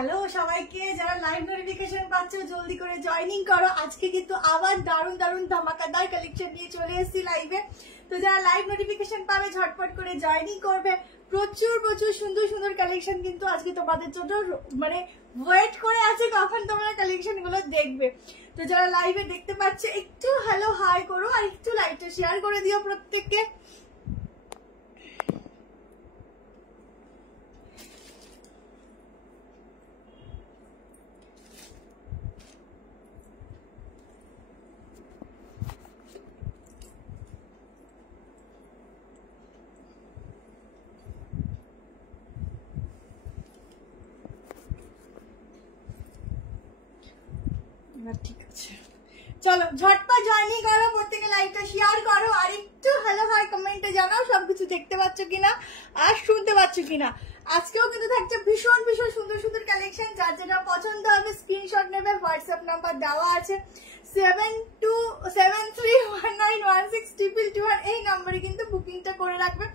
Hello সবাইকে, যারা live notification পাচ্ছ জলদি করে জয়েনিং করো। আজকে কিন্তু আবার দারুণ দারুণ ধামাকাদার কালেকশন নিয়ে চলে এসেছি লাইভে। তো যারা লাইভ নোটিফিকেশন পাবে ঝটপট করে জয়েনিং করবে। প্রচুর প্রচুর সুন্দর সুন্দর কালেকশন কিন্তু আজকে তোমাদের জন্য মানে ওয়েট করে আছে কখন তোমরা কালেকশন গুলো দেখবে। তো যারা লাইভে দেখতে পাচ্ছে একটু হ্যালো হাই করো আর একটু লাইভটা শেয়ার করে দিও প্রত্যেককে। ঠিক আছে, চলো ঝটপট জয়েনিং করো, প্রত্যেকে লাইভটা শেয়ার করো আর একটু হ্যালো হাই কমেন্টে জানাও সবকিছু দেখতে পাচ্ছ কিনা আর শুনতে পাচ্ছ কিনা। আজকেও কিন্তু থাকছে ভীষণ ভীষণ সুন্দর সুন্দর কালেকশন। যার যেটা পছন্দ হবে স্ক্রিনশট নেবে, হোয়াটসঅ্যাপ নাম্বার দেওয়া আছে 7273191622 এই নাম্বারে কিন্তু বুকিংটা করে রাখবে।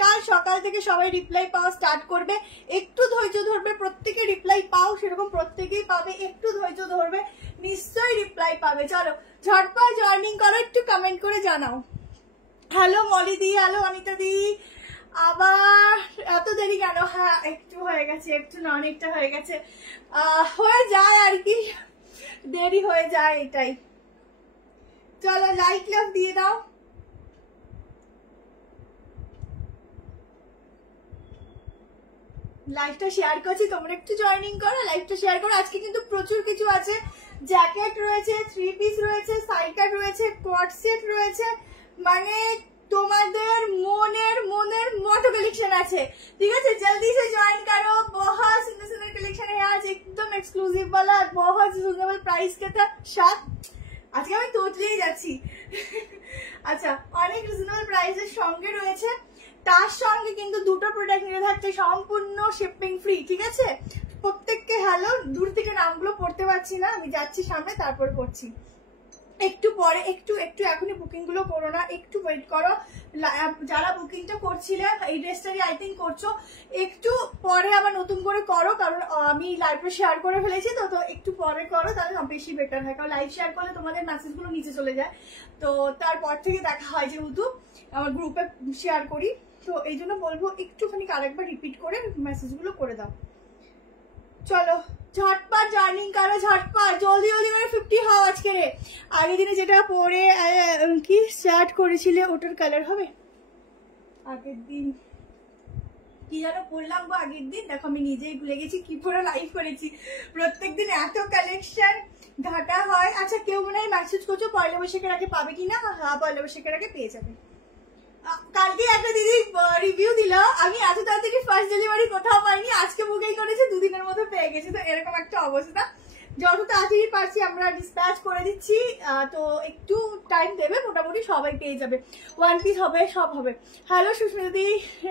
কাল সকাল থেকে সবাই রিপ্লাই পাওয়া স্টার্ট করবে। একটু ধৈর্য ধরবে, প্রত্যেকে রিপ্লাই পাও সেরকম প্রত্যেকেই পাবে, একটু ধৈর্য ধরবে নিশ্চয়ই রিপ্লাই পাবে। চলো ঝটপট জয়েনিং করো, একটু কমেন্ট করে জানাও। হ্যালো মলি দি, হ্যালো অনিতা দি। আবার এত দেরি কেন? হ্যাঁ একটু হয়ে গেছে, একটু না অনেকটা হয়ে গেছে, হয়ে যায় আর কি, দেরি হয়ে যায় এটাই। চলো লাইক লাভ দিয়ে দাও। লাইভটা শেয়ার করছি, তোমরা একটু জয়েনিং করো, লাইভটা শেয়ার করো। আজকে কিন্তু প্রচুর কিছু আছে, জ্যাকেট রয়েছে, 3 পিস রয়েছে, সাইকার রয়েছে, কোয়াড সেট রয়েছে, মানে তোমাদের মনের মতো কালেকশন আছে। ঠিক আছে, জলদি से ज्वाइन करो। बहुत सुंदर सुंदर कलेक्शन है आज, एकदम एक्सक्लूसिव वाला, बहुत रिजनेबल प्राइस के साथ। আজকে আমি তোতলেই যাচ্ছি। আচ্ছা, অনেক রিজনেবল প্রাইসের সঙ্গে রয়েছে, তার সঙ্গে কিন্তু দুটো প্রোডাক্ট নিয়ে থাকছে সম্পূর্ণ শিপিং ফ্রি। ঠিক আছে, প্রত্যেককে হ্যালো। দূর থেকে নামগুলো পড়তে পারছি না, আমি যাচ্ছি সামনে তারপর পড়ছি। একটু পরে একটু এখনই বুকিং গুলো করো না, একটু ওয়েট করো। যারা বুকিংটা করছিলে এই ড্রেসটারই আই থিঙ্ক করছো, একটু পরে আবার নতুন করে করো, কারণ আমি লাইভে শেয়ার করে ফেলেছি। তো একটু পরে করো, তাহলে বেশি বেটার হয়, কারণ লাইভ শেয়ার করলে তোমাদের মেসেজ গুলো নিচে চলে যায়। তো তারপর থেকে দেখা হয় যেহেতু আমার গ্রুপে শেয়ার করি, তো এই জন্য বলবো একটুখানি আরেকবার রিপিট করে মেসেজ গুলো করে দাও। চলো ঝটপট জয়েনিং করো, ঝটপট জলদি জলদি করে 50 হও আজকে রে। আগের দিনে যেটা পরে কি স্টার্ট করেছিলে ওটার কালার হবে। আগের দিন কি যেন পড়লাম গো, আগের দিন দেখো আমি নিজেই ভুলে গেছি কি পরে লাইভ করেছি। প্রত্যেকদিন এত কালেকশন ঘাটা হয়। আচ্ছা কেউ মনে হয় মেসেজ করছো পয়লা বৈশাখের আগে পাবে কিনা? হ্যাঁ পয়লা বৈশাখের আগে পেয়ে যাবে। কালকে একটা দিদি রিভিউ দিল, আমি এত তাড়াতাড়ি ফার্স্ট ডেলিভারি কোথাও পাইনি, আজকে বুকিং করেছে 2 দিনের মধ্যে পেয়ে গেছে। তো এরকম একটা অবস্থা, যত তাড়াতাড়ি পারছি আমরা ডিসপ্যাচ করে দিচ্ছি। তো একটু টাইম দেবে, মোটামুটি সবাই পেয়ে যাবে, 1 পিস হবে, সব হবে। হ্যালো সুস্মিতা দি,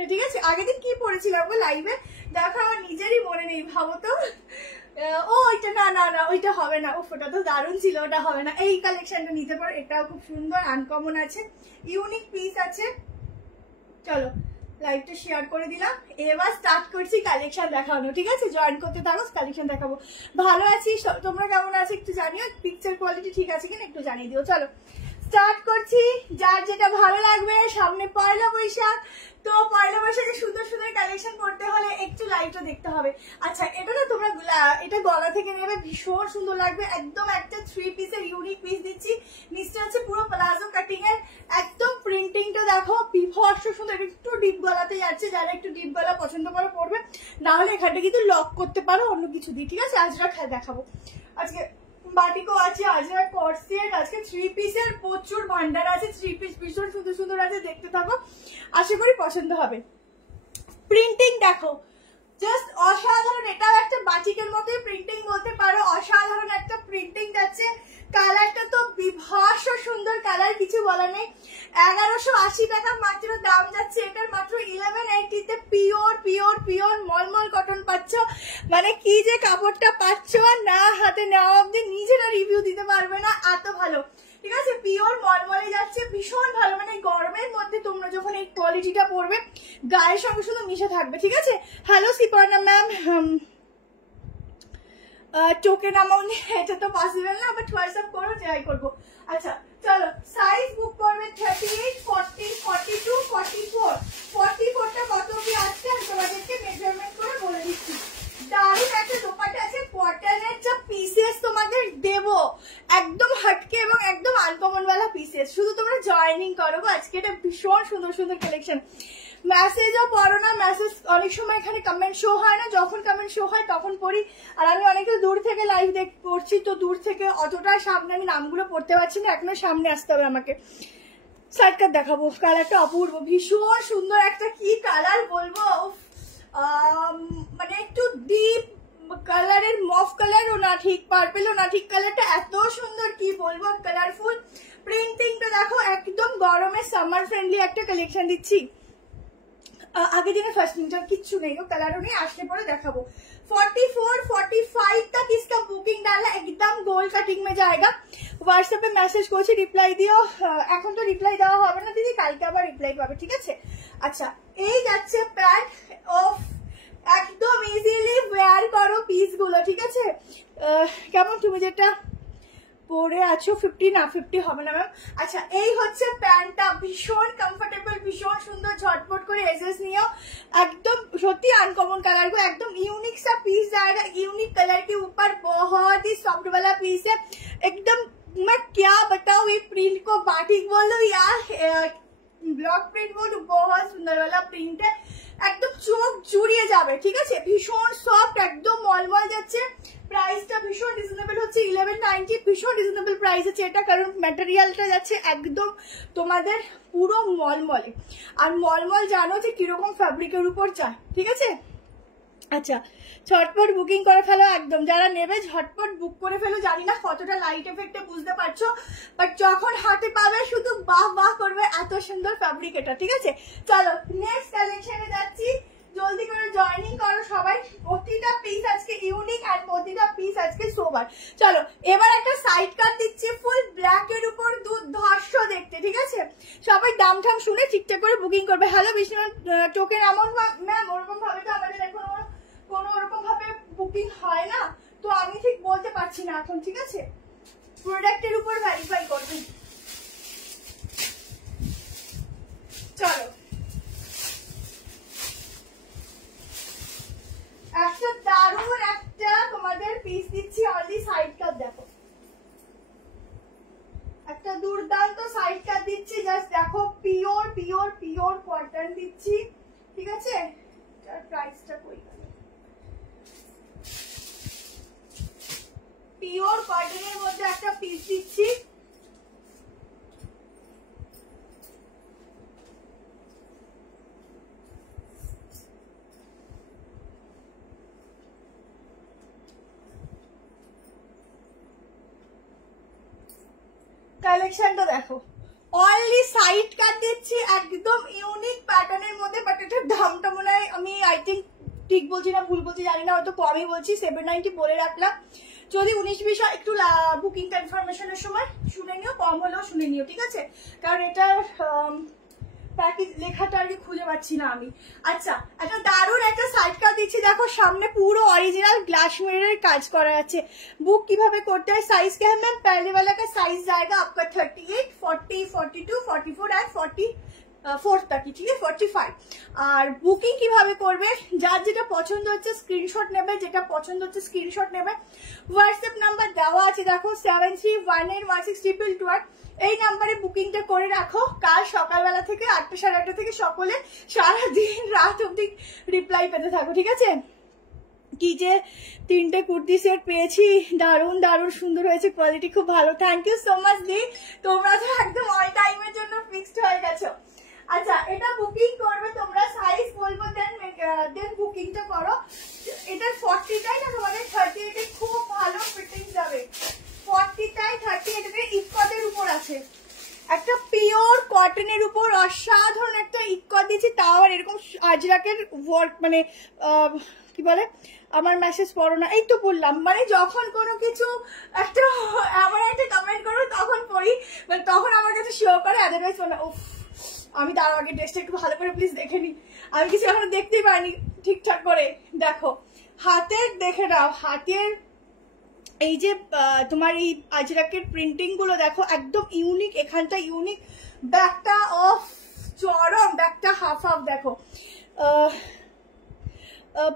ঠিক আছে। আগের দিন কি পড়েছিলাম লাইভে দেখো, আমার নিজেরই মনে নেই, ভাবো তো। ও ওইটা না না না ওইটা হবে না, ওটা তো দারুণ ছিল, ওটা হবে না। এই কালেকশনটা নিতে পারো, এটাও খুব সুন্দর আনকমন আছে, ইউনিক পিস আছে। চলো লাইভটা শেয়ার করে দিলাম, এবার স্টার্ট করছি কালেকশন দেখানো। ঠিক আছে, জয়েন করতে থাকো, কালেকশন দেখাবো। ভালো আছি, তোমরা কেমন আছো একটু জানিও, পিকচার কোয়ালিটি ঠিক আছে কিনা একটু জানিয়ে দিও। চলো স্টার্ট করছি। যার যেটা ভালো লাগবে, সামনে পয়লা বৈশাখ, তো পয়লা বৈশাখে সুন্দর সুন্দর কালেকশন করতে হলে একটু লাইভটা দেখতে হবে। আচ্ছা এটা না তোমরা এটা গলা থেকে নেবে, ভীষণ সুন্দর লাগবে, একদম একটা 3 পিসের ইউনিক পিস দিচ্ছি। নিচটা হচ্ছে পুরো প্লাজো কাটিং এর, একদম প্রিন্টিংটা দেখো বিভৎস সুন্দর, একটু ডিপ গলাতে যাচ্ছে। যারা একটু ডিপ গলা পছন্দ করে পড়বে, না হলে এখানটা কিন্তু লক করতে পারো অন্য কিছু দিয়ে। ঠিক আছে, আজরা দেখাবো আজকে, বাটিকো আছে, আজরা কর্সেট, আজকে 3 পিসের প্রচুর ভান্ডার আছে, 3 পিস ভীষণ সুন্দর সুন্দর আছে, দেখতে থাকো, আশা করি পছন্দ হবে। প্রিন্টিং দেখো জাস্ট অসাধারণ, এটাও একটা বাটিকের মতোই প্রিন্টিং বলতে পারো, অসাধারণ একটা প্রিন্টিং যাচ্ছে। কালারটা তো বিভৎস সুন্দর কালার, কিছু বলার নেই। 1180 টাকা মাত্র দাম যাচ্ছে এটার, মাত্র 1180 তে পিওর পিওর পিওর মলমল কটন পাচ্ছ। মানে কি যে কাপড়টা পাচ্ছ, না হাতে নেওয়া অব্দি নিজেরা রিভিউ দিতে পারবে না, এত ভালো। ঠিক আছে, পিওর মলমলে যাচ্ছে, ভীষণ ভালো। মানে গরমের মধ্যে তোমরা যখন এই কোয়ালিটিটা পরবে গায়ের সঙ্গে শুধু মিশে থাকবে। ঠিক আছে, হ্যালো সিপর্ণা ম্যাম, টোকেন অ্যামাউন্ট এটা তো পসিবল না, বাট হোয়াটসঅ্যাপ করো, ট্রাই করবো। আচ্ছা চলো, সাইজ বুক করবে 38, 40, 42, 44। 44টা কত অবধি আসছে আমি তোমাদেরকে মেজারমেন্ট করে বলে দিচ্ছি। দারুণ একটা দোপাট্টা আছে, কটনের যা পিসেস তোমাদের দেবো, একদম হাটকে এবং একদম আনকমন ওয়ালা পিসেস। শুধু তোমরা জয়েনিং করো আজকে, এটা ভীষণ সুন্দর সুন্দর কালেকশন। মেসেজও পড়ো না, মেসেজ অনেক সময় এখানে কমেন্ট শো হয় না, যখন কমেন্ট শো হয় তখন পড়ি। আর আমি অনেকটা দূর থেকে লাইভ করছি, তো দূর থেকে অতটা সামনে আমি নামগুলো পড়তে পারছি না, এখনো সামনে আসতে হবে আমাকে। সাইডকার দেখাবো, কালারটা অপূর্ব, ভীষণ সুন্দর একটা কি কালার বলবো, মানে একটু ডিপ কালারের, মফ কালারও না ঠিক, পার্পেলও না ঠিক, কালারটা এত সুন্দর কি বলবো, কালারফুল। প্রিন্টিংটা দেখো, একদম গরমে সামার ফ্রেন্ডলি একটা কালেকশন দিচ্ছি। आगे दिन फर्स्ट मीटर किच्छु नहीं, कलरों नहीं, आसने पड़े देखाबो। 44, 45 तक इसका बुकिंग डालना, एकदम गोल कटिंग में जाएगा। व्हाट्सएप पे मैसेज করছি, রিপ্লাই দিও। এখন তো রিপ্লাই দেওয়া হবে না দিদি, কালকে আবার রিপ্লাই পাবে, ঠিক আছে? আচ্ছা, এই যাচ্ছে প্যান্ট অফ, একদম ইজিলি ওয়্যার করো পিস গুলো, ঠিক আছে? কেমন তুমি যেটা পরে আছো 50 না, 50 হবে না ম্যাম। আচ্ছা, এই হচ্ছে প্যান্টটা, ভীষণ কমফোর্টেবল, ভীষণ সুন্দর, ঝটপট করে এসএস নিও। एकदम सত্যি अनकॉमन कलर को, एकदम यूनिक सा पीस जाएगा, यूनिक कलर के ऊपर बहुत ही सॉफ्ट वाला पीस है एकदम। मैं क्या बताऊं, ये प्रिंट को बाटिक बोलो या ब्लॉक प्रिंट बोलो, बहुत सुंदर वाला प्रिंट है, एकदम চোখ জুড়িয়ে যাবে, ঠিক আছে? ভীষণ সফট, একদম মলমল যাচ্ছে। প্রাইসটা ভীষণ রিজনেবল হচ্ছে, 1190, ভীষণ রিজনেবল প্রাইস আছে এটা, কারণ ম্যাটেরিয়ালটা যাচ্ছে একদম তোমাদের পুরো মলমলে। আর মলমল জানো যে কিরকম ফ্যাব্রিকের উপর চায়, ঠিক আছে? আচ্ছা, ঝটপট বুকিং করে ফেলো, একদম যারা নেবে ঝটপট বুক করে ফেলো। জানি না কতটা লাইট এফেক্টে বুঝতে পারছো, বাট যখন হাতে পাবে শুধু বাহ বাহ করবে, এত সুন্দর ফ্যাব্রিক এটা, ঠিক আছে? চলো নেক্সট কালেকশনে যাচ্ছি, জলদি করে জয়েনিং করো সবাই। প্রতিটা পিস আজকে ইউনিক আর প্রতিটা পিস আজকে সোবার। চলো এবার একটা সাইড কাট দিচ্ছি, ফুল ব্ল্যাক এর উপর দুর্ধর্ষ দেখতে, ঠিক আছে? সবাই দাম ঠাম শুনে ঠিকঠাক করে বুকিং করবে। হ্যালো বিষ্ণু, টোকেন এমন ম্যাম ওরকম ভাবে তো আমাদের এখন কোনো ওরকম ভাবে বুকিং হয় না, তো আমি ঠিক বলতে পারছি না এখন, ঠিক আছে? প্রোডাক্টের উপর ভেরিফাই করবেন। চলো একটা দারুণ একটা তোমাদের পিস দিচ্ছি, অনলি সাইড কাট দেখো, একটা দুর্দান্ত সাইড কাট দিচ্ছি, জাস্ট দেখো, পিওর পিওর পিওর কটন দিচ্ছি, ঠিক আছে? প্রাইসটা কই গেল, পিওর কটনের মধ্যে একটা পিস দিচ্ছি। কালেকশনটা দেখো, অনলি সাইড কাট দিচ্ছি, একদম ইউনিক প্যাটার্নের মধ্যে, বাট এটার দামটা মনে হয় আমি আই থিঙ্ক ঠিক বলছি না ভুল বলছি জানি না, হয়তো কমই বলছি, 790 বলে রাখলাম। যদি 19-20 একটু বুকিং কনফার্মেশনের সময় শুনে নিও, কম হলেও শুনে নিও, ঠিক আছে? কারণ এটার প্যাকেজ লেখাটা আর কি খুঁজে পাচ্ছি না আমি। আচ্ছা, একটা দারুণ একটা সাইড কাট দিচ্ছি, দেখো সামনে পুরো অরিজিনাল গ্লাস মিররের কাজ করা আছে। বুক কিভাবে করতে হয়, সাইজ क्या है मैम? पहले वाला का साइज जाएगा आपका 38, 40, 42, 44 एंड 44 तक ही, ठीक है? 45। আর বুকিং কিভাবে করবে, যার যেটা পছন্দ হচ্ছে স্ক্রিনশট নেবে, যেটা পছন্দ হচ্ছে স্ক্রিনশট নেবে। হোয়াটসঅ্যাপ নাম্বার দেওয়া আছে দেখো, 73181622। এই নাম্বারে বুকিংটা করে রাখো, কাল সকালবেলা থেকে 8টা 8:30 থেকে সকলে সারাদিন রাত অব্দি রিপ্লাই পেতে থাকো, ঠিক আছে? কি যে 3টে কুর্তি সেট পেয়েছি, দারুণ দারুণ সুন্দর হয়েছে, কোয়ালিটি খুব ভালো, থ্যাংক ইউ সো মাচ দি, তোমরা তো একদম অল টাইমের জন্য ফিক্সড হয়ে গেছো। আচ্ছা, এটা বুকিং করবে তোমরা, সাইজ বলবো দেন বুকিংটা করো। এটা 40টাই না তোমাদের 38 খুব ভালো ফিটিং যাবে, 40টাই 38 এর ইকতের উপর আছে, একটা পিওর কটনের উপর অসাধারণ একটা ইকত দিয়েছি, তাও আর এরকম আজরাকের ওয়ার্ক, মানে কি বলে, আমার মেসেজ পড়ো না, এই তো বললাম, মানে যখন কোনো কিছু একটা এমন একটা কমেন্ট করো তখন পড়ি, মানে তখন আমার কাছে শো করে, আদারওয়াইজ মানে উফ, আমি তার আগে ড্রেসটা একটু ভালো করে প্লিজ দেখে নি, আমি কিছু এখনো দেখতেই পাইনি ঠিকঠাক করে। দেখো হাতের দেখে নাও, হাতের এই যে তোমার এই আজরাকের প্রিন্টিং গুলো দেখো একদম ইউনিক, এখানটা ইউনিক, ব্যাগটা অফ চরম, ব্যাগটা হাফ হাফ দেখো।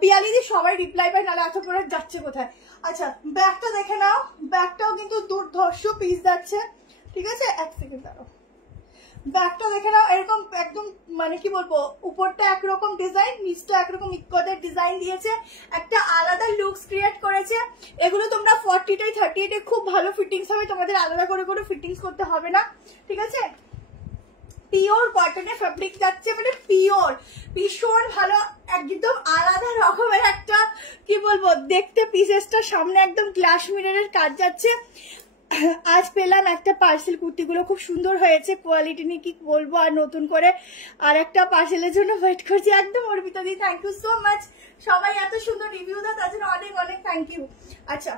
পিয়ালিদি সবাই রিপ্লাই পায়, নাহলে এত করে যাচ্ছে কোথায়। আচ্ছা ব্যাগটা দেখে নাও, ব্যাগটাও কিন্তু দুর্ধর্ষ পিস যাচ্ছে, ঠিক আছে। এক সেকেন্ড দাঁড়াও, ব্যাগটা দেখে নাও, এরকম একদম মানে কি বলবো, উপরটা একরকম ডিজাইন, নিচটা একরকম ইকোদের ডিজাইন দিয়েছে, একটা আলাদা লুকস ক্রিয়েট করেছে। এগুলো তোমরা 40টাই 38 খুব ভালো ফিটিংস হবে, তোমাদের আলাদা করে করে ফিটিংস করতে হবে না, ঠিক আছে। পিওর কটনের ফ্যাব্রিক যাচ্ছে, মানে পিওর, ভীষণ ভালো, একদম আলাদা রকমের একটা কি বলবো দেখতে, পিসেসটা সামনে একদম গ্লাস মিররের কাজ যাচ্ছে। আজ পেলাম একটা পার্সেল, কুর্তিগুলো খুব সুন্দর হয়েছে, কোয়ালিটি নিয়ে কি বলবো। আর নতুন করে আর একটা পার্সেলের জন্য ওয়েট করছি, একদম অর্পিতা দি থ্যাংক ইউ সো মাচ, সবাই এত সুন্দর রিভিউ দাও তার জন্য অনেক অনেক থ্যাংক ইউ। আচ্ছা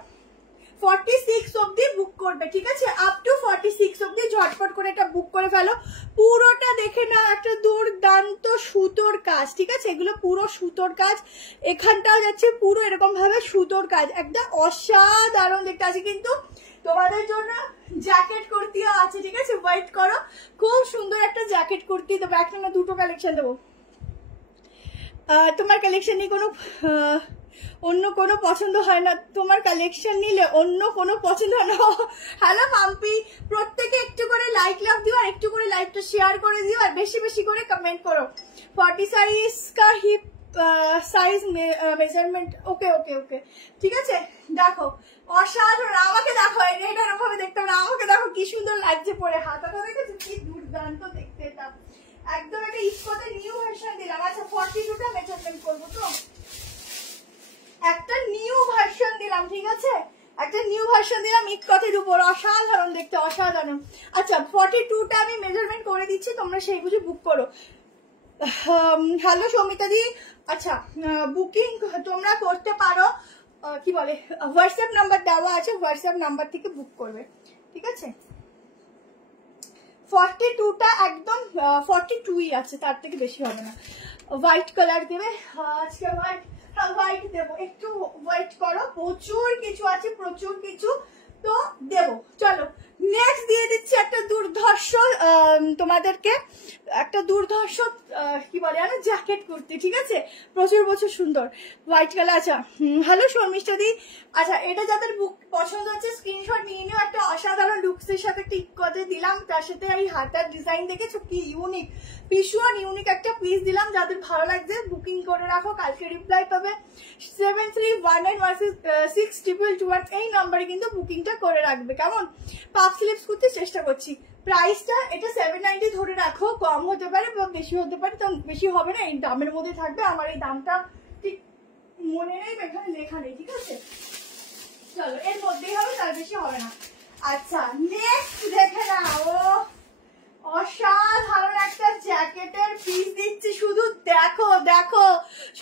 46 অব্দি বুক করবে, ঠিক আছে, আপ টু 46 অব্দি ঝটপট করে এটা বুক করে ফেলো। পুরোটা দেখে না, একটা দুর্দান্ত সুতোর কাজ, ঠিক আছে, এগুলো পুরো সুতোর কাজ, এখানটাও যাচ্ছে পুরো এরকম ভাবে সুতোর কাজ, একদম অসাধারণ দেখতে আছে। কিন্তু তোমাদের জন্য জ্যাকেট কুর্তিও আছে, ঠিক আছে, ওয়েট করো, খুব সুন্দর একটা জ্যাকেট কুর্তি দেবো, একটা না দুটো কালেকশন দেবো। তোমার কালেকশন নিয়ে কোনো অন্য কোনো পছন্দ হয় না, তোমার কালেকশন নিলে অন্য কোনো পছন্দ হয় না। হ্যালো মাম্পি, প্রত্যেকে একটু করে লাইক লাভ দিও, আর একটু করে লাইভটা শেয়ার করে দিও, আর বেশি বেশি করে কমেন্ট করো। 40 সাইজ কা হিপ সাইজ মেজারমেন্ট, ওকে ওকে ওকে, ঠিক আছে। দেখো অসাধারণ, আমাকে দেখো এটা এরকম দেখতে হবে না, আমাকে দেখো কি সুন্দর লাগছে পরে, হাতাটা দেখেছো কি দুর্দান্ত দেখতে, এটা একদম একটা ইস্কোতে নিউ ভার্সন দিলাম। আচ্ছা 42টা মেজারমেন্ট করবো তো, একটা নিউ ভার্সন দিলাম, ঠিক আছে, একটা নিউ ভার্সন দিলাম ইটকটের উপর, অসাধারণ দেখতে, অসাধারণ। আচ্ছা 42টা আমি মেজারমেন্ট করে দিচ্ছি, তোমরা সেই বুঝে বুক করো। হ্যালো সৌমিতা দি, আচ্ছা বুকিং তোমরা করতে পারো, কি বলে হোয়াটসঅ্যাপ নাম্বার দেওয়া আছে, হোয়াটসঅ্যাপ নাম্বার থেকে বুক করবে, ঠিক আছে। 42টা একদম 42ই আছে, তার থেকে বেশি হবে না। হোয়াইট কালার দেবে, আজকে হোয়াইট দেবো, একটু ওয়েট করো, প্রচুর কিছু আছে, প্রচুর কিছু তো দেবো। চলো নেক্সট দিয়ে দিচ্ছি একটা দুর্ধর্ষ, তোমাদেরকে একটা দুর্ধর্ষ কি বলে আর জ্যাকেট কুর্তি, ঠিক আছে, প্রচুর প্রচুর সুন্দর হোয়াইট কালার। আচ্ছা হ্যালো শর্মিষ্ঠা দি, আচ্ছা এটা যাদের বুক পছন্দ হচ্ছে স্ক্রিনশট নিয়ে নিও, একটা অসাধারণ লুকসের সাথে একটা ইকোতে দিলাম, তার সাথে এই হাতার ডিজাইন দেখেছো কি ইউনিক, ভীষণ ইউনিক একটা পিস দিলাম, যাদের ভালো লাগছে বুকিং করে রাখো, কালকে রিপ্লাই পাবে। 7319162221 এই নাম্বারে কিন্তু বুকিংটা করে রাখবে, কেমন। পাফ স্লিপস করতে চেষ্টা করছি, প্রাইসটা এটা 790 ধরে রাখো, কম হতে পারে বা বেশি হতে পারে, তো বেশি হবে না, এই দামের মধ্যে থাকবে, আমার এই দামটা ঠিক মনে নেই, এখানে লেখা নেই, ঠিক আছে, চলো এর মধ্যেই হবে, তার বেশি হবে না। আচ্ছা নেক্সট দেখে নাও, অসাধারণ একটা জ্যাকেটের পিস দিচ্ছি, শুধু দেখো দেখো,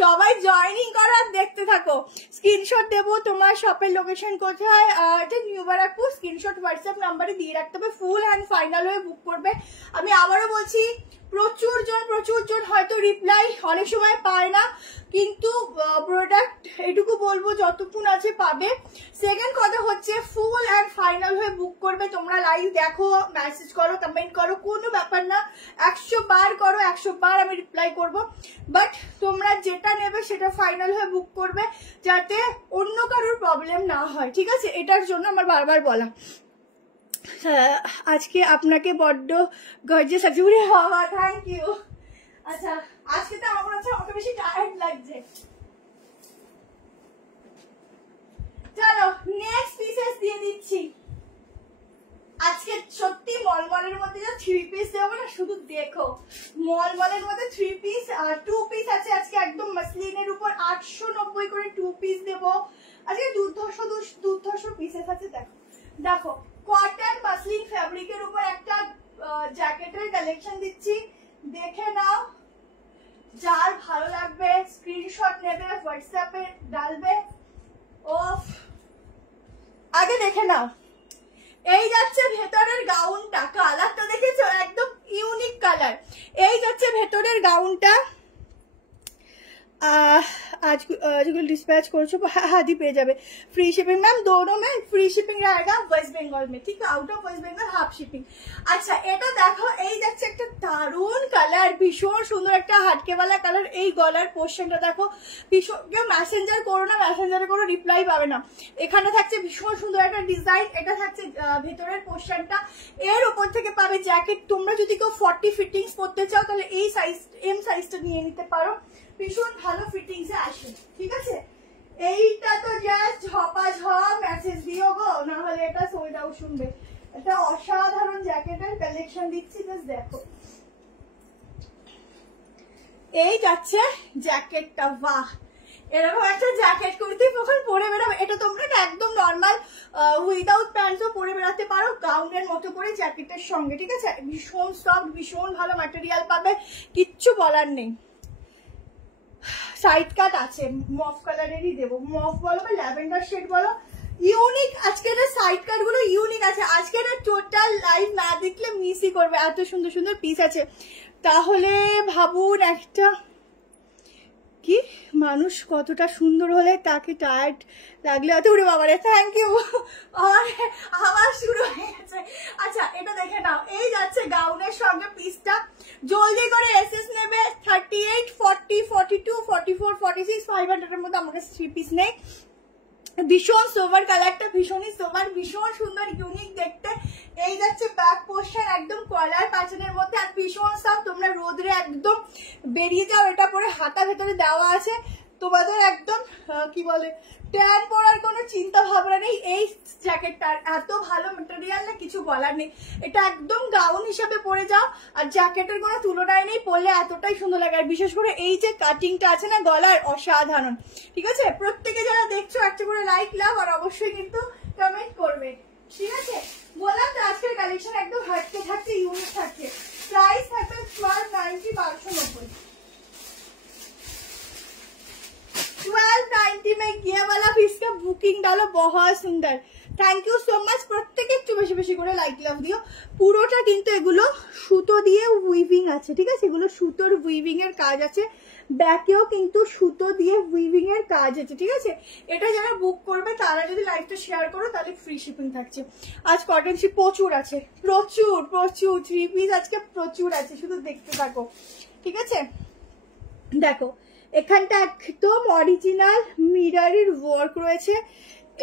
সবাই জয়েনিং করো আর দেখতে থাকো। স্ক্রিনশট দেবো, তোমার শপের লোকেশন কোথায়, এটা নিউ বারাকপুর, স্ক্রিনশট হোয়াটসঅ্যাপ নাম্বারে দিয়ে রাখতে হবে, ফুল অ্যান্ড ফাইনাল হয়ে বুক করবে। আমি আবারও বলছি, প্রচুর জন হয়তো রিপ্লাই অনেক সময় পায় না, কিন্তু প্রোডাক্ট এটুকু বলবো যতক্ষণ আছে পাবে। সেকেন্ড কথা হচ্ছে ফুল অ্যান্ড ফাইনাল হয়ে বুক করবে, তোমরা লাইভ দেখো, মেসেজ করো, কমেন্ট করো, কোনো ব্যাপার না, 100 বার করো, 100 বার আমি রিপ্লাই করব, বাট তোমরা যেটা নেবে সেটা ফাইনাল হয়ে বুক করবে, যাতে অন্য কারোর প্রবলেম না হয়, ঠিক আছে, এটার জন্য আমার বারবার বলা। আজকে আপনাকে বড্ড গর্জিয়াস লাগছে, উরে বাবা থ্যাংক ইউ। আচ্ছা আজকে তো আমার হচ্ছে আমাকে বেশি টায়ার্ড লাগছে। চলো নেক্সট পিসেস দিয়ে দিচ্ছি, আজকে সত্যি মলমলের মধ্যে যা 3 পিস দেবো না, শুধু দেখো, মলমলের মধ্যে 3 পিস আর 2 পিস আছে আজকে, একদম মাসলিনের উপর 890 করে 2 পিস দেবো আজকে, দুর্ধর্ষ পিসেস আছে, দেখো দেখো কটন মাসলিন ফ্যাব্রিকের উপর একটা জ্যাকেটের কালেকশন দিচ্ছি, দেখে নাও, যার ভালো লাগবে স্ক্রিনশট নেবে, হোয়াটসঅ্যাপে ডালবে। ওফ আগে দেখে নাও, এই যাচ্ছে ভেতরের গাউনটা, কালারটা দেখেছো একদম ইউনিক কালার, এই যাচ্ছে ভেতরের গাউনটা, आजकल डिस्पैच करो हादी पे जाए फ्री शिपिंग मैम दोनों में फ्री शिपिंग रहेगा वेस्ट बंगाल में ठीक है out of West Bengal half shipping. अच्छा এটা দেখো এই যাচ্ছে একটা দারুণ কালার ভীষণ সুন্দর একটা হাটকেওয়ালা কালার এই গলার পোর্শনটা দেখো ভীষণ কেউ মেসেঞ্জার করো না মেসেঞ্জারে কোনো রিপ্লাই পাবে না এখানে থাকছে ভীষণ সুন্দর একটা ডিজাইন এটা থাকছে ভেতরের পোর্শনটা এর উপর থেকে পাবে জ্যাকেট তোমরা যদি কেউ 40 ফিটিংস করতে চাও তাহলে এই সাইজ এম সাইজটা নিয়ে নিতে পারো ভীষণ ভালো ফিটিংসে আসে ঠিক আছে এইটা তো জাস্ট ঝপাঝপ মেসেজ দিও গো না হলে এটা সোল্ড আউট শুনবে এটা অসাধারণ জ্যাকেটের কালেকশন দিচ্ছি জাস্ট দেখো এই যাচ্ছে জ্যাকেটটা বাহ এরকম একটা জ্যাকেট কুর্তি যখন পরে বেরোবে এটা তোমরা একদম নর্মাল উইদাউট প্যান্টসও পরে বেরোতে পারো গাউনের মতো করে জ্যাকেটের সঙ্গে ঠিক আছে ভীষণ সফট ভীষণ ভালো ম্যাটেরিয়াল পাবে কিচ্ছু বলার নেই সাইড কাট আছে মফ কালারেরই দেবো মফ বলো বা ল্যাভেন্ডার শেড বলো ইউনিক আজকের সাইড কাট গুলো ইউনিক আছে আজকের টোটাল লাইভ না দেখলে মিসই করবে এত সুন্দর সুন্দর পিস আছে তাহলে ভাবুন একটা কি মানুষ কতটা সুন্দর হলে তাকে টায়ার্ড লাগলে অত উড়ে বাবারে থ্যাংক ইউ আমার শুরু হয়ে গেছে আচ্ছা এটা দেখে নাও এই যাচ্ছে গাউনের সঙ্গে পিসটা জলদি করে এসএস নেবে 38 40 42 44 46 500 এর মধ্যে আমার কাছে 3 পিস নেই ভীষণ সোভার কালারটা ভীষণই সোভার ভীষণ সুন্দর ইউনিক দেখতে এই যাচ্ছে ব্যাক পোর্শন একদম কলার প্যাটার্নের মধ্যে আর ভীষণ সব তোমরা রোদরে একদম বেরিয়ে যাও এটা পরে হাতা ভেতরে দেওয়া আছে তোমাদের একদম কি বলে ট্যান পরার কোনো চিন্তা ভাবনা নেই এই জ্যাকেটটার এত ভালো ম্যাটেরিয়াল না কিছু বলার নেই এটা একদম গাউন হিসাবে পরে যাও আর জ্যাকেটের কোনো তুলনায় নেই পরলে এতটাই সুন্দর লাগে আর বিশেষ করে এই যে কাটিংটা আছে না গলার অসাধারণ ঠিক আছে প্রত্যেকে যারা দেখছো একটা করে লাইক লাভ আর অবশ্যই কিন্তু কমেন্ট করবে ঠিক আছে বললাম তো আজকের কালেকশন একদম হাটকে থাকছে ইউনিক থাকছে প্রাইস থাকবে 1290 1290 1290 में ये वाला पीस का बुकिंग डालो बहुत सुंदर थैंक यू सो मच প্রত্যেকে একটু বেশি বেশি করে লাইক লাভ দিও পুরোটা কিন্তু এগুলো সুতো দিয়ে উইভিং আছে ঠিক আছে এগুলো সুতোর উইভিং এর কাজ আছে ব্যাকেও কিন্তু সুতো দিয়ে উইভিং এর কাজ আছে ঠিক আছে এটা যারা বুক করবে তারা যদি লাইভটা শেয়ার করো তাহলে ফ্রি শিপিং থাকছে আজ কটন শি প্রচুর আছে প্রচুর প্রচুর 3 পিস আজকে প্রচুর আছে শুধু দেখতে থাকো ঠিক আছে দেখো এখানটা একদম অরিজিনাল মিররের ওয়ার্ক রয়েছে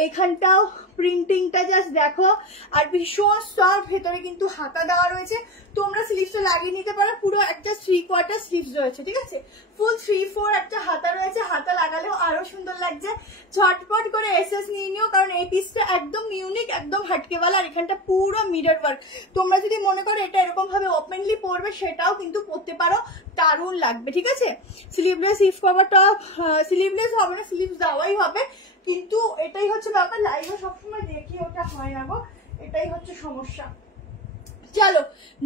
এখানটাও প্রিন্টিংটা জাস্ট দেখো আর ভীষণ সফট ভেতরে কিন্তু হাতা দেওয়া রয়েছে তোমরা স্লিভসটা লাগিয়ে নিতে পারো পুরো একটা 3/4 স্লিভস রয়েছে ঠিক আছে ফুল 3/4 একটা হাতা রয়েছে হাতা লাগালেও আরো সুন্দর লাগছে ঝটপট করে এসএস নিয়ে নিও কারণ এই পিসটা একদম ইউনিক একদম হাটকেওয়ালা আর এখানটা পুরো মিরর ওয়ার্ক তোমরা যদি মনে করো এটা এরকম ভাবে ওপেনলি পরবে সেটাও কিন্তু পরতে পারো দারুণ লাগবে ঠিক আছে sleeveless if cover top sleeveless হবে না স্লিভস দেওয়াই হবে কিন্তু এটাই হচ্ছে ব্যাপার লাইভে সবসময় দেখি ওটা হয় না গো এটাই হচ্ছে সমস্যা চলো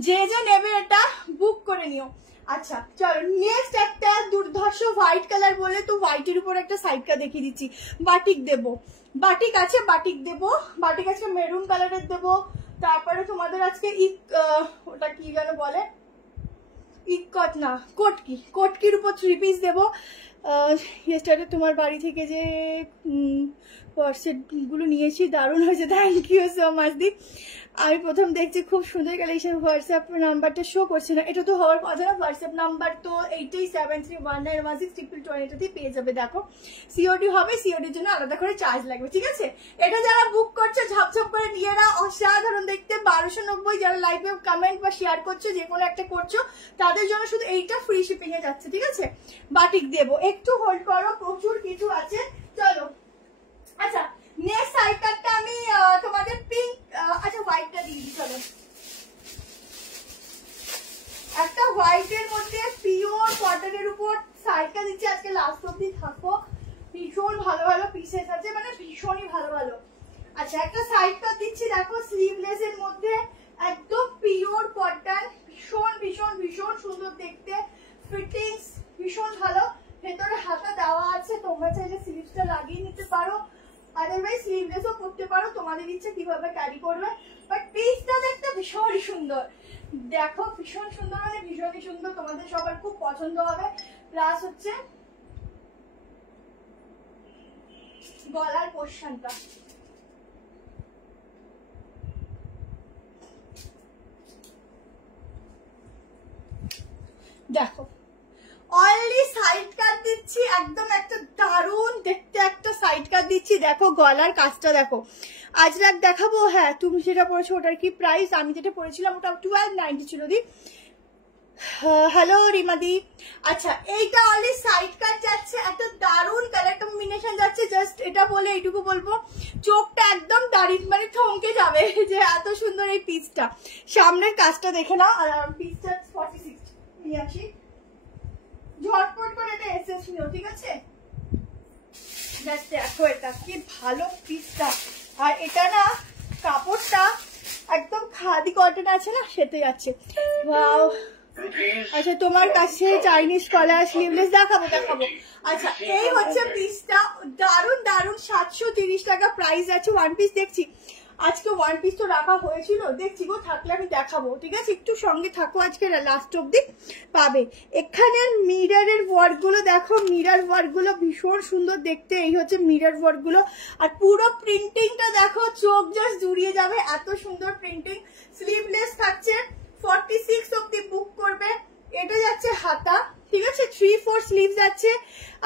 যে যে নেবে এটা বুক করে নিও আচ্ছা চলো নেক্সট একটা দুর্ধর্ষ হোয়াইট কালার বলে তো হোয়াইটের উপর একটা সাইডটা দেখিয়ে দিচ্ছি বাটিক দেবো বাটিক আছে বাটিক দেবো বাটিক আজকে মেরুন কালারের দেবো তারপরে তোমাদের আজকে ওটা কি যেন বলে ইকট না কোটকি কোটকির উপর 3 পিস দেবো ইয়েস্টারডে তোমার বাড়ি থেকে যে পার্সেল গুলো নিয়েছি দারুণ হয়েছে থ্যাংক ইউ সো মাচ দি আমি প্রথম দেখছি খুব সুন্দর কালেকশন হোয়াটসঅ্যাপ নাম্বারটা শো করছে না এটা তো হওয়ার কথা না হোয়াটসঅ্যাপ নাম্বার তো 8873191622 এটাতেই পেয়ে যাবে দেখো সিওডি হবে সিওডির জন্য আলাদা করে চার্জ লাগবে ঠিক আছে এটা যারা বুক করছে ঝপঝপ করে নিয়ে না অসাধারণ দেখতে 1290 যারা লাইভে কমেন্ট বা শেয়ার করছো যে কোনো একটা করছো তাদের জন্য শুধু এইটা ফ্রি শিপিং এ যাচ্ছে ঠিক আছে বাটিক দেবো একটু হোল্ড করো প্রচুর কিছু আছে চলো আচ্ছা নেক্সট সাইড কাটটা আমি তোমাদের পিঙ্ক আচ্ছা হোয়াইটটা দিয়ে দিই চলো একটা হোয়াইটের মধ্যে পিওর কটনের উপর সাইডটা দিচ্ছি আজকে লাস্ট অব্দি থাকো ভীষণ ভালো ভালো পিসেস আছে মানে ভীষণই ভালো ভালো আচ্ছা একটা সাইড কাট দিচ্ছি দেখো স্লিভলেস এর মধ্যে একদম পিওর কটন ভীষণ ভীষণ ভীষণ সুন্দর দেখতে ফিটিংস ভীষণ ভালো ভেতরে হাতা দেওয়া আছে তোমরা চাইলে স্লিভসটা লাগিয়ে নিতে পারো আদারওয়াইজ স্লিভলেসও করতে পারো তোমাদের ইচ্ছে কিভাবে ক্যারি করবে বাট পিসটা দেখতে ভীষণ সুন্দর দেখো ভীষণ সুন্দর মানে ভীষণই সুন্দর তোমাদের সবার খুব পছন্দ হবে প্লাস হচ্ছে গলার পোর্শনটা দেখো, অনলি সাইড কাট দিচ্ছি, একদম একটা দারুণ দেখতে একটা সাইড কাট দিচ্ছি। দেখো গলার কাজটা দেখো, আজরাক দেখাবো। হ্যাঁ, তুমি যেটা পড়েছো ওটার কি প্রাইস? আমি যেটা পড়েছিলাম ওটা 1290 ছিল দি। হ্যালো রিমাদি। আচ্ছা, এইটা অনলি সাইড কাট যাচ্ছে, একটা দারুণ কালার কম্বিনেশন যাচ্ছে। জাস্ট এটা বলে এইটুকু বলবো, চোখটা একদম দাঁড়িয়ে মানে থমকে যাবে যে এত সুন্দর এই পিসটা। সামনের কাজটা দেখে নাও। আর পিসটা 46 নিয়ে আসি, ঝটপট করে এটা এসএস নিও, ঠিক আছে? জাস্ট দেখো এটা কি ভালো পিসটা। আর এটা না কাপড়টা একদম খাদি কটন আছে না, সেতে যাচ্ছে। ওয়াও। আচ্ছা, তোমার কাছে চাইনিজ কলার স্লিভলেস দেখাবো। আচ্ছা, এই হচ্ছে পিসটা, দারুণ দারুণ 730 টাকা প্রাইস আছে। ওয়ান পিস দেখছি আজকে, ওয়ান পিস তো রাখা হয়েছিল, দেখছি গো, থাকলে আমি দেখাবো, ঠিক আছে? একটু সঙ্গে থাকো, আজকে লাস্ট অব্দি পাবে। এখানের মিররের ওয়ার্ক গুলো দেখো, মিরর ওয়ার্ক গুলো ভীষণ সুন্দর দেখতে। এই হচ্ছে মিরর ওয়ার্ক গুলো, আর পুরো প্রিন্টিংটা দেখো, চোখ জাস্ট জুড়িয়ে যাবে, এত সুন্দর প্রিন্টিং। স্লিভলেস থাকছে, 46 অব্দি বুক করবে। এটা যাচ্ছে হাতা, ঠিক আছে? 3/4 স্লিভ যাচ্ছে।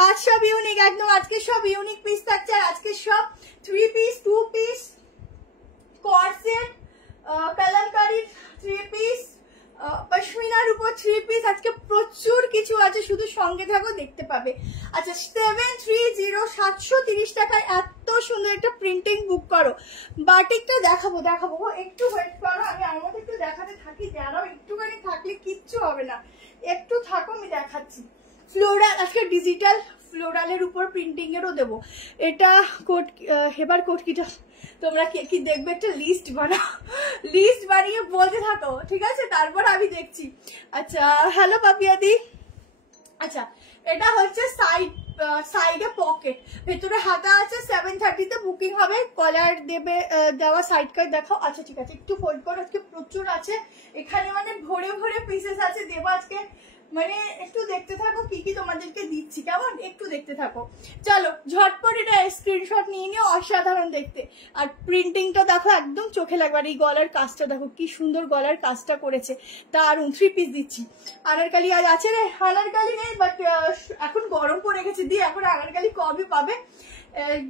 আজ সব ইউনিক, একদম আজকে সব ইউনিক পিস থাকছে। আর আজকে সব 3 piece, 2 piece, corset, kalamkari 3 piece, পশমিনার উপর 3 পিস, আজকে প্রচুর কিছু আছে, শুধু সঙ্গে থাকো, দেখতে পাবে। আচ্ছা, 730 730 টাকায় এত সুন্দর একটা প্রিন্টিং বুক করো। বাটিকটা দেখাবো, একটু ওয়েট করো, আমি আমার মতো একটু দেখাতে থাকি, যারাও একটুখানি থাকলে কিচ্ছু হবে না, একটু থাকো, আমি দেখাচ্ছি। ফ্লোরাল, আজকে ডিজিটাল ফ্লোরালের উপর প্রিন্টিং এরও দেবো। এটা কোট, হেবার কোট কিটা তোমরা কে কি দেখবে, একটা লিস্ট বানাও, লিস্ট বানিয়ে বলতে থাকো, ঠিক আছে? তারপর আমি দেখছি। আচ্ছা, হ্যালো পাপিয়াদি। আচ্ছা, এটা হচ্ছে সাইডে পকেট, ভেতরে হাতা আছে। 730 বুকিং হবে, কলার দেবে দেওয়া সাইড কাট দেখাও। আচ্ছা ঠিক আছে, একটু ফোল্ড করো, আজকে প্রচুর আছে এখানে, মানে ভরে ভরে পিসেস আছে দেবো আজকে। মানে একটু দেখতে থাকো কি কি তোমাদেরকে দিচ্ছি, কেমন? একটু দেখতে থাকো। চলো ঝটপট এটা স্ক্রিনশট নিয়ে নিও, অসাধারণ দেখতে। আর প্রিন্টিংটা দেখো, একদম চোখে লাগবে। আর এই গলার কাজটা দেখো, কি সুন্দর গলার কাজটা করেছে, দারুণ। 3 পিস দিচ্ছি। আনারকালি আজ আছে রে, আনারকালি নেই, বাট এখন গরম পড়ে গেছে দিয়ে, এখন আনারকালি কবে পাবে।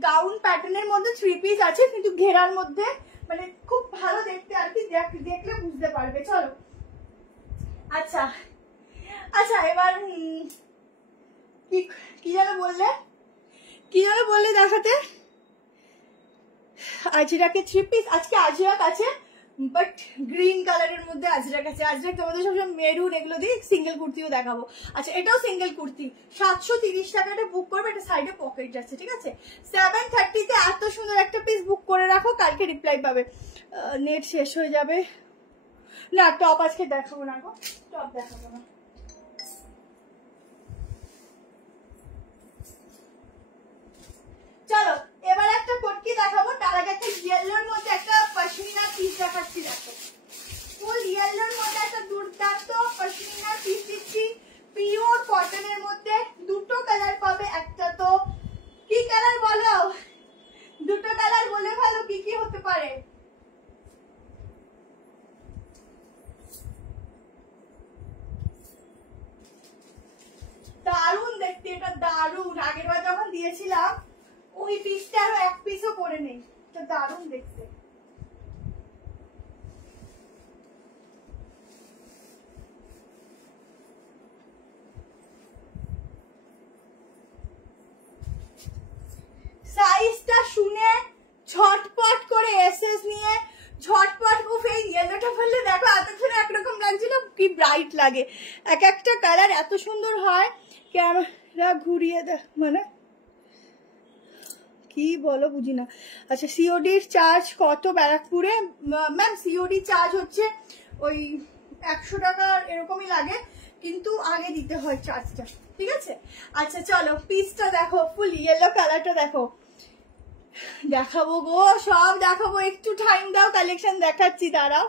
গাউন প্যাটার্নের মধ্যে 3 পিস আছে, কিন্তু ঘেরার মধ্যে, মানে খুব ভালো দেখতে আর কি, দেখলে বুঝতে পারবে। চলো, আচ্ছা আচ্ছা, এবার কি যেন বললে দেখাতে। আজরাকে 3 পিস, আজকে আজরাক আছে, বাট গ্রিন কালারের মধ্যে আজরাক আছে। আজরাক তোমাদের সবসময় মেরুন এগুলো দিয়ে সিঙ্গেল কুর্তিও দেখাবো। আচ্ছা, এটাও সিঙ্গেল কুর্তি, 730 টাকাটা বুক করবে। এটা সাইডে পকেট যাচ্ছে, ঠিক আছে? 730-তে এত সুন্দর একটা পিস বুক করে রাখো, কালকে রিপ্লাই পাবে। নেট শেষ হয়ে যাবে না, টপ আজকে দেখাবো না গো, টপ দেখাবো না। চলো, এবার একটা কোটকি দেখাবো, তার আগে একটা ইয়েলোর মধ্যে একটা পশমিনা পিস দেখাচ্ছি। দেখো, ফুল ইয়েলোর মধ্যে একটা দুর্দান্ত পশমিনা পিস দিচ্ছি, পিওর কটনের মধ্যে। দুটো কালার পাবে, একটা তো কি কালার বলো, দুটো কালার বলে ভালো, কি কি হতে পারে? দারুণ দেখতে, এটা দারুণ। আগের বার যখন দিয়েছিলাম ওই পিসটা আরো এক পিসও পরে নেই, তো দারুণ দেখতে। সাইজটা শুনে ঝটপট করে এসএস নিয়ে ঝটপট উফে ইয়েলোটা বললে দেখো, এতক্ষণ একরকম লাগছিল, কি ব্রাইট লাগে। এক একটা কালার এত সুন্দর হয়, ক্যামেরা ঘুরিয়ে দেখ, মানে কি বলো বুঝি না। আচ্ছা, সিওডির চার্জ কত ব্যারাকপুরে? ম্যাম সিওডি চার্জ হচ্ছে ওই 100 টাকা এরকমই লাগে, কিন্তু আগে দিতে হয় চার্জটা, ঠিক আছে? আচ্ছা চলো, পিসটা দেখো, ফুল ইয়েলো কালারটা দেখো, দেখাবো গো, সব দেখাবো, একটু টাইম দাও, কালেকশন দেখাচ্ছি, দাঁড়াও।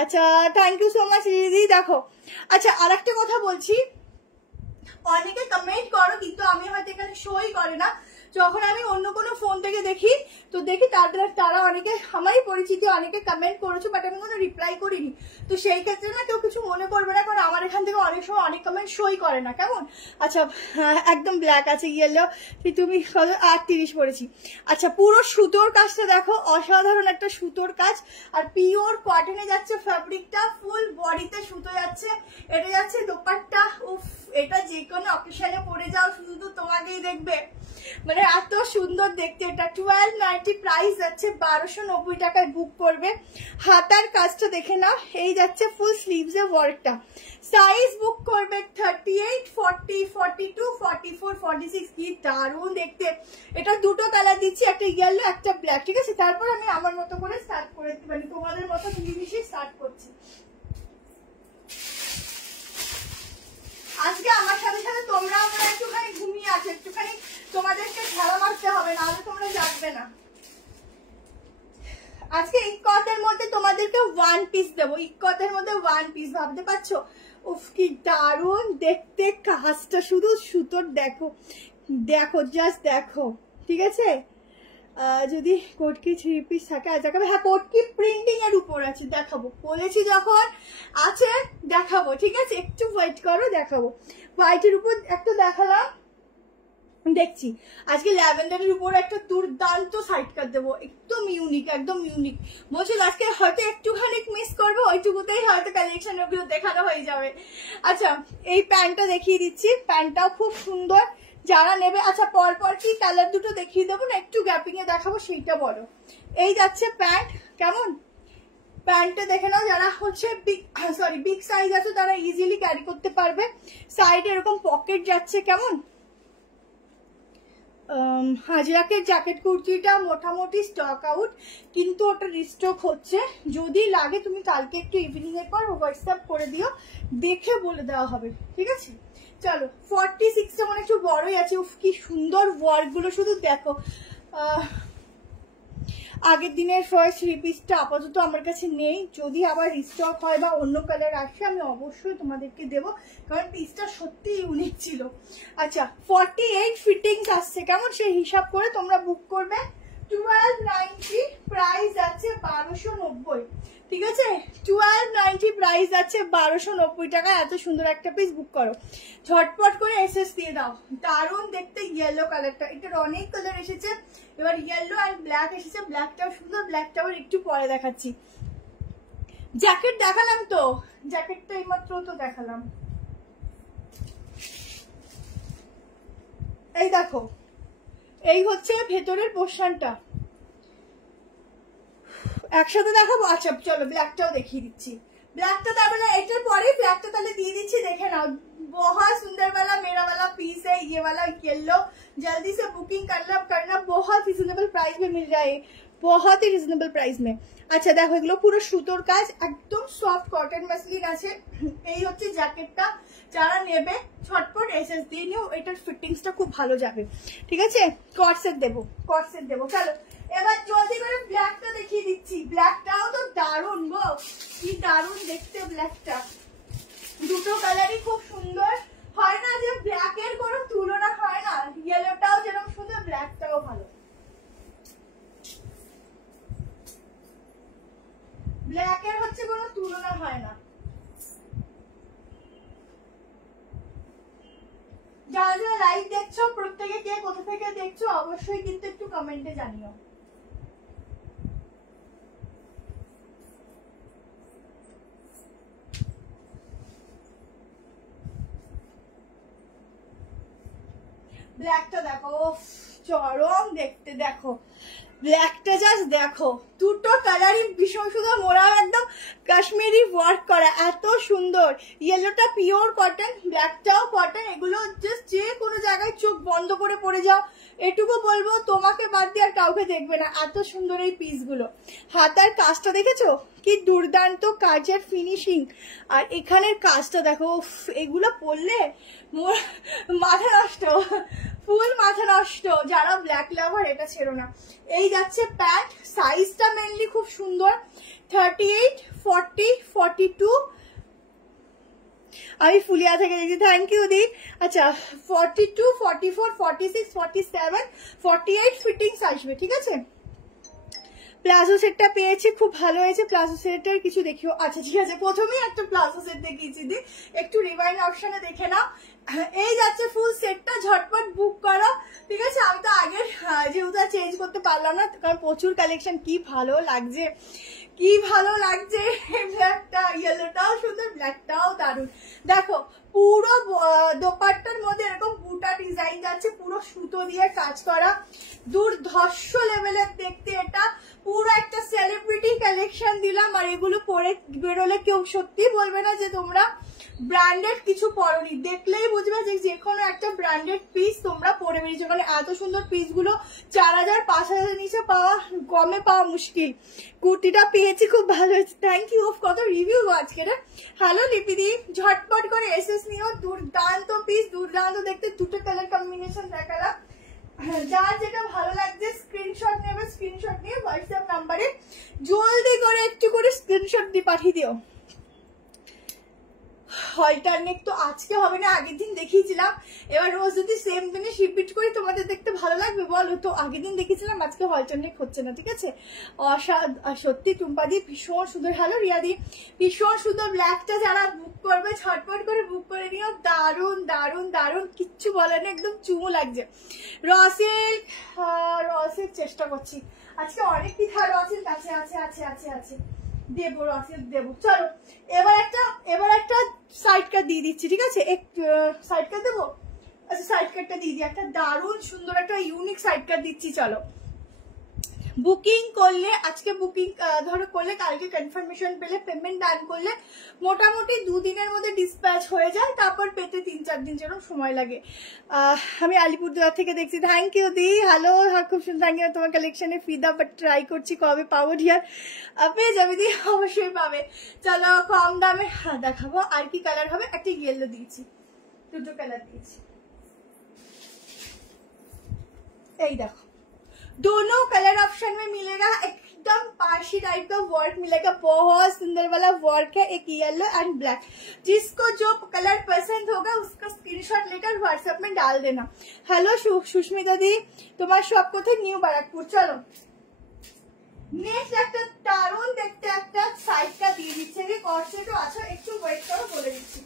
আচ্ছা, থ্যাংক ইউ সো মাচ দিদি। দেখো, আচ্ছা আর একটা কথা বলছি, অনেকে কমেন্ট করো কিন্তু আমি হয়তো এখানে শোই করে না, যখন আমি অন্য কোনো ফোন থেকে দেখি তো দেখি তারা অনেকে আমারই পরিচিত অনেকে কমেন্ট করেছো, বাট আমি কোনো রিপ্লাই করিনি। তো সেই ক্ষেত্রে না কেউ কিছু মনে করবে না, কারণ আমার এখান থেকে অনেক সময় অনেক কমেন্ট সই করে না, কেমন? আচ্ছা একদম ব্ল্যাক আছে, ইয়েলো তুমি 38 পড়েছি। আচ্ছা পুরো সুতোর কাজটা দেখো, অসাধারণ একটা সুতোর কাজ, আর পিওর কটনে যাচ্ছে ফ্যাব্রিকটা, ফুল বডিতে সুতো যাচ্ছে, এটা যাচ্ছে দোপাট্টা। উফ, এটা যে কোনো অকেশনে পরে যাও শুধু তো তোমাকেই দেখবে, মানে এত সুন্দর দেখতে। এটা 1290 প্রাইস যাচ্ছে, 1290 টাকায় বুক করবে। হাতার কাজটা দেখে নাও, এই যাচ্ছে ফুল স্লিভস এর ওয়ার্কটা। সাইজ বুক করবে 38, 40, 42, 44, 46। কি দারুণ দেখতে। এটা দুটো কালার দিচ্ছি, একটা ইয়েলো একটা ব্ল্যাক, ঠিক আছে? তারপর আমি আমার মতো করে স্টার্ট করে দিতে পারি, তোমাদের মতো মিলিমিশে স্টার্ট করছি। আজকে আমার সাথে সাথে তোমরা আমরা একটুখানি ঘুমিয়ে আছো, একটুখানি তোমাদেরকে খেলা মারতে হবে, নাহলে তোমরা জাগবে না। আজকে ইকতের মধ্যে তোমাদেরকে ওয়ান পিস দেবো, ইকতের মধ্যে ওয়ান পিস, ভাবতে পারছো? উফ কি দারুণ দেখতে কাজটা, শুধু সুতোর দেখো, দেখো জাস্ট দেখো, ঠিক আছে? যদি কোটকি 3 পিস থাকে দেখাবো, হ্যাঁ কোটকি প্রিন্টিং এর উপর আছে, দেখাবো, বলেছি যখন আছে দেখাবো, ঠিক আছে? একটু ওয়েট করো, দেখাবো। হোয়াইটের উপর একটা দেখালাম, দেখছি আজকে ল্যাভেন্ডারের উপর একটা দুর্দান্ত সাইড কাট দেবো, একদম ইউনিক, একদম ইউনিক। বলছি আজকে হয়তো একটুখানি মিস করবো, ওইটুকুতেই হয়তো কালেকশন ওগুলো দেখানো হয়ে যাবে। আচ্ছা এই প্যান্টটা দেখিয়ে দিচ্ছি, প্যান্টটাও খুব সুন্দর, যারা নেবে। আচ্ছা পরপর কি কালার দুটো দেখিয়ে দেবো না, একটু গ্যাপিং এ দেখাবো, সেইটা বলো। এই যাচ্ছে প্যান্ট, কেমন? প্যান্টটা দেখে নাও, যারা হচ্ছে বিগ সাইজ আছে তারা ইজিলি ক্যারি করতে পারবে। সাইডে এরকম পকেট যাচ্ছে, কেমন? হাজরাকের জ্যাকেট কুর্তিটা মোটামুটি স্টক আউট, কিন্তু ওটা রিস্টক হচ্ছে, যদি লাগে তুমি কালকে একটু ইভিনিং এর পর হোয়াটসঅ্যাপ করে দিও, দেখে বলে দেওয়া হবে, ঠিক আছে? চলো 46টা মানে একটু বড়ই আছে। উফ কি সুন্দর ওয়ার্ক গুলো, শুধু দেখো। আগের দিনের ফার্স্ট 3 পিসটা আপাতত আমার কাছে নেই, যদি আবার রিস্টক হয় বা অন্য কালার আসে আমি অবশ্যই তোমাদেরকে দেবো, কারণ পিসটা সত্যি ইউনিক ছিল। আচ্ছা 48 ফিটিংস আসছে, কেমন? সেই হিসাব করে তোমরা বুক করবে। 1290 প্রাইস আছে 1290, ঠিক আছে? 1290 প্রাইস আছে 1290 টাকা। এত সুন্দর একটা পিস বুক করো, ঝটপট করে এসএস দিয়ে দাও। দারুণ দেখতে ইয়েলো কালারটা, এটার অনেক কালার এসেছে, এবার ইয়েলো আর ব্ল্যাক এসেছে, ব্ল্যাকটাও সুন্দর, ব্ল্যাকটাও একটু পরে দেখাচ্ছি। জ্যাকেট দেখালাম তো, জ্যাকেটটা এইমাত্র তো দেখালাম, এই দেখো, এই হচ্ছে ভেতরের পোর্শনটা, একসাথে দেখাবো। আচ্ছা চলো ব্ল্যাকটাও দেখিয়ে দিচ্ছি, ব্ল্যাকটা তারপরে এটার পরে ব্ল্যাকটা তাহলে দিয়ে দিচ্ছি, দেখে নাও। बहुत सुंदर वाला मेरा वाला पीस है, ये वाला येलो, जल्दी से बुकिंग करना, बहुत रिजनेबल प्राइस में मिल रहा है, बहुत ही रिजनेबल प्राइस में। আচ্ছা দেখো এগুলো পুরো সুতোর কাজ, একদম সফট কটন মাসলিন আছে। এই হচ্ছে জ্যাকেটটা, যারা নেবে ছটপট এসএস দিয়ে নিও, এটার ফিটিংসটা খুব ভালো যাবে, ঠিক আছে? কটসেট দেবো, কটসেট দেবো। চলো এবার জলদি করে ব্ল্যাকটা দেখিয়ে দিচ্ছি, ব্ল্যাকটাও তো দারুণ গো, কি দারুণ দেখতে ব্ল্যাকটা, দুটো কালারই খুব সুন্দর। হয় না যে ব্ল্যাকের কোনো তুলনা হয় না, ইয়েলোটাও যেরকম সুন্দর ব্ল্যাকটাও ভালো, ব্ল্যাকের হচ্ছে কোনো তুলনা হয় না। যারা যারা লাইভ দেখছো প্রত্যেকে কে কোথা থেকে দেখছো অবশ্যই কিন্তু একটু কমেন্টে জানিও। ব্ল্যাকটা দেখো, চরম দেখতে, দেখো ব্ল্যাকটা জাস্ট দেখো, দুটো কালারই ভীষণ সুন্দর, মোরা একদম কাশ্মীরি ওয়ার্ক করা, এত সুন্দর। ইয়েলোটা পিওর কটন, ব্ল্যাকটাও কটন, এগুলো জাস্ট যে কোনো জায়গায় চোখ বন্ধ করে পড়ে যাও, এটুকু বলবো তোমাকে বাদ দিয়ে আর কাউকে দেখবে না, এত সুন্দর এই পিসগুলো। হাতার কাজটা দেখেছো কি দুর্দান্ত কাজের ফিনিশিং, আর এখানের কাজটা দেখো, এগুলো পরলে মাথা নষ্ট, ফুল মাথা নষ্ট। যারা ব্ল্যাক লাভার এটা ছেড়ো না। এই যাচ্ছে প্যান্ট, সাইজটা মেনলি খুব সুন্দর, 38, 40, 42, আমি ফুলিয়া থেকে দেখছি, থ্যাংক ইউ দি। আচ্ছা 42, 44, 46, 47, 48 ফিটিংস আসবে, ঠিক আছে। প্লাজো সেটটা পেয়েছি, খুব ভালো হয়েছে। প্লাজো সেটের কিছু দেখিও। আচ্ছা ঠিক আছে, প্রথমেই একটা প্লাজো সেট দেখিয়েছি দি, একটু রিভাইন্ড অপশনে দেখে নাও। এই যাচ্ছে ফুল সেটটা, ঝটপট বুক করো, ঠিক আছে। আমি তো আগে যেহেতু চেঞ্জ করতে পারলাম না, কারণ প্রচুর কালেকশন। কি ভালো লাগছে, কি ভালো লাগছে। ব্ল্যাকটা, ইয়েলোটাও সুন্দর, ব্ল্যাকটাও দারুণ। দেখো পুরো দোপাট্টার মধ্যে এরকম বুটা ডিজাইন যাচ্ছে, পুরো সুতো দিয়ে কাজ করা, দুর্ধর্ষ লেভেলের দেখতে। এটা পুরো একটা সেলিব্রিটি কালেকশন দিলাম। আর এগুলো পরে বেরোলে কেউ সত্যি বলবে না যে তোমরা ব্র্যান্ডেড কিছু পরনি, দেখলেই বুঝবে যে কোনো একটা ব্র্যান্ডেড পিস তোমরা পরে বেরিয়েছো। কারণ এত সুন্দর পিস গুলো 4000, 5000 নিচে পাওয়া, কমে পাওয়া মুশকিল। কুর্তিটা পেয়েছি, খুব ভালো হয়েছে, থ্যাংক ইউ। কত রিভিউ আজকে রে। হ্যালো লিপিদি, ঝটপট করে এসএস নিও, দুর্দান্ত পিস, দুর্দান্ত দেখতে। দুটো কালার কম্বিনেশন দেখালাম, যার যেটা ভালো লাগছে স্ক্রিনশট নেবে, স্ক্রিনশট নিয়ে হোয়াটসঅ্যাপ নাম্বারে জলদি করে একটু করে স্ক্রিনশট দিয়ে পাঠিয়ে দিও। অল্টারনেট তো আজকে হবে না, আগের দিন দেখিয়েছিলাম। এবার রোজ যদি সেম জিনিস রিপিট করি তোমাদের দেখতে ভালো লাগবে বলো? তো আগের দিন দেখিয়েছিলাম, আজকে অল্টারনেট হচ্ছে না, ঠিক আছে। সত্যি টুম্পাদি ভীষণ সুন্দর। হ্যালো রিয়াদি, ভীষণ সুন্দর। ব্ল্যাকটা যারা বুক করবে ঝটপট করে বুক করে নিও, দারুণ দারুণ দারুণ, কিচ্ছু বলে না, একদম চুমু লাগছে। রসিল, রসিল চেষ্টা করছি আজকে, অনেক পিঠা রসিল কাছে আছে, আছে আছে আছে, দেবো রসিদ দেবো। চলো এবার একটা সাইড কাট দিয়ে দিচ্ছি, ঠিক আছে। একটু সাইড কাট দেবো। আচ্ছা সাইড কাটটা দিয়ে দিই, একটা দারুণ সুন্দর একটা ইউনিক সাইড কাট দিচ্ছি। চলো বুকিং করলে, আজকে বুকিং ধরো করলে, কালকে কনফার্মেশন পেলে, পেমেন্ট ডান করলে মোটামুটি 2 দিনের মধ্যে ডিসপ্যাচ হয়ে যায়। তারপর পেতে 3-4 দিন যেরকম সময় লাগে। আমি আলিপুরদুয়ার থেকে দেখছি, থ্যাংক ইউ দি। হ্যালো, খুব সুন্দর, থ্যাংক ইউ। তোমার কালেকশনে ফিদা, বাট ট্রাই করছি, কবে পাবো ডিয়ার? পেয়ে যাবে দি, অবশ্যই পাবে। চলো কম দামে দেখাবো। আর কি কালার হবে? একটা ইয়েলো দিয়েছি, দুটো কালার দিয়েছি, এই দেখো। दोनों कलर ऑप्शन में मिलेगा, एकदम पार्शी टाइप का वर्क मिलेगा, बहुत सुंदर वाला वर्क है। एक येलो एंड ब्लैक, जिसको जो कलर पसंद होगा उसका स्क्रीनशॉट लेकर व्हाट्सएप में डाल देना। हेलो सुष्मिता दी, तुम्हार शॉप कोথায়? নিউ ব্যারাকপুর। চলো নেক্সট একটা দারুণ দেখতে একটা সাইডটা দিয়ে দিচ্ছি। আমি কর্সেটও আছে, একটু ওয়েট করো, বলে দিচ্ছি।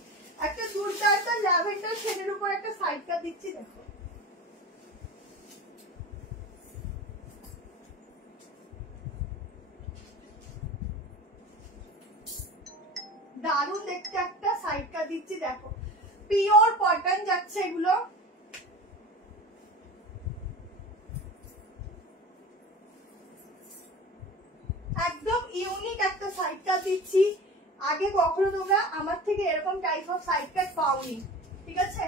একটা দুর্দান্ত ল্যাভেন্ডার শেডের উপর একটা সাইডটা দিচ্ছি, দেখো দারুণ দেখতে একটা সাইডটা দিচ্ছি। দেখো পিওর কটন যাচ্ছে এগুলো, একদম ইউনিক একটা সাইডটা দিচ্ছি। আগে কখনো তোমরা আমার থেকে এরকম টাইপ অফ সাইড কাট পাওনি, ঠিক আছে।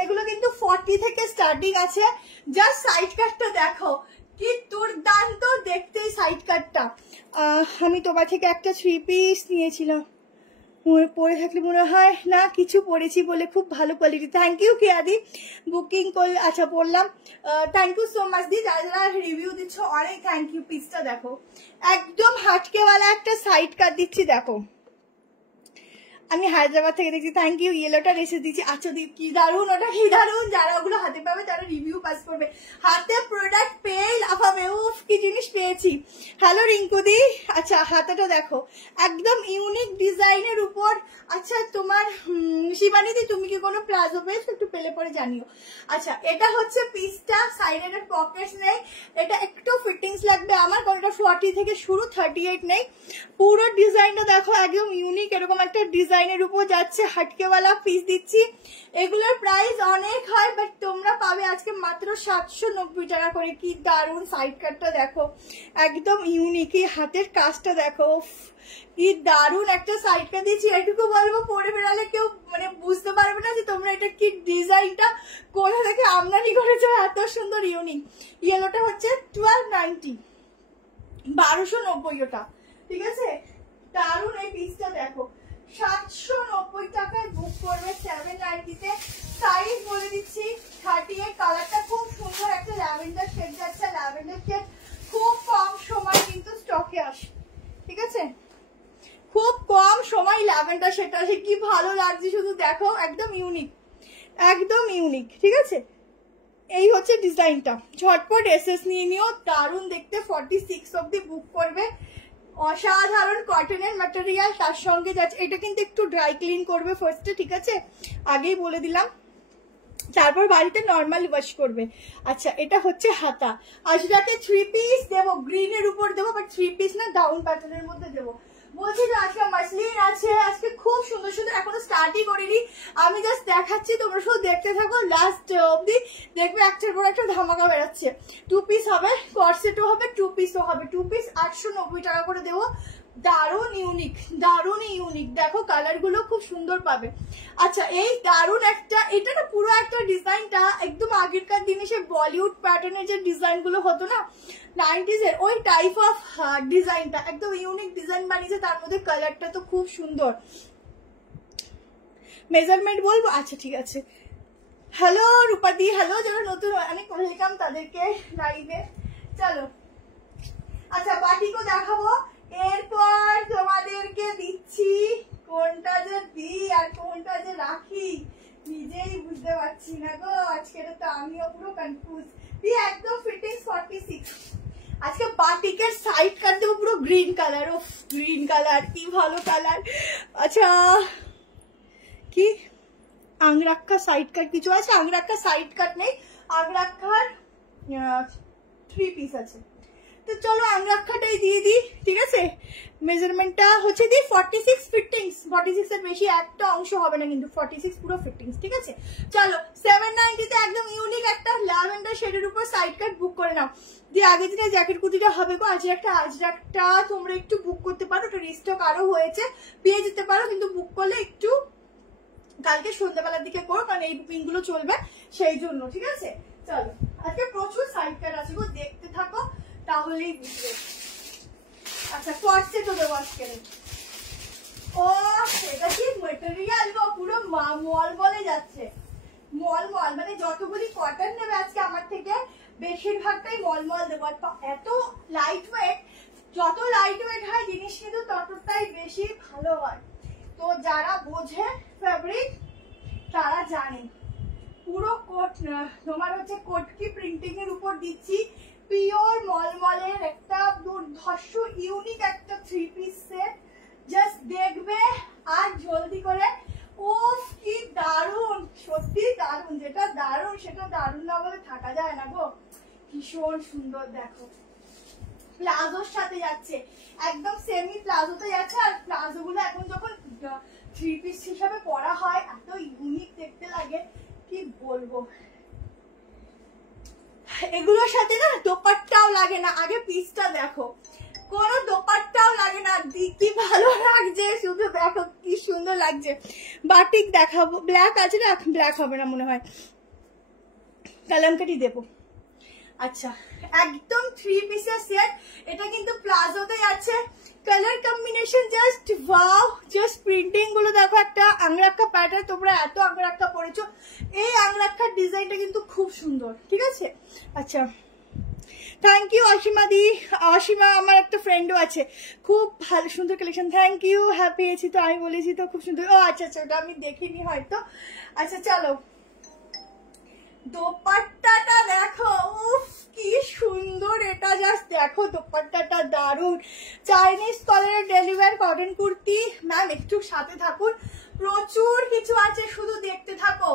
এগুলো কিন্তু 40 থেকে স্টার্টিং আছে। জাস্ট সাইড কাটটা দেখো, কি দুর্দান্ত দেখতে সাইড কাটটা। আমি তোমার থেকে একটা 3 পিস নিয়েছিলাম, পরে থাকলে মনে হয় না কিছু পরেছি বলে, খুব ভালো কোয়ালিটি। থ্যাংক ইউ কেয়াদি, বুকিং করলে। আচ্ছা পড়লাম, থ্যাংক ইউ সো মাচ দি, যারা যারা রিভিউ দিচ্ছ অনেক থ্যাংক ইউ। পিসটা দেখো, একদম হাটকেওয়ালা একটা সাইড কাট দিচ্ছি, দেখো। আমি হায়দ্রাবাদ থেকে দেখছি, থ্যাংক ইউ। ইয়েলোটা রেসে দিচ্ছি। আচ্ছা কি দারুন, ওটা কি দারুন। যারা ওগুলো হাতে পাবে তারা রিভিউ পাস করবে, হাতে প্রোডাক্ট পেয়ে লাফাবে, উফ কি জিনিস পেয়েছি। হ্যালো রিঙ্কুদি, আচ্ছা হাতাটা দেখো, একদম ইউনিক ডিজাইনের উপর। আচ্ছা তোমার শিবানীদি, তুমি কি কোনো প্লাজো পেয়েছো? একটু পেলে পরে জানিও। আচ্ছা এটা হচ্ছে পিসটা, সাইডের পকেটস নেই, এটা একটু ফিটিংস লাগবে আমার, কারণ এটা 40 থেকে শুরু, 38 নেই। পুরো ডিজাইনটা দেখো, একদম ইউনিক এরকম একটা ডিজাইনের উপর যাচ্ছে, হাটকেওয়ালা পিস দিচ্ছি। এগুলোর প্রাইস অনেক হয়, বাট তোমরা পাবে আজকে মাত্র 790 টাকা করে। কি দারুন সাইড কাটটা দেখো, একদম ইউনিক। এই হাতের কাজটা দেখো, কি দারুন একটা সাইড কাট দিচ্ছি। এটুকু বলবো, পরে বেরালে কেউ মানে বুঝতে পারবে না যে তোমরা এটা কি ডিজাইনটা কোথা থেকে আমদানি করেছো, এত সুন্দর ইউনিক। ইয়েলোটা হচ্ছে 1290, 1290 ওটা, ঠিক আছে। দারুন এই পিসটা দেখো, 790 টাকায় বুক করবে 790-তে। সাইজ বলে দিচ্ছি 38, কালারটা খুব সুন্দর একটা ল্যাভেন্ডার শেড যাচ্ছে, ল্যাভেন্ডার শেড খুব ল্যাভেন্ডার সেটা আছে, কি ভালো লাগছে শুধু দেখো, একদম ইউনিক, একদম ইউনিক। ঠিক আছে, এই হচ্ছে ডিজাইনটা। ঝটপট এসএস নিয়ে নিও, দারুণ দেখতে। 46 অব্দি বুক করবে। অসাধারণ কটনের ম্যাটেরিয়াল, তার সঙ্গে যাচ্ছে এটা কিন্তু একটু ড্রাই ক্লিন করবে ফার্স্টে, ঠিক আছে, আগেই বলে দিলাম, তারপর বাড়িতে নর্মাল ওয়াশ করবে। আচ্ছা, এটা হচ্ছে হাতা। আজরাকে 3 পিস দেবো, গ্রিনের উপর দেবো, বাট 3 পিস না, ডাউন প্যাটার্নের মধ্যে দেবো। বলছি যে আজকে মাসলিন আছে, আজকে খুব সুন্দর সুন্দর, এখনো স্টার্টই করিনি, আমি জাস্ট দেখাচ্ছি, তোমরা শুধু দেখতে থাকো লাস্ট অব্দি, দেখবে একটার পর একটা ধামাকা বেড়াচ্ছে। 2 পিস হবে, কর্সেটও হবে, 2 পিসও হবে। 2 পিস 890 টাকা করে দেবো। দারুণ ইউনিক, দারুণ ইউনিক, দেখো কালার গুলো খুব সুন্দর পাবে। আচ্ছা, এই দারুণ একটা, এটা না পুরো একটা ডিজাইনটা একদম আগেরকার দিনে সে বলিউড প্যাটার্নের যে ডিজাইন গুলো হতো না 90s এর, ওই টাইপ অফ ডিজাইনটা, একদম ইউনিক ডিজাইন বানিয়েছে, তার মধ্যে কালারটা তো খুব সুন্দর। মেজারমেন্ট বলবো? আচ্ছা ঠিক আছে। হ্যালো রূপাদি, হ্যালো, যারা নতুন অনেক ওয়েলকাম তাদেরকে লাইভে। চলো, আচ্ছা বাটিকও দেখাবো, এরপর তোমাদেরকে দিচ্ছি, কোনটা যে দিই আর কোনটা যে রাখি নিজেই বুঝতে পারছি না গো, আজকে তো আমিও পুরো কনফিউজ। দিয়ে একদম ফিটিং 46। আজকে বাটিকের সাইড কাট দেবো পুরো গ্রিন কালার। ও গ্রিন কালার কি ভালো কালার। আচ্ছা, কি আংরাক্ষা সাইড কাট কিছু আছে? আংরাক্ষা সাইড কাট নেই, আংরাক্ষার 3 পিস আছে। তো চলো আংরাক্ষাটাই দিয়ে দিই, ঠিক আছে। মেজারমেন্টটা হচ্ছে দিই 46 ফিটিংস, 46 এর বেশি একটা অংশ হবে না কিন্তু, 46 পুরো ফিটিংস, ঠিক আছে। চলো 790 তে একদম ইউনিক একটা ল্যাভেন্ডার শেডের উপর সাইড কাট বুক করে নাও। দিয়ে আগের দিনে জ্যাকেট কুর্তিটা হবে গো, আজরাকটা তোমরা একটু বুক করতে পারো, ওটা রিস্টক আরো হয়েছে, পেয়ে যেতে পারো, কিন্তু বুক করলে একটু কালকে সন্ধ্যাবেলার দিকে করো, কারণ এই বুকিং গুলো চলবে সেই জন্য, ঠিক আছে। চলো, আজকে প্রচুর সাইড কাট আছে গো, দেখতে থাকো তাহলেই বুঝবে। আচ্ছা, কর্সেটও দেবো আজকে। ও এটা কি ম্যাটেরিয়াল গো, পুরো মল বলে যাচ্ছে, মল মানে যতগুলি কটন নেবে আজকে আমার থেকে বেশিরভাগটাই মল দেবো। এত লাইট ওয়েট, যত লাইট ওয়েট হয় জিনিস কিন্তু ততটাই বেশি ভালো হয়। তো যারা বোঝে ফেব্রিক তারা জানে। পুরো কোট তোমার হচ্ছে কোটকি প্রিন্টিং এর উপর দিচ্ছি, পিওর মলমলের একটা দুর্ধর্ষ ইউনিক একটা 3 পিস সেট। জাস্ট দেখবে আর জলদি করে। উফ কি দারুণ, সত্যি দারুণ, যেটা দারুণ সেটা দারুণ না বলে থাকা যায় না গো, ভীষণ সুন্দর। দেখো প্লাজোর সাথে যাচ্ছে, একদম সেমি প্লাজোতে যাচ্ছে, আর প্লাজো গুলো এখন যখন 3 পিস হিসাবে পরা হয় এত ইউনিক দেখতে লাগে, কি বলবো। এগুলোর সাথে না দোপাট্টাও লাগে না, আগে পিসটা দেখো, কোনো দোপাট্টাও লাগে না, কি ভালো লাগছে, শুধু দেখো কি সুন্দর লাগছে। বাটিক দেখাবো, ব্ল্যাক আছে না, ব্ল্যাক হবে না মনে হয়, কালামকারি দেবো। আচ্ছা, একদম 3 পিসের সেট, এটা কিন্তু প্লাজোতে আছে, colour combination just wow, just printing গুলো দেখো, একটা আংরাক্ষা প্যাটার্ন, তোমরা এত আংরাক্ষা পরেছো, এই আংরাক্ষার ডিজাইনটা কিন্তু খুব সুন্দর, ঠিক আছে। আচ্ছা, থ্যাংক ইউ অসীমা দি, অসীমা আমার একটা ফ্রেন্ডও আছে, খুব ভালো সুন্দর কালেকশন, থ্যাংক ইউ। হ্যাঁ পেয়েছি তো, আমি বলেছি তো খুব সুন্দর। ও আচ্ছা আচ্ছা, ওটা আমি দেখিনি হয়তো। আচ্ছা চলো, দোপাট্টাটা দেখো, উফ কি সুন্দর, এটা জাস্ট দেখো, দোপাট্টাটা দারুণ। চাইনিজ কলারের ডেলিভার কটন কুর্তি, ম্যাম একটু সাথে থাকুন, প্রচুর কিছু আছে, শুধু দেখতে থাকো।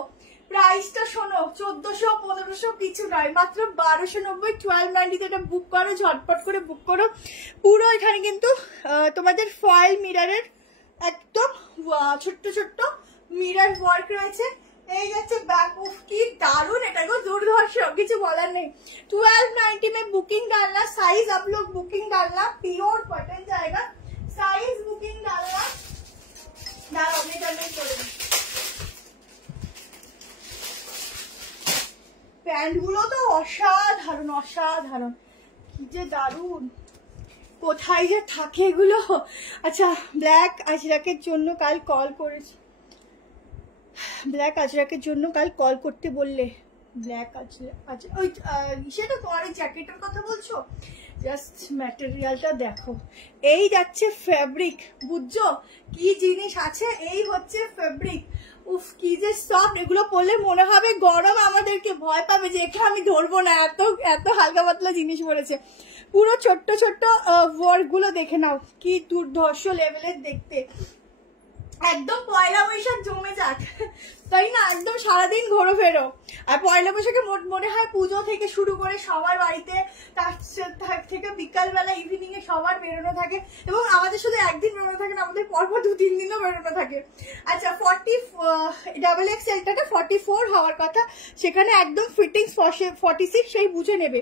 প্রাইসটা শোনো, 1400-1500 কিছু নয়, মাত্র 1290, 1290 এটা বুক করো, ঝটপট করে বুক করো। পুরো এখানে কিন্তু তোমাদের ফয়েল মিররের একদম ছোট্ট ছোট্ট মিরর ওয়ার্ক রয়েছে। এই যাচ্ছে ব্যাক, উফ কি দারুন, এটা গো দুর্ধর্ষ, কিছু বলার নেই। 1290 में बुकिंग डालना, साइज आप लोग बुकिंग डालना, प्योर कॉटन जाएगा, साइज बुकिंग डालना। दाঁড়াও মেজারমেন্ট করে দিই। প্যান্ট গুলো তো অসাধারণ অসাধারণ, কি যে দারুন, কোথায় যে থাকে এগুলো। আচ্ছা, ব্ল্যাক আজরাকের জন্য কাল কল করেছি, ব্ল্যাক আজরাকের জন্য কাল কল করতে বললে, ব্ল্যাক আজরা, আচ্ছা ওই সেটা তোমার ওই জ্যাকেটের কথা বলছো, জাস্ট ম্যাটেরিয়ালটা দেখো, এই যাচ্ছে ফেব্রিক, বুঝছো কি জিনিস আছে, এই হচ্ছে ফেব্রিক। উফ কি যে সফট, এগুলো পরলে মনে হবে গরম আমাদেরকে ভয় পাবে যে একে আমি ধরবো না, এত এত হালকা পাতলা জিনিস পড়েছে। পুরো ছোট্ট ছোট্ট ওয়ার্ক গুলো দেখে নাও, কি দুর্ধর্ষ লেভেলের দেখতে, একদম পয়লা বৈশাখ জমে যাক, তাই না? একদম সারাদিন ঘোরো ফেরো। আর পয়লা বৈশাখে মনে হয় পুজো থেকে শুরু করে সবার বাড়িতে, তার থেকে বিকালবেলা ইভিনিং এ সবার বেরোনো থাকে, এবং আমাদের শুধু একদিন বেরোনো থাকে না, আমাদের পরপর 2-3 দিনও বেরোনো থাকে। আচ্ছা 40XXLটা 44 হওয়ার কথা, সেখানে একদম ফিটিংস 46, সেই বুঝে নেবে।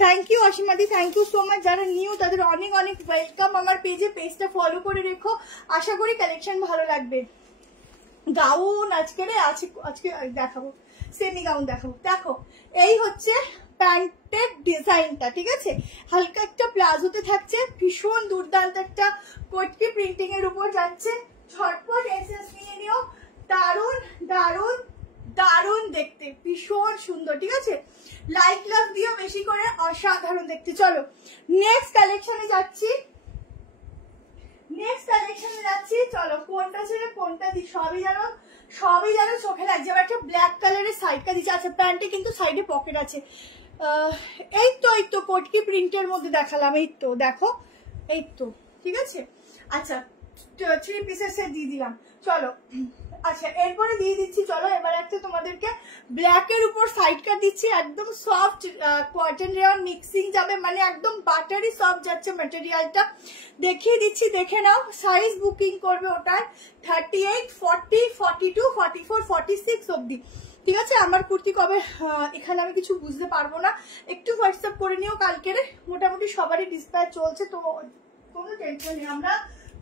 থ্যাংক ইউ অসীমাদি, থ্যাংক ইউ সো মাচ। যারা নিউ তাদের অনেক অনেক ওয়েলকাম আমার পেজে, পেজটা ফলো করে রেখো, আশা করি কালেকশন ভালো লাগবে। গাউন আজকে দেখাবো, সেমি গাউন দেখাবো। দেখো এই হচ্ছে প্যান্টের ডিজাইনটা, ঠিক আছে, হালকা একটা প্লাজোতে থাকছে, ভীষণ দুর্দান্ত একটা কটকি প্রিন্টিং এর উপর যাচ্ছে। ঝটপট এসএস নিয়ে নিও, দারুন দারুন দারুন দেখতে, ভীষণ সুন্দর, ঠিক আছে। লাইক লাভ দিও বেশি করে, অসাধারণ দেখতে। চলো নেক্সট কালেকশনে যাচ্ছি, চলো কোনটা ছেড়ে কোনটা দিই, সবই যেন চোখে লাগছে। আবার একটা ব্ল্যাক কালারের সাইডটা দিচ্ছে। আচ্ছা প্যান্টে কিন্তু সাইডে পকেট আছে। এই তো কোটকি প্রিন্টের মধ্যে দেখালাম, এই তো দেখো, এই তো ঠিক আছে। আচ্ছা 3 পিসের সেট দিয়ে দিলাম। চলো আচ্ছা এরপরে দিয়ে দিচ্ছি, চলো এবার একটা তোমাদেরকে ব্ল্যাকের উপর সাইড কাট দিচ্ছি, একদম সফট কটন রেয়ন মিক্সিং যাবে, মানে একদম বাটারি সফট যাচ্ছে ম্যাটেরিয়ালটা, দেখিয়ে দিচ্ছি দেখে নাও। সাইজ বুকিং করবে ওটার 38, 40, 42, 44, 46 অব্দি, ঠিক আছে। আমার কুর্তি কবে এখানে আমি কিছু বুঝতে পারবো না, একটু হোয়াটসঅ্যাপ করে নিও কালকের, মোটামুটি সবারই ডিসপ্যাচ চলছে, তো কোনো টেনশন নেই। আমরা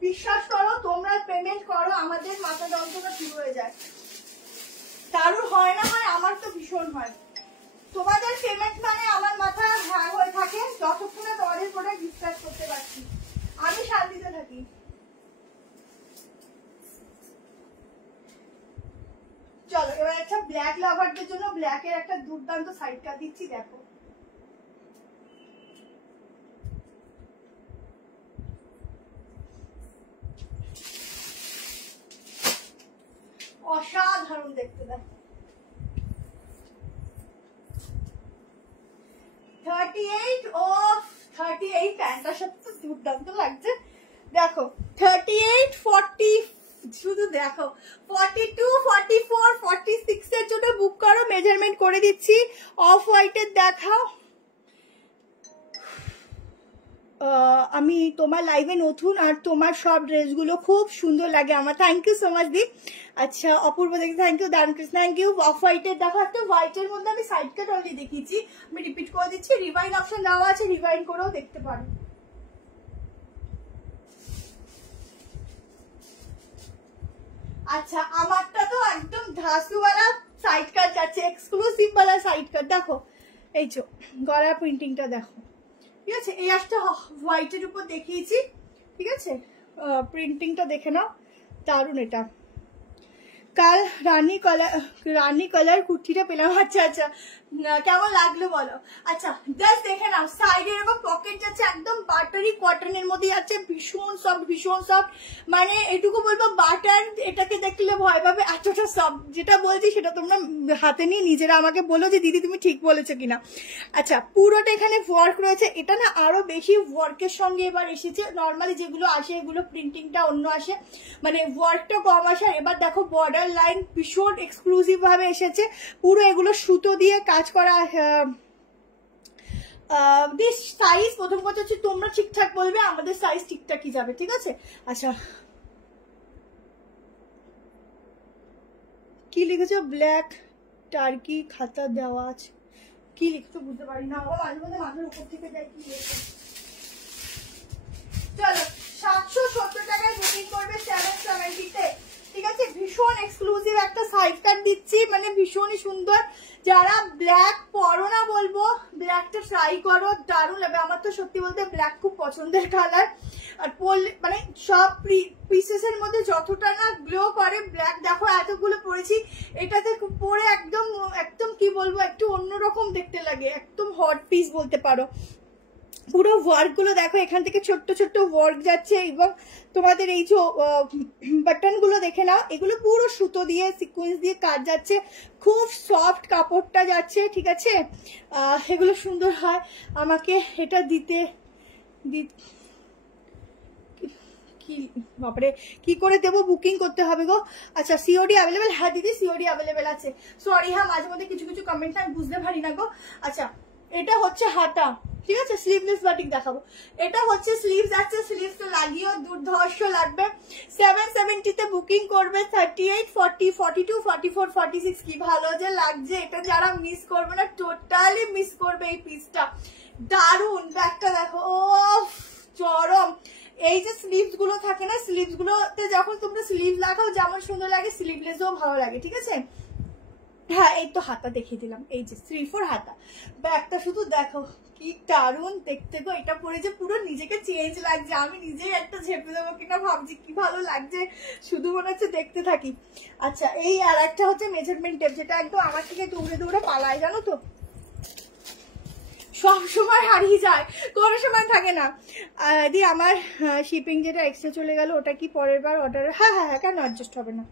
বিশ্বাস করো, তোমরা পেমেন্ট করো, আমাদের মাথা যন্ত্রণা শুরু হয়ে যায়। কারোর হয় না হয়, আমার তো ভীষণ হয়। তোমাদের পেমেন্ট মানে আমার মাথা হ্যাং হয়ে থাকে, যতক্ষণ না তোমাদের প্রোডাক্ট ডিসপ্যাচ করতে পারছি, আমি শান্তিতে থাকি। চলো এবার একটা ব্ল্যাক লাভারদের জন্য ব্ল্যাকের একটা দুর্দান্ত সাইড কাট দিচ্ছি, দেখো অসাধারণ দেখতে। দেখো 38, ও 38 প্যান্টটার সাথে তো দুর্দান্ত লাগছে। দেখো 38, 40, শুধু দেখো 42, 44, 46 এর জন্য বুক করো, মেজারমেন্ট করে দিচ্ছি। অফ হোয়াইটের দেখাও। আমি তোমার লাইভে নতুন, আর তোমার সব ড্রেসগুলো খুব সুন্দর লাগে আমার, থ্যাংক ইউ সো মাচ দি। আচ্ছা অপূর্ব দেখি, থ্যাংক ইউ। দারুণ কৃষ্ণ, থ্যাংক ইউ। অফ হোয়াইটের দেখো, একটা হোয়াইটের মধ্যে আমি সাইড কাট অলরেডি দেখিয়েছি, আমি রিপিট করে দিচ্ছি। রিভাইন অপশন দেওয়া আছে, রিভাইন করেও দেখতে পারো। আচ্ছা আমারটা তো একদম ধাসুওয়ালা সাইড কাট যাচ্ছে, এক্সক্লুসিভ ওয়ালা সাইড কাট। দেখো এই যে গলার প্রিন্টিংটা দেখো, ঠিক আছে। এই একটা হোয়াইটের উপর দেখিয়েছি, ঠিক আছে, প্রিন্টিংটা দেখে নাও, দারুন এটা। কাল রানী কালার কুর্তিটা পেলাম। আচ্ছা আচ্ছা কেমন লাগলো বলো। আচ্ছা জাস্ট দেখে নাও, সাইডে এরকম পকেট যাচ্ছে, একদম বাটারি কটনের মধ্যে যাচ্ছে, ভীষণ সফট, ভীষণ সফট, মানে এটুকু বলবো বাটার, এটাকে দেখলে ভয় পাবে এতটা সফট। যেটা বলছি সেটা তোমরা হাতে নিয়ে নিজেরা আমাকে বলো যে দিদি তুমি ঠিক বলেছো কিনা। আচ্ছা পুরোটা এখানে ওয়ার্ক রয়েছে, এটা না আরো বেশি ওয়ার্কের সঙ্গে এবার এসেছে, নর্মালি যেগুলো আসে এগুলো প্রিন্টিংটা অন্য আসে, মানে ওয়ার্কটা কম আসে। এবার দেখো বর্ডার লাইন ভীষণ এক্সক্লুসিভ ভাবে এসেছে, পুরো এগুলো সুতো দিয়ে কাজ করা। দিস সাইজ প্রথম কথা হচ্ছে তোমরা ঠিকঠাক বলবে, আমাদের সাইজ ঠিকঠাকই যাবে, ঠিক আছে। আচ্ছা কি লিখেছো, ব্ল্যাক টার্কি খাতা দেওয়া আছে, কি লিখছো বুঝতে পারি না, মাঝে মধ্যে মাথার উপর থেকে যায় কি লিখছো। চলো 770 টাকায় বুকিং করবে 770-তে, ঠিক আছে। ভীষণ এক্সক্লুসিভ একটা সাইড কাট দিচ্ছি, মানে ভীষণই সুন্দর। যারা ব্ল্যাক পরো না বলবো ব্ল্যাকটা ট্রাই করো, দারুণ লাগবে। আমার তো সত্যি বলতে ব্ল্যাক খুব পছন্দের কালার, আর মানে সব পিসেসের মধ্যে যতটা না গ্লো করে ব্ল্যাক, দেখো এতগুলো পরেছি, এটাতে পরে একদম একদম কি বলবো, একটু অন্যরকম দেখতে লাগে, একদম হট পিস বলতে পারো। পুরো ওয়ার্ক গুলো দেখো, এখান থেকে ছোট্ট ছোট্ট ওয়ার্ক যাচ্ছে, এবং তোমাদের এই যে বাটন গুলো দেখে নাও, এগুলো পুরো সুতো দিয়ে সিকোয়েন্স দিয়ে কাজ যাচ্ছে, খুব সফট কাপড়টা যাচ্ছে, ঠিক আছে। এগুলো সুন্দর হয়। আমাকে এটা দিতে কি বাপরে কি করে দেবো, বুকিং করতে হবে গো। আচ্ছা সিওডি অ্যাভেলেবেল? হ্যাঁ দিদি সিওডি অ্যাভেলেবেল আছে। সরি হ্যাঁ, মাঝে মধ্যে কিছু কিছু কমেন্ট আমি বুঝতে পারি না গো। আচ্ছা এটা হচ্ছে হাতা, ঠিক আছে, স্লিভলেস বাটিক দেখাবো। এটা হচ্ছে স্লিভস আছে, স্লিভস তো লাগিয়েও দুর্ধর্ষ লাগবে। 770 তে বুকিং করবে, 38, 40, 42, 44, 46 কি ভালো যে লাগছে, এটা যারা মিস করবে না টোটালি মিস করবে এই পিসটা, দারুন। ব্যাগটা দেখো, ও চরম। এই যে স্লিভস গুলো থাকে না, স্লিভস গুলোতে যখন তোমরা স্লিভ লাগাও যেমন সুন্দর লাগে, স্লিভলেসও ভালো লাগে, ঠিক আছে। হ্যাঁ এই তো হাতা দেখিয়ে দিলাম, এই যে 3/4 হাতা। ব্যাগটা শুধু দেখো কি দারুন দেখতে গো, এটা পরে যে পুরো নিজেকে চেঞ্জ লাগছে, আমি নিজেই একটা ঝেপে দেবো কিনা ভাবছি, কি ভালো লাগছে, শুধু মনে হচ্ছে দেখতে থাকি। আচ্ছা এই আর একটা হচ্ছে মেজারমেন্ট টেপ, যেটা একদম আমার থেকে দৌড়ে দৌড়ে পালায়, জানো তো, সব সময় হারিয়ে যায়, কোনো সময় থাকে না। দি আমার শিপিং যেটা এক্সট্রা চলে গেল, ওটা কি পরের বার অর্ডার? হ্যাঁ হ্যাঁ হ্যাঁ, কেন অ্যাডজাস্ট হবে না,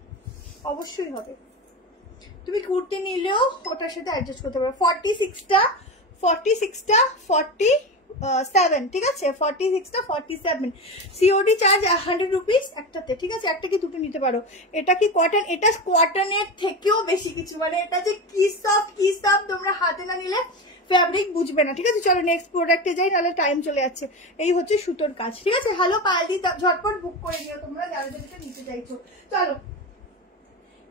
অবশ্যই হবে। তুমি কুর্তি নিলেও ওটার সাথে অ্যাডজাস্ট করতে পারো। 46টা 47, ঠিক আছে, 46টা 47। সিওডি চার্জ 100 রুপিস একটাতে, ঠিক আছে, একটা কি দুটো নিতে পারো। এটা কি কটন? এটা কটনের থেকেও বেশি কিছু, মানে এটা যে কি সফট তোমরা হাতে না নিলে ফ্যাব্রিক বুঝবে না, ঠিক আছে। চলো নেক্সট প্রোডাক্টে যাই, নাহলে টাইম চলে যাচ্ছে। এই হচ্ছে সুতোর কাজ, ঠিক আছে। হ্যালো পালদি, ঝটপট বুক করে নিও তোমরা যারা যেটা নিতে চাইছো। চলো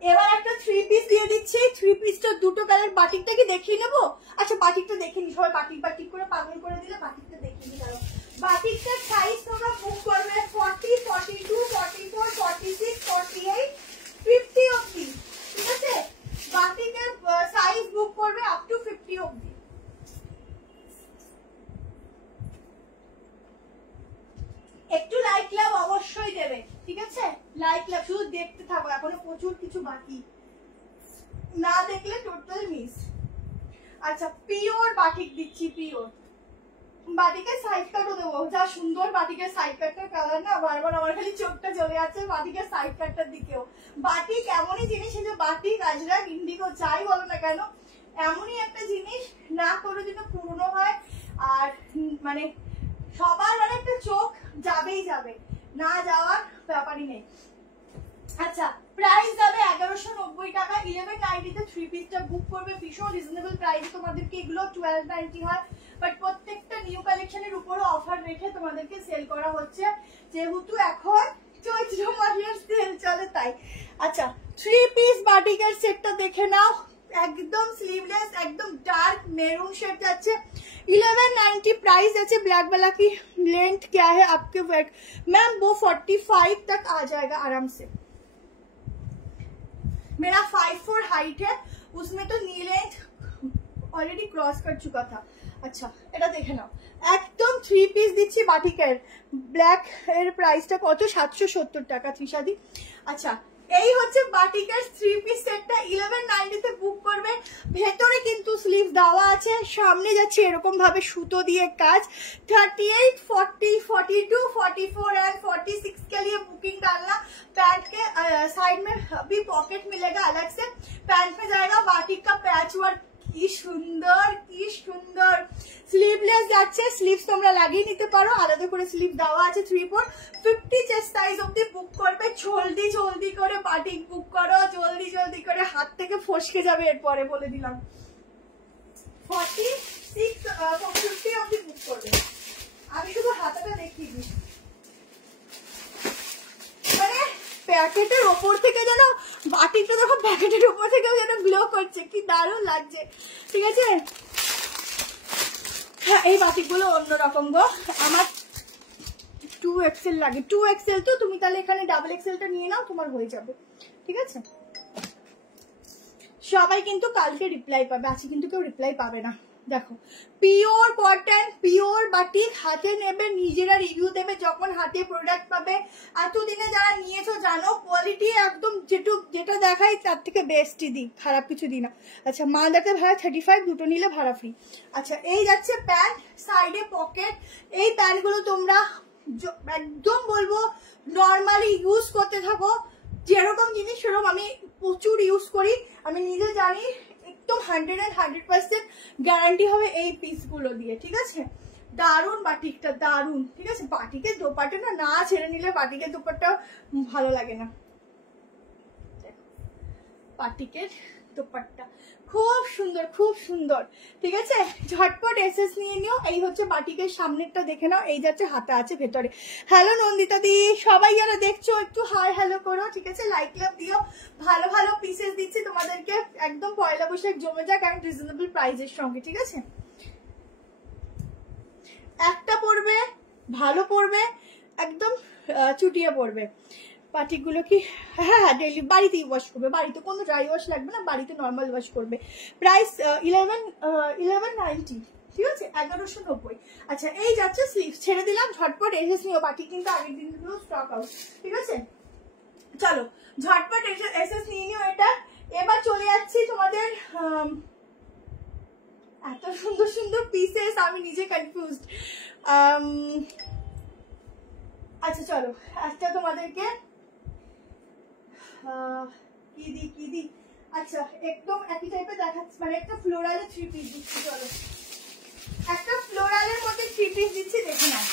এবার একটা 3 পিস দিয়ে দিচ্ছি। 3 পিসটা দুটো কালার। বাটিকটা কি দেখিয়ে নেবো? আচ্ছা বাটিকটা দেখিনি, সবাই বাটিক করে পাগল করে দিলে, বাটিকটা দেখিনি। কারণ বাটিকটার সাইজ তোমরা বুক করবে 40, 42, 44, 46, 48, 50 অবধি, ঠিক আছে। বাটিকের সাইজ বুক করবে আপ টু 50 অবধি। একটু লাইক লাভ অবশ্যই দেবে, ঠিক আছে, লাইক লাভ শুধু দেখতে থাকো, এখনো প্রচুর কিছু বাকি, না দেখলে টোটাল মিস। আচ্ছা পিওর বাটিক দিচ্ছি, পিওর বাটিকের সাইড কাটও দেবো, যা সুন্দর বাটিকের সাইড কাটটার কালার না, বারবার আমার খালি চোখটা চলে যাচ্ছে বাটিকের সাইড কাটটার দিকেও। বাটিক এমনই জিনিস, যে বাটিক আজরাক ইন্ডিগো যাই বলো না কেন, এমনই একটা জিনিস না কোনোদিনও পুরনো হয়, আর মানে সবার মানে একটা চোখ যাবেই যাবে, না যাওয়ার ব্যাপারই নেই। আচ্ছা প্রাইস যাবে 1190 টাকা। 1190 তে 3 পিসটা বুক করবে, ভীষণ রিজনেবল প্রাইস। তোমাদেরকে এগুলো 1290 হয়, বাট প্রত্যেকটা নিউ কালেকশনের উপরও অফার রেখে তোমাদেরকে সেল করা হচ্ছে, যেহেতু এখন চৈত্র মাসের সেল চলে তাই। আচ্ছা 3 পিস বাটিকের সেটটা দেখে নাও, একদম স্লিভলেস, একদম डार्क मेरून शेड যাচ্ছে। 1190 प्राइस আছে। ब्लैक वाला की लेंथ क्या है आपके वेट? मैम वो 45 तक आ जाएगा आराम से। मेरा 5'4" हाइट है, उसमें तो नी लेंथ ऑलरेडी क्रॉस कर चुका था। अच्छा এটা দেখে নাও, একদম 3 পিস দিচ্ছি বাটিকের। ব্ল্যাক এর প্রাইসটা কত? 770 টাকা ত্রিশাদি। আচ্ছা এই হচ্ছে বাটিকের 3 পিস সেটটা, 1190 তে বুক করবে। ভেতরে কিন্তু স্লিভ দেওয়া আছে, সামনে যাচ্ছে এরকম ভাবে সুতো দিয়ে কাজ। 38, 40, 42, 44 एंड 46 के लिए बुकिंग डालना। पैंट के साइड में भी पॉकेट मिलेगा अलग से, पैंट में जाएगा बाटिक का पैच वर्क। কি সুন্দর, কি সুন্দর। স্লিভলেস যাচ্ছে, স্লিভস তোমরা লাগিয়ে নিতে পারো, আলাদা করে স্লিভ দেওয়া আছে। 3/4 50 চেস্ট সাইজ অবধি বুক করবে। জলদি জলদি করে বাটিক বুক করো, জলদি জলদি করে, হাত থেকে ফসকে যাবে এরপরে বলে দিলাম। 46 50 অবধি বুক করবে। আমি শুধু হাতাটা দেখিয়ে দিই, মানে প্যাকেটের ওপর থেকে যেন বাটিকটা দেখো, প্যাকেটের উপর থেকেও যেন গ্লো করছে, কি দারুণ লাগছে, ঠিক আছে। হ্যাঁ এই বাটিকগুলো অন্যরকম গো, আমার 2XL লাগে। 2XL তো তুমি তাহলে এখানে XXLটা নিয়ে নাও, তোমার হয়ে যাবে, ঠিক আছে। সবাই কিন্তু কালকে রিপ্লাই পাবে, আজকে কিন্তু কেউ রিপ্লাই পাবে না। দেখো পিওর কটন, পিওর বাটিক, হাতে নেবে, নিজেরা রিভিউ দেবে যখন হাতে প্রোডাক্ট পাবে। এতদিনে যারা নিয়েছো জানো কোয়ালিটি একদম যেটা দেখাই তার থেকে বেস্টই দিই, খারাপ কিছু দিই না। আচ্ছা মাল দেখতে ভাড়া 35, দুটো নিলে ভাড়া ফ্রি। আচ্ছা এই যাচ্ছে প্যান্ট, সাইডে পকেট। এই প্যান্টগুলো তোমরা একদম বলবো নর্মালি ইউজ করতে থাকো, যেরকম জিনিস সেরকম আমি প্রচুর ইউজ করি, আমি নিজে জানি। একদম 100% গ্যারান্টি হবে এই পিসগুলো দিয়ে, ঠিক আছে? দারুন বাটিকটা, দারুন, ঠিক আছে? বাটিকের দোপাট্টা না ছেড়ে নিলে বাটিকের দোপাট্টা ভালো লাগে না। বাটিকের দোপাট্টা খুব সুন্দর, খুব সুন্দর, ঠিক আছে? ঝটপট এসএস নিয়ে নিও। এই হচ্ছে বাটিকের সামনেরটা, দেখে নাও। এই যাচ্ছে হাতা আছে ভেতরে। হ্যালো নন্দিতা দি, সবাই যারা দেখছো একটু হাই হ্যালো করো, ঠিক আছে? লাইক লাভ দিও। ভালো ভালো পিসেস দিচ্ছি তোমাদেরকে, একদম পয়লা বৈশাখ জমে যাক, এবং রিজনেবল প্রাইসের সঙ্গে, ঠিক আছে? একটা পড়বে, ভালো পড়বে, একদম চুটিয়ে পড়বে। বাটিকগুলো কি হ্যাঁ ডেইলি বাড়িতেই ওয়াশ করবে, বাড়িতে কোনো ড্রাই ওয়াশ লাগবে না, বাড়িতে নর্মাল ওয়াশ করবে। প্রাইস 1190, ঠিক আছে? 1190। আচ্ছা এই যাচ্ছে স্লিভস, ছেড়ে দিলাম, ঝটপট এসএস নিও। বাটিক কিন্তু আগের দিনগুলো স্টক আউট, ঠিক আছে? চলো ঝটপট এসএস নিয়ে নিও এটা। এবার চলে যাচ্ছি তোমাদের এত সুন্দর সুন্দর পিসেস, আমি নিজে কনফিউজড। আচ্ছা চলো একটা তোমাদেরকে কি দি। আচ্ছা একদম একই টাইপের দেখাচ্ছি, মানে একটা ফ্লোরালের 3 পিস দিচ্ছি। চলো একটা ফ্লোরালের মধ্যে 3 পিস দিচ্ছি, দেখে নাও।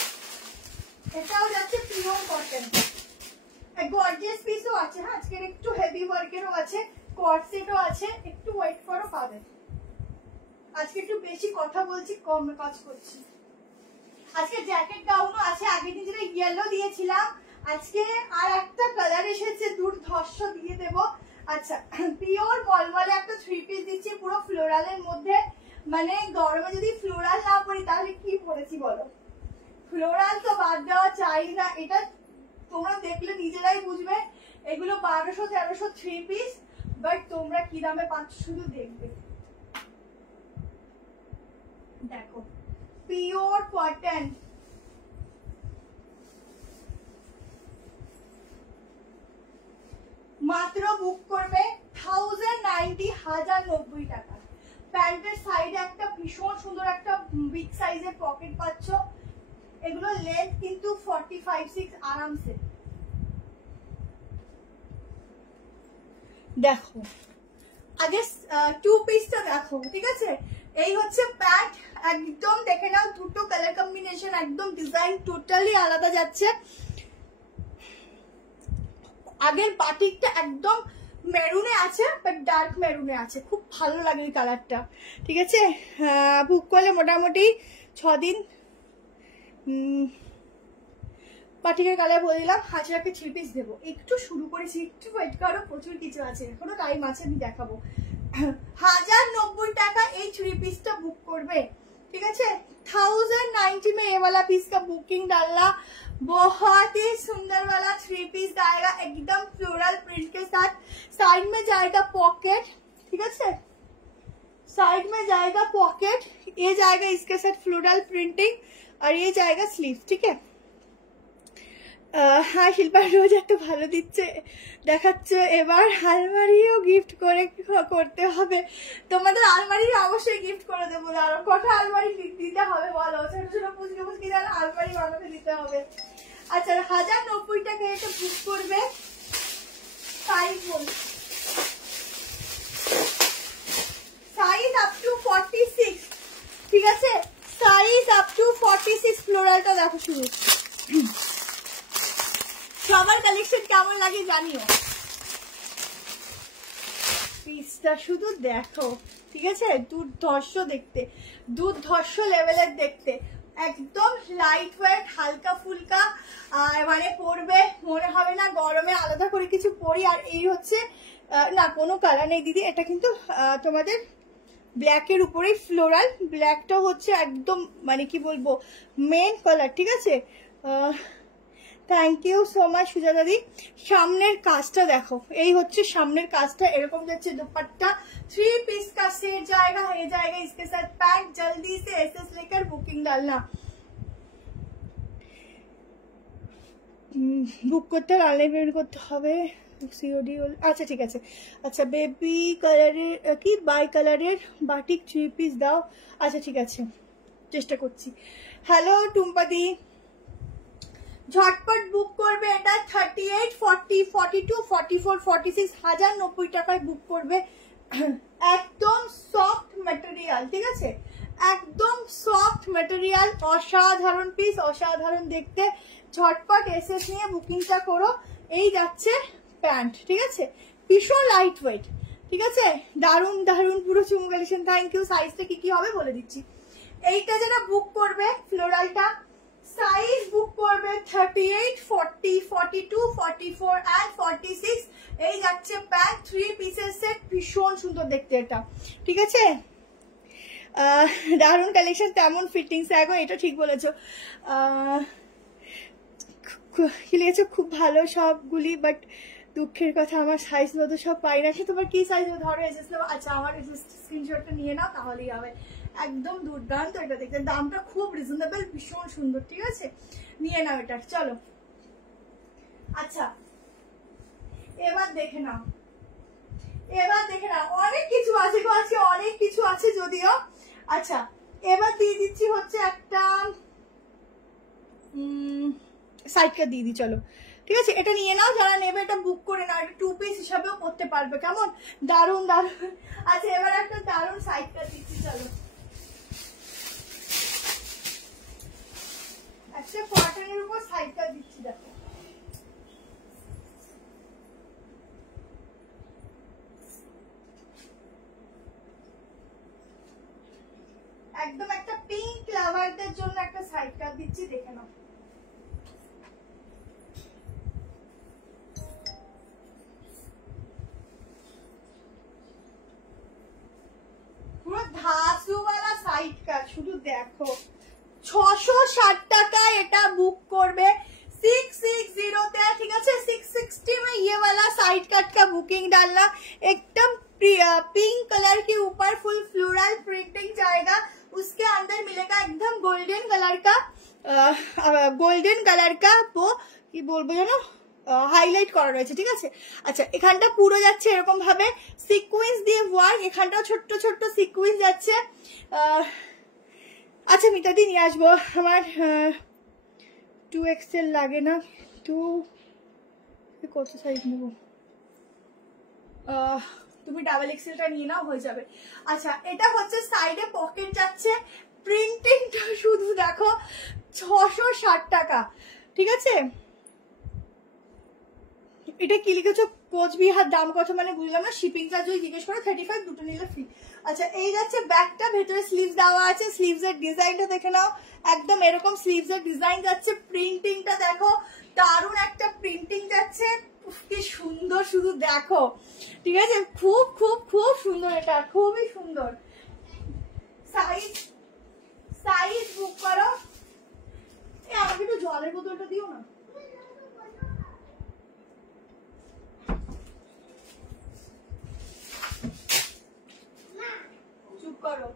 এটাও যাচ্ছে পিওর কটন, গর্জিয়াস পিসও আছে। হ্যাঁ আজকের একটু হেভি ওয়ার্কেরও আছে, কর্সেটও আছে। একটু ওয়েট করো, পাবে। আজকে একটু বেশি কথা বলছি, কম কাজ করছি। আজকে জ্যাকেট গাউনও আছে, আগের দিন যেটা ইয়েলো দিয়েছিলাম, আজকে আর একটা কালার এসেছে, দুর্ধর্ষ দিয়ে দেব। আচ্ছা পিওর মলমলে একটা 3 পিস দিচ্ছি, পুরো ফ্লোরালের মধ্যে। মানে গরমে যদি ফ্লোরাল না পরি তাহলে কি পরেছি বলো? ফ্লোরাল তো বাদ দেওয়া চাই না, এটা তোমরা দেখলে নিজেরাই বুঝবে। এগুলো 1200-1300 3 পিস, বাট তোমরা কি দামে পাচ্ছ শুধু দেখবে। দেখো পিওর কটন, মাত্র বুক করবে 1090 টাকা। প্যান্টের সাইডে একটা ভীষণ সুন্দর একটা বিগ সাইজের পকেট পাচ্ছ। এগুলো লেন্থ কিন্তু 45-6 আরামসে। দেখো আগে 2 পিসটা দেখো, ঠিক আছে? এই হচ্ছে প্যান্ট, একদম দেখে নাও, দুটো কালার কম্বিনেশন, একদম ডিজাইন টোটালি আলাদা যাচ্ছে। আগের বাটিকটা একদম মেরুনে আছে, বাট ডার্ক মেরুনে আছে, খুব ভালো লাগে এই কালারটা, ঠিক আছে? বুক করলে মোটামুটি 6 দিন। বাটিকের কালার বলে দিলাম। হাজারকে 3 পিস দেবো, একটু শুরু করেছি, একটু ওয়েট করো, প্রচুর কিছু আছে, এখনো টাইম আছে, আমি দেখাবো। 1090 টাকা এই 3 পিসটা बुक करवे, ठीक है? 1090 में ये वाला पीस का बुकिंग डालना। बहुत ही सुंदर वाला 3 पीस आएगा, एकदम फ्लोरल प्रिंट के साथ। साइड में जाएगा पॉकेट, ठीक है? साइड में जाएगा पॉकेट, ये जाएगा इसके साथ फ्लोरल प्रिंटिंग, और ये जाएगा स्लीव, ठीक है? हाँ शिल्पा रोज এত ভালো দিচ্ছে দেখাচ্ছ, এবার আলমারিও গিফট করতে হবে তোমাদের। আলমারি অবশ্যই গিফট করে দেবো, আর কটা আলমারি দিতে হবে বলো? ছোট ছোট পুচকে পুচকে যারা আলমারি বানাতে দিতে হবে। আচ্ছা 1090 টাকা এটা বুক করবে। সাইজ আপ টু 46, ঠিক আছে? Size up to 46। ফ্লোরালটা দেখো শুরু, সবার কালেকশন কেমন লাগে জানিও। পিসটা শুধু দেখো, ঠিক আছে? দুর্ধর্ষ দেখতে, দুর্ধর্ষ লেভেলের দেখতে, একদম লাইট ওয়েট, হালকা ফুলকা, মানে পরবে মনে হবে না গরমে আলাদা করে কিছু পরি। আর এই হচ্ছে না কোনো কালার নেই দিদি, এটা কিন্তু তোমাদের ব্ল্যাকের উপরেই ফ্লোরাল, ব্ল্যাকটা হচ্ছে একদম মানে কি বলবো মেন কালার, ঠিক আছে? Thank you so much Sujata di. সামনের কাজটা দেখো, এই হচ্ছে সামনের কাজটা, এরকম যাচ্ছে दुपट्टा 3 पीस का सेट जाएगा, ये जाएगा इसके साथ पैंट। जल्दी से एसएस लेकर बुकिंग डालना। বুক করতে অনলাইন পেমেন্ট করতে হবে, সিওডি। আচ্ছা ঠিক আছে। আচ্ছা বেবি কালারের কি বাই কালারের বাটিক 3 পিস দাও। আচ্ছা ঠিক আছে, চেষ্টা করছি। হ্যালো টুম্পাদি, ঝটপট বুক করবে। এটা 38, 40, 42, 44, 46 1090 টাকায় বুক করবে। একদম সফট ম্যাটেরিয়াল, ঠিক আছে, একদম সফট ম্যাটেরিয়াল, অসাধারণ পিস, অসাধারণ দেখতে। ঝটপট এসএস নিয়ে বুকিংটা করো। এই যাচ্ছে প্যান্ট, ঠিক আছে, ভীষণ লাইট ওয়েট, ঠিক আছে, দারুণ দারুণ পুরো চুমু কালেকশন। Thank you. সাইজটা কি কি হবে বলে দিচ্ছি। এইটা যারা বুক করবে ফ্লোরালটা, সাইজ বুক করবে 38, 40, 42, 44 and 46। এই যাচ্ছে প্যান্ট 3 পিসের সেট, ভীষণ সুন্দর দেখতে এটা, ঠিক আছে, দারুণ কালেকশন, তেমন ফিটিংস। এখন এটা ঠিক বলেছো, লিখেছো খুব ভালো সবগুলি, বাট দুঃখের কথা আমার সাইজ মতো সব পাই না। সে তোমার কি সাইজ ধরো এসেছিল? আচ্ছা আমার স্ক্রিনশটটা নিয়ে নাও, তাহলেই হবে। একদম দুর্দান্ত এটা দেখতে, দামটা খুব রিজনেবল, ভীষণ সুন্দর, ঠিক আছে, নিয়ে নাও এটা। চলো আচ্ছা এবার দেখে নাও, এবার দেখে নাও, অনেক কিছু আছে গো আজকে, অনেক কিছু আছে যদিও। আচ্ছা এবার দিয়ে দিচ্ছি হচ্ছে একটা সাইডটা দিয়ে দিই, চলো ঠিক আছে, এটা নিয়ে নাও। যারা নেবে এটা বুক করে নাও, এটা 2 পিস হিসাবেও করতে পারবে, কেমন দারুণ দারুণ। আচ্ছা এবার একটা দারুণ সাইডটা দিচ্ছি, চলো একটা কটনের উপর সাইডটা দিচ্ছি, দেখো একদম একটা পিঙ্ক লাভারদের জন্য একটা সাইডটা দিচ্ছি, দেখে নাও। পুরো ধাসুওয়ালা সাইড কাজ, শুধু দেখো। 660 টাকায় এটা बुक করবে 660 তে, ঠিক আছে। 660 में ये वाला साइड कट का बुकिंग डालना। एकदम पिंक कलर के ऊपर फुल फ्लोरल प्रिंटिंग जाएगा, उसके अंदर मिलेगा एकदम गोल्डन कलर का वो কি বলবো জানো, হাইলাইট করা রয়েছে, ঠিক আছে। আচ্ছা এখানটা পুরো যাচ্ছে এরকম ভাবে সিকোয়েন্স দিয়ে ওয়ার্ক, এখানটাও ছোট্ট ছোট্ট সিকোয়েন্স যাচ্ছে। আচ্ছা মিতাদি নিয়ে আসবো, আমার 2XL লাগে না, কত সাইজ নেবো, তুমি ডাবল এক্সেলটা নিয়ে নাও, হয়ে যাবে। আচ্ছা এটা হচ্ছে সাইডে পকেট যাচ্ছে, প্রিন্টিংটা শুধু দেখো, 660 টাকা, ঠিক আছে। এটা কি লিখেছো কোচবিহার, দাম কত মানে বুঝলাম না, শিপিং চার্জ ওই জিজ্ঞেস করো, 35, দুটো নিলে ফ্রি। আচ্ছা এই যাচ্ছে ব্যাকটা, ভেতরে স্লিভস দেওয়া আছে, স্লিভস এর ডিজাইনটা দেখে নাও, একদম এরকম স্লিভস এর ডিজাইন যাচ্ছে। প্রিন্টিংটা দেখো, দারুণ একটা প্রিন্টিং যাচ্ছে, কি সুন্দর, শুধু দেখো, ঠিক আছে, খুব খুব খুব সুন্দর, এটা খুবই সুন্দর। সাইজ বুক করো। আমাকে একটু জলের বোতলটা দিও না। চুপ করো।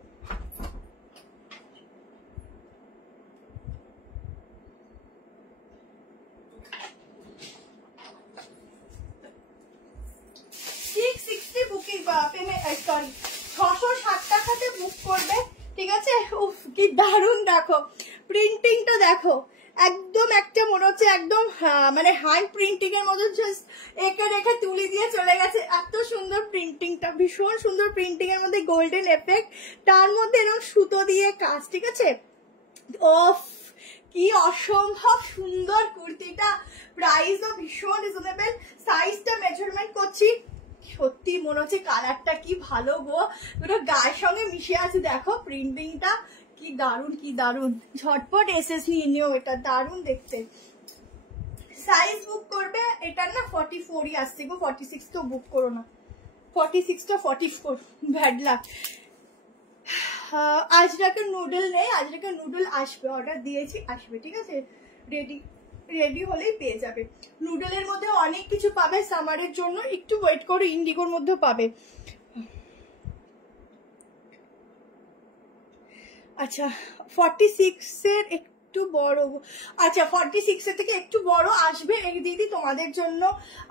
বুকিং সরি 660 টাকাতে বুক করবে, ঠিক আছে। উফ কি দারুণ, দেখো প্রিন্টিংটা দেখো, একদম একটা মনে হচ্ছে একদম মানে হ্যান্ড প্রিন্টিং এর মতো, জাস্ট একে রেখে তুলি দিয়ে চলে গেছে, এত সুন্দর প্রিন্টিংটা, ভীষণ সুন্দর প্রিন্টিং এর মধ্যে গোল্ডেন এফেক্ট, তার মধ্যে এরকম সুতো দিয়ে কাজ, ঠিক আছে। ওফ কি অসম্ভব সুন্দর কুর্তিটা, প্রাইসও ভীষণ রিজনেবল। সাইজটা মেজারমেন্ট করছি, সত্যি মনে হচ্ছে কালারটা কি ভালো গো, পুরো গায়ের সঙ্গে মিশে আছে, দেখো প্রিন্টিংটা কি দারুণ, কি দারুণ। ঝটপট এসএস নিয়ে নিও, এটা দারুণ দেখতে। সাইজ বুক করবে, এটার না 44ই আসছে গো, 46 তো বুক করো না, 46 টা 44 ব্যাড লাক। আজরাকের নুডল নেই, আজরাকের নুডল আসবে, অর্ডার দিয়েছি, আসবে, ঠিক আছে, রেডি রেডি হলেই পেয়ে যাবে। নুডলের মধ্যে অনেক কিছু পাবে সামারের জন্য, একটু ওয়েট করো, ইন্ডিগোর মধ্যেও পাবে। আচ্ছা 46-এর একটু বড়, আচ্ছা 46-এর থেকে একটু বড় আসবে এই দিদি তোমাদের জন্য।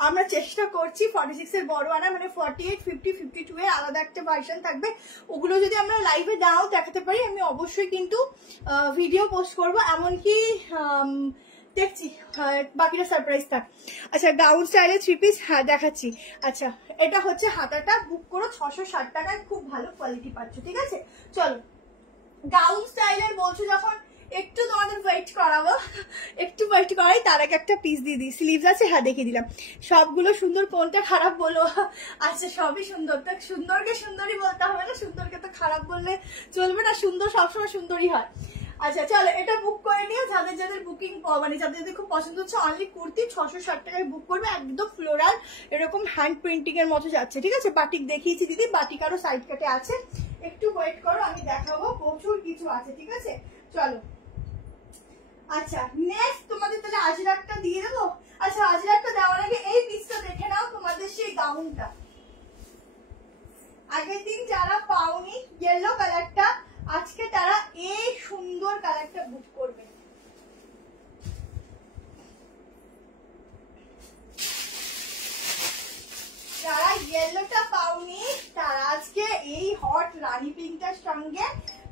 আমরা চেষ্টা করছি 46-এর বড় আনা, মানে 48, 50, 52 এর আলাদা একটা ভার্সন থাকবে। ওগুলো যদি আমরা লাইভে নাও দেখাতে পারি আমি অবশ্যই কিন্তু ভিডিও পোস্ট করবো, এমনকি দেখছি বাকিটা সারপ্রাইজ থাক। আচ্ছা গাউন স্টাইলে 3 পিস হ্যাঁ দেখাচ্ছি। আচ্ছা এটা হচ্ছে হাতাটা, বুক করো 660 টাকায়, খুব ভালো কোয়ালিটি পাচ্ছ, ঠিক আছে। চলো গাউন স্টাইলের বলছো যখন একটু তোমাদের ওয়েট করাবো, একটু ওয়েট করাই, তার আগে একটা পিস দিয়ে দিই। স্লিভস আছে হ্যাঁ দেখিয়ে দিলাম। সবগুলো সুন্দর, কোনটা খারাপ বলো? আচ্ছা সবই সুন্দর, তো সুন্দরকে সুন্দরই বলতে হবে না, সুন্দরকে তো খারাপ বললে চলবে না, সুন্দর সবসময় সুন্দরই হয়। আচ্ছা চলো এটা বুক করে নিও, যাদের যাদের বুকিং মানে যাদের যাদের খুব পছন্দ হচ্ছে। অনলি কুর্তি 660 টাকায় বুক করবে, একদম ফ্লোরাল এরকম হ্যান্ড প্রিন্টিং এর মতো যাচ্ছে, ঠিক আছে। বাটিক দেখিয়েছি দিদি, বাটিক আরো সাইড কাটে আছে, একটু ওয়েট করো আমি দেখাবো, প্রচুর কিছু আছে, ঠিক আছে। চলো আচ্ছা নেক্সট তোমাদের তাহলে আজরাকটা দিয়ে দেবো। আচ্ছা আজরাকটা দেওয়ার আগে এই পিসটা দেখে নাও, তোমাদের সেই গাউনটা আগের দিন যারা পাওনি ইয়েলো কালারটা, আজকে তারা এই সুন্দর কালারটা বুক করবে। যারা ইয়েলোটা পাওনি তারা আজকে এই হট রানী পিঙ্কটার সঙ্গে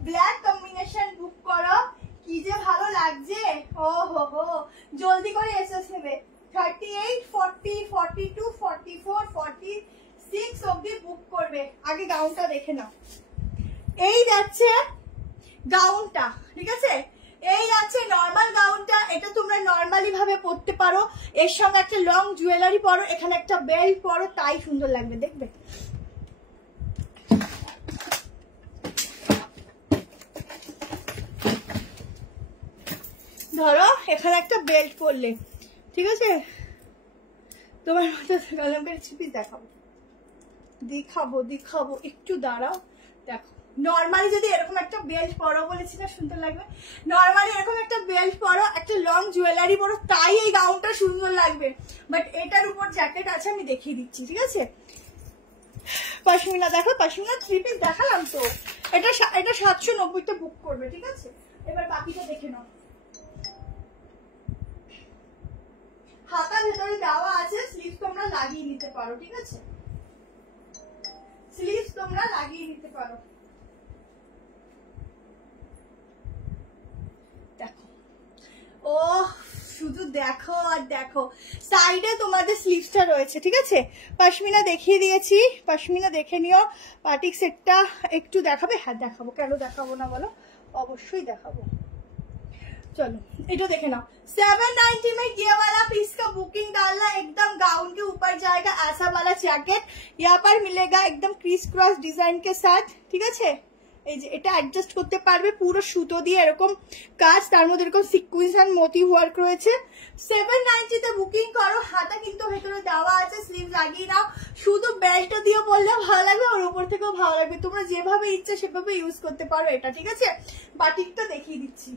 ব্ল্যাক কম্বিনেশন বুক করো, কি যে ভালো লাগছে। ও হো হো, জলদি করে এসএস নেবে। 38, 40, 42, 44, 46 অবধি বুক করবে। আগে গাউনটা দেখে নাও, এই যাচ্ছে গাউনটা, ঠিক আছে। এই যাচ্ছে নর্মাল গাউনটা, এটা তোমরা নর্মালি ভাবে পরতে পারো, এর সঙ্গে একটা লং জুয়েলারি পরো, এখানে একটা বেল্ট পরো, তাই সুন্দর লাগবে, দেখবে। ধরো এখানে একটা বেল্ট পরলে, ঠিক আছে, তোমার মতো কলমকারী ছিপিস দেখাবো দেখাবো দেখাবো, একটু দাঁড়াও। দেখো নর্মালি যদি এরকম একটা বেল্ট পরো, বলেছি না সুন্দর লাগবে, নর্মালি এরকম একটা বেল্ট পরো, একটা লং জুয়েলারি পরো, তাই এই গাউনটা সুন্দর লাগবে। বাট এটার উপর জ্যাকেট আছে, আমি দেখিয়ে দিচ্ছি, ঠিক আছে। পশমিনা দেখো, পশমিনা 3 পিস দেখালাম তো, এটা 790তে বুক করবে, ঠিক আছে। এবার বাকিটা দেখে নাও। হাতা ভেতরে দেওয়া আছে, স্লিভ তোমরা লাগিয়ে নিতে পারো, ঠিক আছে, স্লিভ তোমরা লাগিয়ে নিতে পারো। দেখো ও শুধু দেখো আর দেখো, সাইডে তোমাদের স্লিভসটা রয়েছে, ঠিক আছে। পশমিনা দেখিয়ে দিয়েছি, পশমিনা দেখে নিও। বাটিক সেটটা একটু দেখাবে? হ্যাঁ দেখাবো, কেন দেখাবো না বলো, অবশ্যই দেখাবো। चलो इधर देखे ना 790 में ये वाला पीस का बुकिंग डालना, एकदम गाउन के ऊपर जाएगा ऐसा वाला जैकेट, यहाँ पर मिलेगा एकदम क्रिस क्रॉस डिजाइन के साथ, ठीक है। এই যে এটা অ্যাডজাস্ট করতে পারবে, পুরো সুতো দিয়ে এরকম কাজ, তার মধ্যে এরকম সিকুয়েন্স এন্ড মোটিভ ওয়ার্ক রয়েছে। 790 তে বুকিং করো, হাতা কিন্তু ভেতরে দেওয়া আছে, স্লিভ লাগিয়ে নাও, শুধু বেল্টটা দিয়ে পরলে ভালো লাগবে, আর উপর থেকেও ভালো লাগবে, তোমরা যেভাবে ইচ্ছা সেভাবে ইউজ করতে পারো এটা, ঠিক আছে। বাটিকটা দেখিয়ে দিচ্ছি,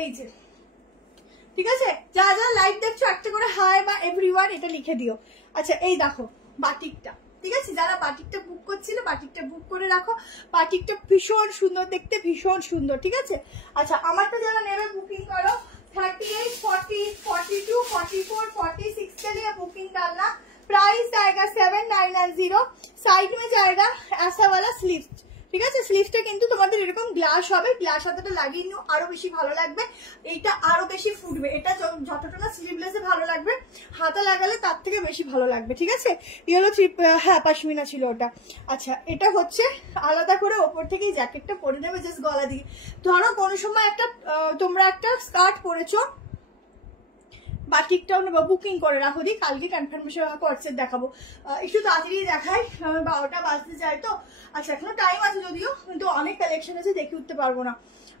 এই যে, ঠিক আছে। যা যা লাইভ দেখছো একটা করে হাই বা এভরিওয়ান এটা লিখে দিও। আচ্ছা এই দেখো বাটিকটা, ঠিক আছে, যারা বাটিকটা বুক করছিল বাটিকটা বুক করে রাখো, বাটিকটা ভীষণ সুন্দর দেখতে, ভীষণ সুন্দর, ঠিক আছে। আচ্ছা আমারটা যারা নেবে বুকিং করো, 38, 40, 42, 44, 46 के लिए बुकिंग डालना। प्राइस आएगा 790, साइड में जाएगा ऐसा वाला स्लीव, ঠিক আছে। স্লিভটা কিন্তু তোমাদের এরকম গ্লাস হবে, গ্লাস হাতাটা লাগিয়ে নিও, আরো বেশি ভালো লাগবে, এইটা আরো বেশি ফুটবে, এটা যতটা না স্লিভলেসে ভালো লাগবে হাতা লাগালে তার থেকে বেশি ভালো লাগবে, ঠিক আছে। ইয়েলো হ্যাঁ পশমিনা ছিল ওটা। আচ্ছা এটা হচ্ছে আলাদা করে ওপর থেকে জ্যাকেটটা পরে নেবে জাস্ট গলা দিয়ে। ধরো কোনো সময় একটা তোমরা একটা স্কার্ট পরেছো, বাটিকটাও নেবো, বুকিং করে রাখো দি, কালকে কনফার্মেশন কোয়ার্টসেট দেখাবো, একটু তাড়াতাড়ি দেখাই, 12টা বাজতে যায় তো। আচ্ছা এখনো টাইম আছে যদিও, কিন্তু অনেক কালেকশন আছে, দেখে উঠতে পারবো না।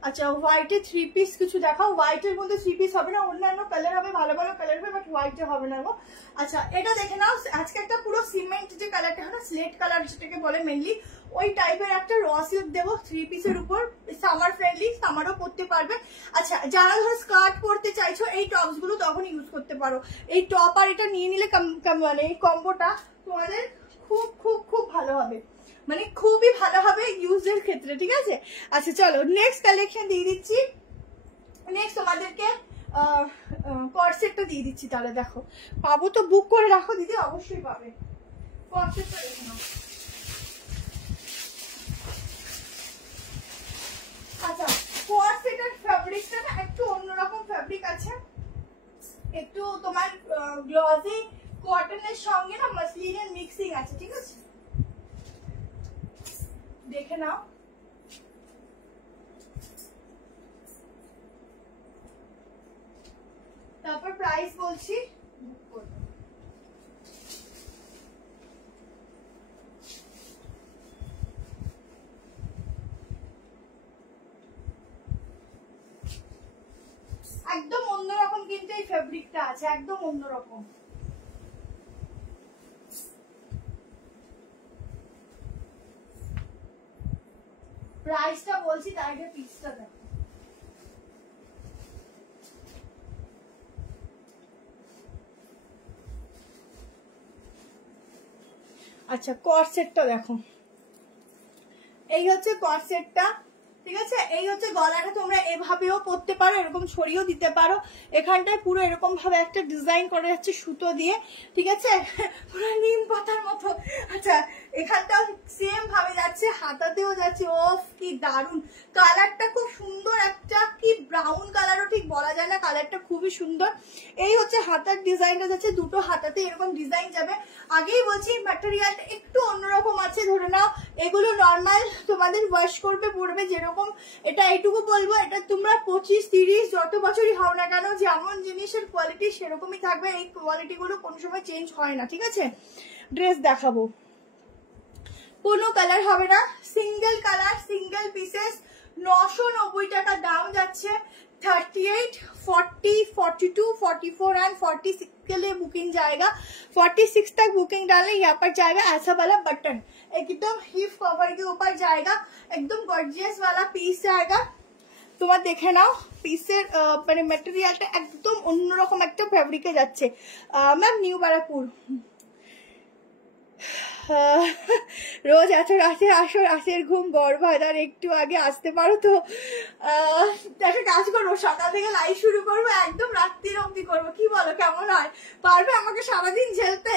আচ্ছা হোয়াইটের 3 পিস কিছু দেখাও। হোয়াইটের মধ্যে 3 পিস হবে না, অন্যান্য কালার হবে, ভালো ভালো কালার হবে, বাট হোয়াইটে হবে না গো। আচ্ছা এটা দেখে নাও, আজকে একটা পুরো সিমেন্ট যে কালারটা হয় না, স্লেট কালার যেটাকে বলে মেনলি, ওই টাইপের একটা র সিল্ক দেবো 3 পিসের উপর। সামার ফ্রেন্ডলি, সামারও পরতে পারবে। আচ্ছা যারা ধরো স্কার্ট পরতে চাইছো এই টপস গুলো তখন ইউজ করতে পারো। এই টপ আর এটা নিয়ে নিলে মানে এই কম্বোটা তোমাদের খুব খুব খুব ভালো হবে, মানে খুবই ভালো হবে ইউজের ক্ষেত্রে, ঠিক আছে। আচ্ছা চলো নেক্সট কালেকশন দিয়ে দিচ্ছি। নেক্সট তোমাদেরকে কর্সেটটা দিয়ে দিচ্ছি। তাহলে দেখো, পাবো তো বুক করে রাখো দিদি, অবশ্যই পাবে। কর্সেটটা দেখে নাও। আচ্ছা কর্সেটের ফ্যাব্রিকটা না একটু অন্যরকম ফ্যাব্রিক আছে, একটু তোমার গ্লসি কটনের সঙ্গে না মাসলিনের মিক্সিং আছে, ঠিক আছে, দেখে নাও। তারপর প্রাইস বলছি, একদম অন্যরকম কিন্তু এই ফেব্রিকটা আছে, একদম অন্যরকম। প্রাইসটা বলছি, তার আগে পিসটা দেখো। আচ্ছা কর্সেটটা দেখো, এই হচ্ছে কর্সেটটা, ঠিক আছে। এই হচ্ছে গলাটা, তোমরা এভাবেও পরতে পারো, এরকম ছড়িয়েও দিতে পারো। এখানটায় পুরো এরকম ভাবে একটা ডিজাইন করা যাচ্ছে সুতো দিয়ে, ঠিক আছে, পুরো নিম পাতার মতো। আচ্ছা এখানটাও সেম ভাবে যাচ্ছে, হাতাতেও যাচ্ছে। ওফ কি দারুন, কালারটা খুব সুন্দর, একটা কি ব্রাউন কালারও ঠিক বলা যায় না, কালারটা খুবই সুন্দর। এই হচ্ছে হাতার ডিজাইনটা যাচ্ছে, দুটো হাতাতে এরকম ডিজাইন যাবে। আগেই বলছি ম্যাটেরিয়ালটা একটু অন্যরকম আছে, ধরে নাও এগুলো নর্মাল তোমাদের ওয়াশ করবে পড়বে যেরকম, এটা এইটুকু বলবো, এটা তোমরা 25-30 যত বছরই হও না কেন, যেমন জিনিসের কোয়ালিটি সেরকমই থাকবে, এই কোয়ালিটি গুলো কোনো সময় চেঞ্জ হয় না, ঠিক আছে। ড্রেস দেখাবো, কোনো কালার হবে না, সিঙ্গেল কালার, সিঙ্গেল পিসেস, 990 টাকা দাম যাচ্ছে। 38, 40, 42, 44 एंड 46 के लिए बुकिंग जाएगा। 46 तक बुकिंग डालने, यहाँ पर जाएगा ऐसा वाला बटन, एकदम हिप कवर के ऊपर जाएगा, एकदम गॉर्जियस वाला पीस जाएगा। তোমার দেখে নাও পিসের মানে ম্যাটেরিয়ালটা একদম অন্যরকম একটা ফ্যাব্রিকে যাচ্ছে। ম্যাম নিউ বারাকপুর, রোজ এত রাতে আসো, রাতের ঘুম বরবাদার, একটু আগে আসতে পারো তো। একটা কাজ করবো, সকাল থেকে লাইভ শুরু করবো, একদম রাত্রির অবধি করবো, কি বলো কেমন হয়? পারবে আমাকে সারাদিন ঝেলতে?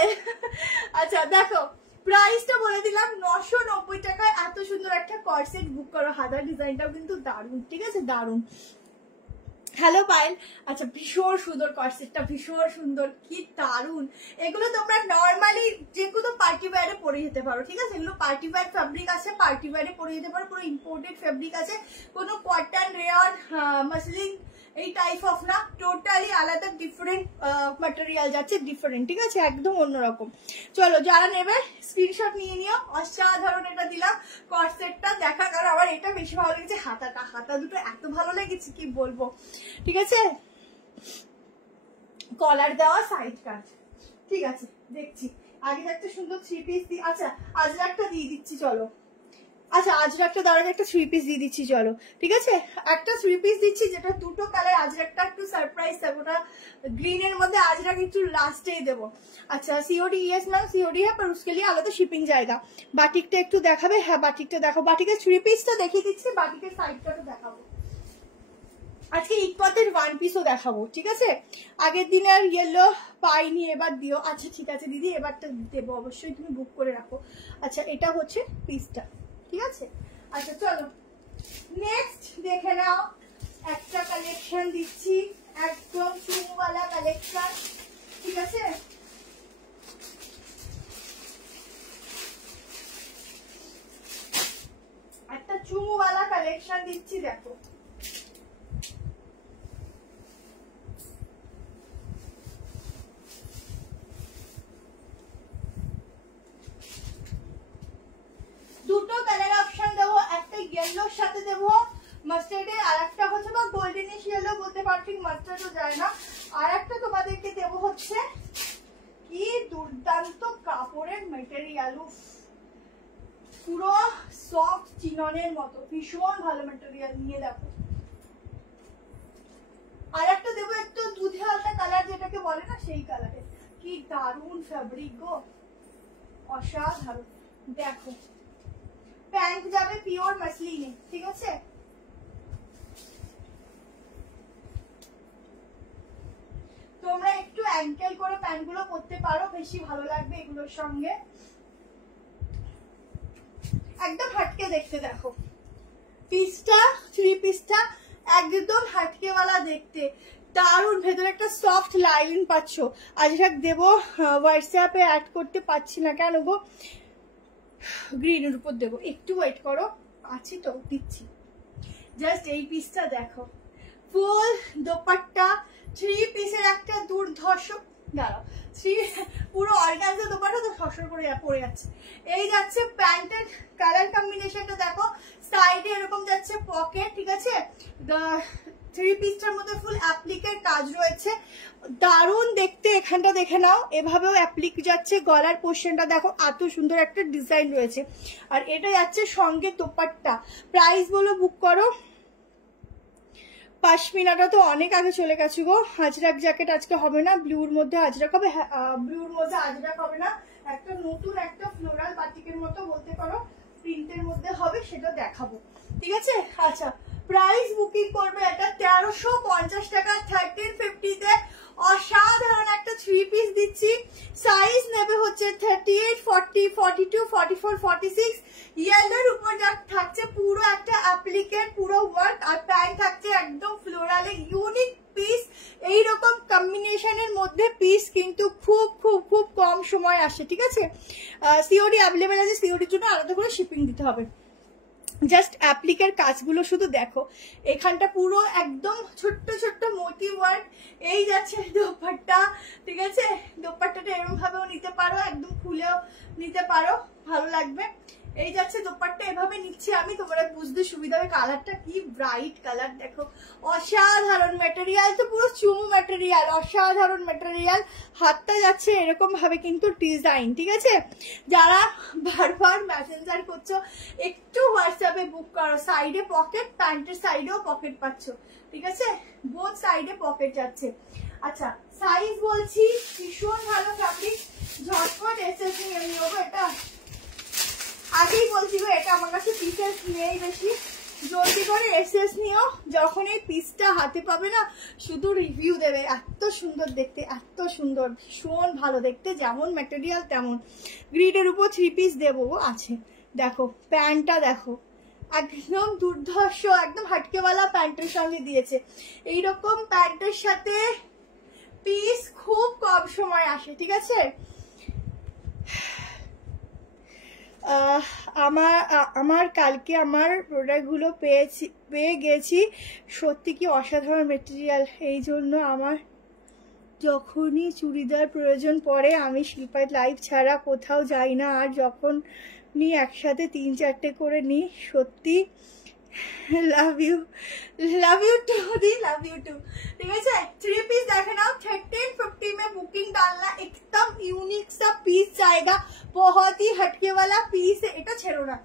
আচ্ছা দেখো প্রাইসটা বলে দিলাম, 990 টাকায় এত সুন্দর একটা কর্সেট বুক করো। হাতার ডিজাইনটাও কিন্তু দারুণ, ঠিক আছে, দারুণ। হ্যালো পায়েল, আচ্ছা ভীষণ সুন্দর কর্সেটটা, ভীষণ সুন্দর, কি দারুন। এগুলো তোমরা নর্মালি যে কোনো পার্টি ওয়্যারে পরে যেতে পারো, ঠিক আছে। এগুলো পার্টি ওয়্যার ফ্যাব্রিক আছে, পার্টি ওয়্যারে পরে যেতে পারো, পুরো ইম্পোর্টেড ফ্যাব্রিক আছে, কোনো কটন রেয়ন মাসলিন এই টাইপ অফ না, টোটালি আলাদা ডিফারেন্ট ম্যাটেরিয়াল যাচ্ছে, ডিফারেন্ট, ঠিক আছে, একদম অন্যরকম। চলো যারা নেবে স্ক্রিনশট নিয়ে নিও। অসাধারণ এটা দিলাম কর্সেটটা, দেখা কারণ আমার এটা বেশি ভালো লেগেছে, হাতাটা, হাতা দুটো এত ভালো লেগেছে কি বলবো, ঠিক আছে। কলার দেওয়া সাইড কাট, ঠিক আছে, দেখছি আগে একটা সুন্দর 3 পিস দিই। আচ্ছা আজরাকটা দিয়ে দিচ্ছি চলো। আচ্ছা আজরাকটা দাঁড়ান, একটা 3 পিস দিয়ে দিচ্ছি চলো, ঠিক আছে। একটা 3 পিস দিচ্ছি যেটা দুটো কালার, আজরাকটা একটু সারপ্রাইজ থাকবে, ওটা গ্রিনের মধ্যে আজরাক একটু লাস্টেই দেবো। अच्छा सीओडी, यस मैम सीओडी है, पर उसके लिए आलादा शिपिंग जाएगा। बाटिकটা একটু দেখাবে? হ্যাঁ বাটিকটা দেখো, বাটিকের 3 পিসটা দেখিয়ে দিচ্ছি, বাটিকের সাইডটা তো দেখাবো। আজকে ইকপাতের 1 পিসও দেখাবো, ঠিক আছে। আগের দিন আর ইয়েলো পাইনি, এবার দিও। আচ্ছা ঠিক আছে দিদি, এবারটা দেবো অবশ্যই, তুমি বুক করে রাখো। আচ্ছা এটা হচ্ছে পিসটা, ঠিক আছে। আচ্ছা চলো নেক্সট দেখে নাও, একটা কালেকশন দিচ্ছি, একদম চুমওয়ালা কালেকশন, ঠিক আছে। একটা চুমওয়ালা কালেকশন দিচ্ছি, দেখো দুটো কালার অপশন দেবো, একটা ইয়েলোর সাথে দেবো মাস্টার্ডের, আর পারফিউম মাস্টার্ডও যায় না। আর একটা তোমাদেরকে দেবো হচ্ছে কি দুর্দান্ত কাপড়ের মেটেরিয়াল, পুরো সফট চিননের মতো, ভীষণ ভালো মেটেরিয়াল। নিয়ে দেখো। আর একটা দেবো একটু দুধে হালকা কালার, যেটাকে বলে না সেই কালারে, কি দারুন ফ্যাব্রিক গো, অসাধারণ। দেখো প্যান্ট যাবে পিওর মাসলিনে, ঠিক আছে। তোমরা একটু অ্যাঙ্কেল করে প্যান্ট গুলো পরতে পারো, বেশি ভালো লাগবে এগুলোর সঙ্গে। একদম হাটকে দেখতে, দেখো পিসটা, 3 পিসটা একদম হাটকেওয়ালা দেখতে, দারুন। ভেতরে একটা সফট লাইনিং পাচ্ছ। আজকে দেবো হোয়াটসঅ্যাপে অ্যাড করতে পারছি না, কেন গো? গ্রিনের উপর দেবো, একটু ওয়েট করো, আছি তো, দিচ্ছি। জাস্ট এই পিসটা দেখো, ফুল দোপাট্টা, 3 পিসের একটা দুর্ধর্ষ, দাঁড়াও, পুরো অর্গানজা দোপাট্টা তো সসর করে পড়ে যাচ্ছে। এই যাচ্ছে প্যান্টের কালার কম্বিনেশনটা দেখো, সাইডে এরকম যাচ্ছে পকেট, ঠিক আছে। 3 পিসটার মধ্যে ফুল অ্যাপ্লিকের কাজ রয়েছে, দারুণ দেখতে। এখানটা দেখে নাও, এভাবেও অ্যাপ্লিক যাচ্ছে। গলার পোর্শনটা দেখো, এত সুন্দর একটা ডিজাইন রয়েছে। আর এটা যাচ্ছে সঙ্গে দোপাট্টা। প্রাইস বলো, বুক করো। পাশমিনাটা তো অনেক আগে চলে গেছে গো। আজরাক জ্যাকেট আজকে হবে না, ব্লুর মধ্যে আজরাক হবে, ব্লুর মধ্যে আজরাক হবে না, একটা নতুন একটা ফ্লোরাল বাটিকের মতো বলতে পারো, প্রিন্টের মধ্যে হবে, সেটা দেখাবো, ঠিক আছে। আচ্ছা, প্রাইস বুকিং করবে এটা 1350 টাকা, 1350 অসাধারণ একটা 3 পিস দিচ্ছি। সাইজ নেবে হচ্ছে 38, 40, 42, 44, 46। ইয়েলোর উপর যা থাকছে পুরো একটা অ্যাপ্লিকের পুরো ওয়ার্ক, আর প্যান্ট থাকছে একদম ফ্লোরালে ইউনিক পিস। এইরকম কম্বিনেশনের মধ্যে পিস কিন্তু খুব খুব খুব কম সময় আসে, ঠিক আছে। সিওডি অ্যাভেলেবেল আছে, সিওডির জন্য আলাদা করে শিপিং দিতে হবে। জাস্ট অ্যাপ্লিকের কাজগুলো শুধু দেখো, এখানটা পুরো একদম ছোট্ট ছোট্ট মোটি ওয়ার্ক। এই যাচ্ছে দোপাট্টা, ঠিক আছে। দোপাট্টাটা এরকম ভাবেও নিতে পারো, একদম খুলেও নিতে পারো, ভালো লাগবে। এই যাচ্ছে দোপাট্টা, এভাবে নিচ্ছি আমি, তোমরা বুঝতে সুবিধা হবে। কালারটা কি ব্রাইট কালার দেখো, অসাধারণ ম্যাটেরিয়াল, তো পুরো চুমু ম্যাটেরিয়াল, অসাধারণ ম্যাটেরিয়াল। হাতটা যাচ্ছে এরকম ভাবে কিন্তু ডিজাইন, ঠিক আছে। যারা বারবার মেসেঞ্জার করছো, একটু হোয়াটসঅ্যাপে বুক করো। সাইডে পকেট, প্যান্টের সাইডেও পকেট পাচ্ছ, ঠিক আছে। বোথ সাইডে পকেট যাচ্ছে। আচ্ছা, সাইজ বলছি, ভীষণ ভালো ফ্যাব্রিক, ঝটপট এসএস নিয়ে নিও এটা। আগেই বলছি গো, এটা আমার কাছে পিসেস নেই বেশি, জলদি করে এসএস নিও। যখন এই পিসটা হাতে পাবে না, শুধু রিভিউ দেবে, এত সুন্দর দেখতে, এত সুন্দর, ভীষণ ভালো দেখতে, যেমন ম্যাটেরিয়াল তেমন। গ্রিডের উপর 3 পিস দেবো আছে, দেখো প্যান্টটা দেখো, একদম দুর্ধর্ষ, একদম হাটকেওয়ালা প্যান্টের সঙ্গে দিয়েছে। এইরকম প্যান্টের সাথে পিস খুব কম সময় আসে, ঠিক আছে। আমার কালকে আমার প্রোডাক্টগুলো পেয়ে গেছি, সত্যি কি অসাধারণ মেটেরিয়াল। এই জন্য আমার যখনই চুড়িদার প্রয়োজন পড়ে, আমি শিল্পার লাইভ ছাড়া কোথাও যাই না। আর যখন নিই একসাথে 3-4টে করে নিই। সত্যি লাভ ইউ टू दी, लव यू टू, ठीक है। 3 पीस देखे ना, 1350 में बुकिंग डालना, एकदम यूनिक सा पीस जाएगा, बहुत ही हटके वाला पीस है। এটা ছেড়ো না,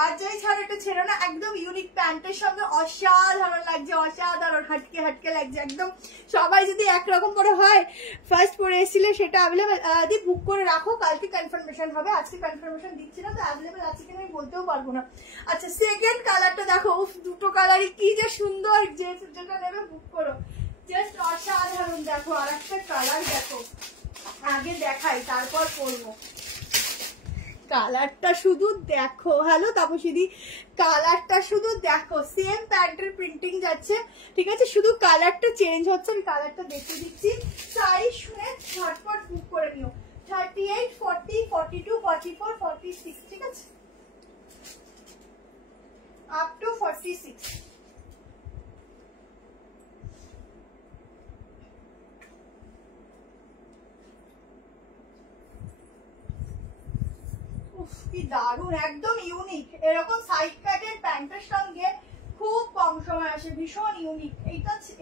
আর যাই ছাড়ো, এটা ছেড়ো না, একদম ইউনিক প্যান্টের সঙ্গে অসাধারণ লাগছে, অসাধারণ হাটকে হাটকে লাগছে একদম। সবাই যদি একরকম করে হয়, ফার্স্ট পরে এসেছিলে সেটা অ্যাভেলেবেল দি বুক করে রাখো, কালকে কনফার্মেশন হবে, আজকে কনফার্মেশন দিচ্ছি না, তো অ্যাভেলেবেল আছে কিনা আমি বলতেও পারবো না। আচ্ছা, সেকেন্ড কালারটা দেখো, দুটো কালারই কি যে সুন্দর, যেটা নেবে বুক করো, জাস্ট অসাধারণ। দেখো আর একটা কালার দেখো, আগে দেখাই তারপর পরবো। কালারটা শুধু দেখো, হ্যালো তাপসীদি, কালারটা শুধু দেখো, সেম প্যান্টের প্রিন্টিং যাচ্ছে, ঠিক আছে, শুধু কালারটা চেঞ্জ হচ্ছে। আমি কালারটা দেখে দিচ্ছি, সাইজ শুনে ঝটপট বুক করে নিও। 38, 40, 42, 44, 46, ঠিক আছে, আপ টু 46। কি দারুন, একদম ইউনিক। এরকম সাইড কাটের প্যান্টের সঙ্গে খুব কম সময় আসে, ভীষণ ইউনিক।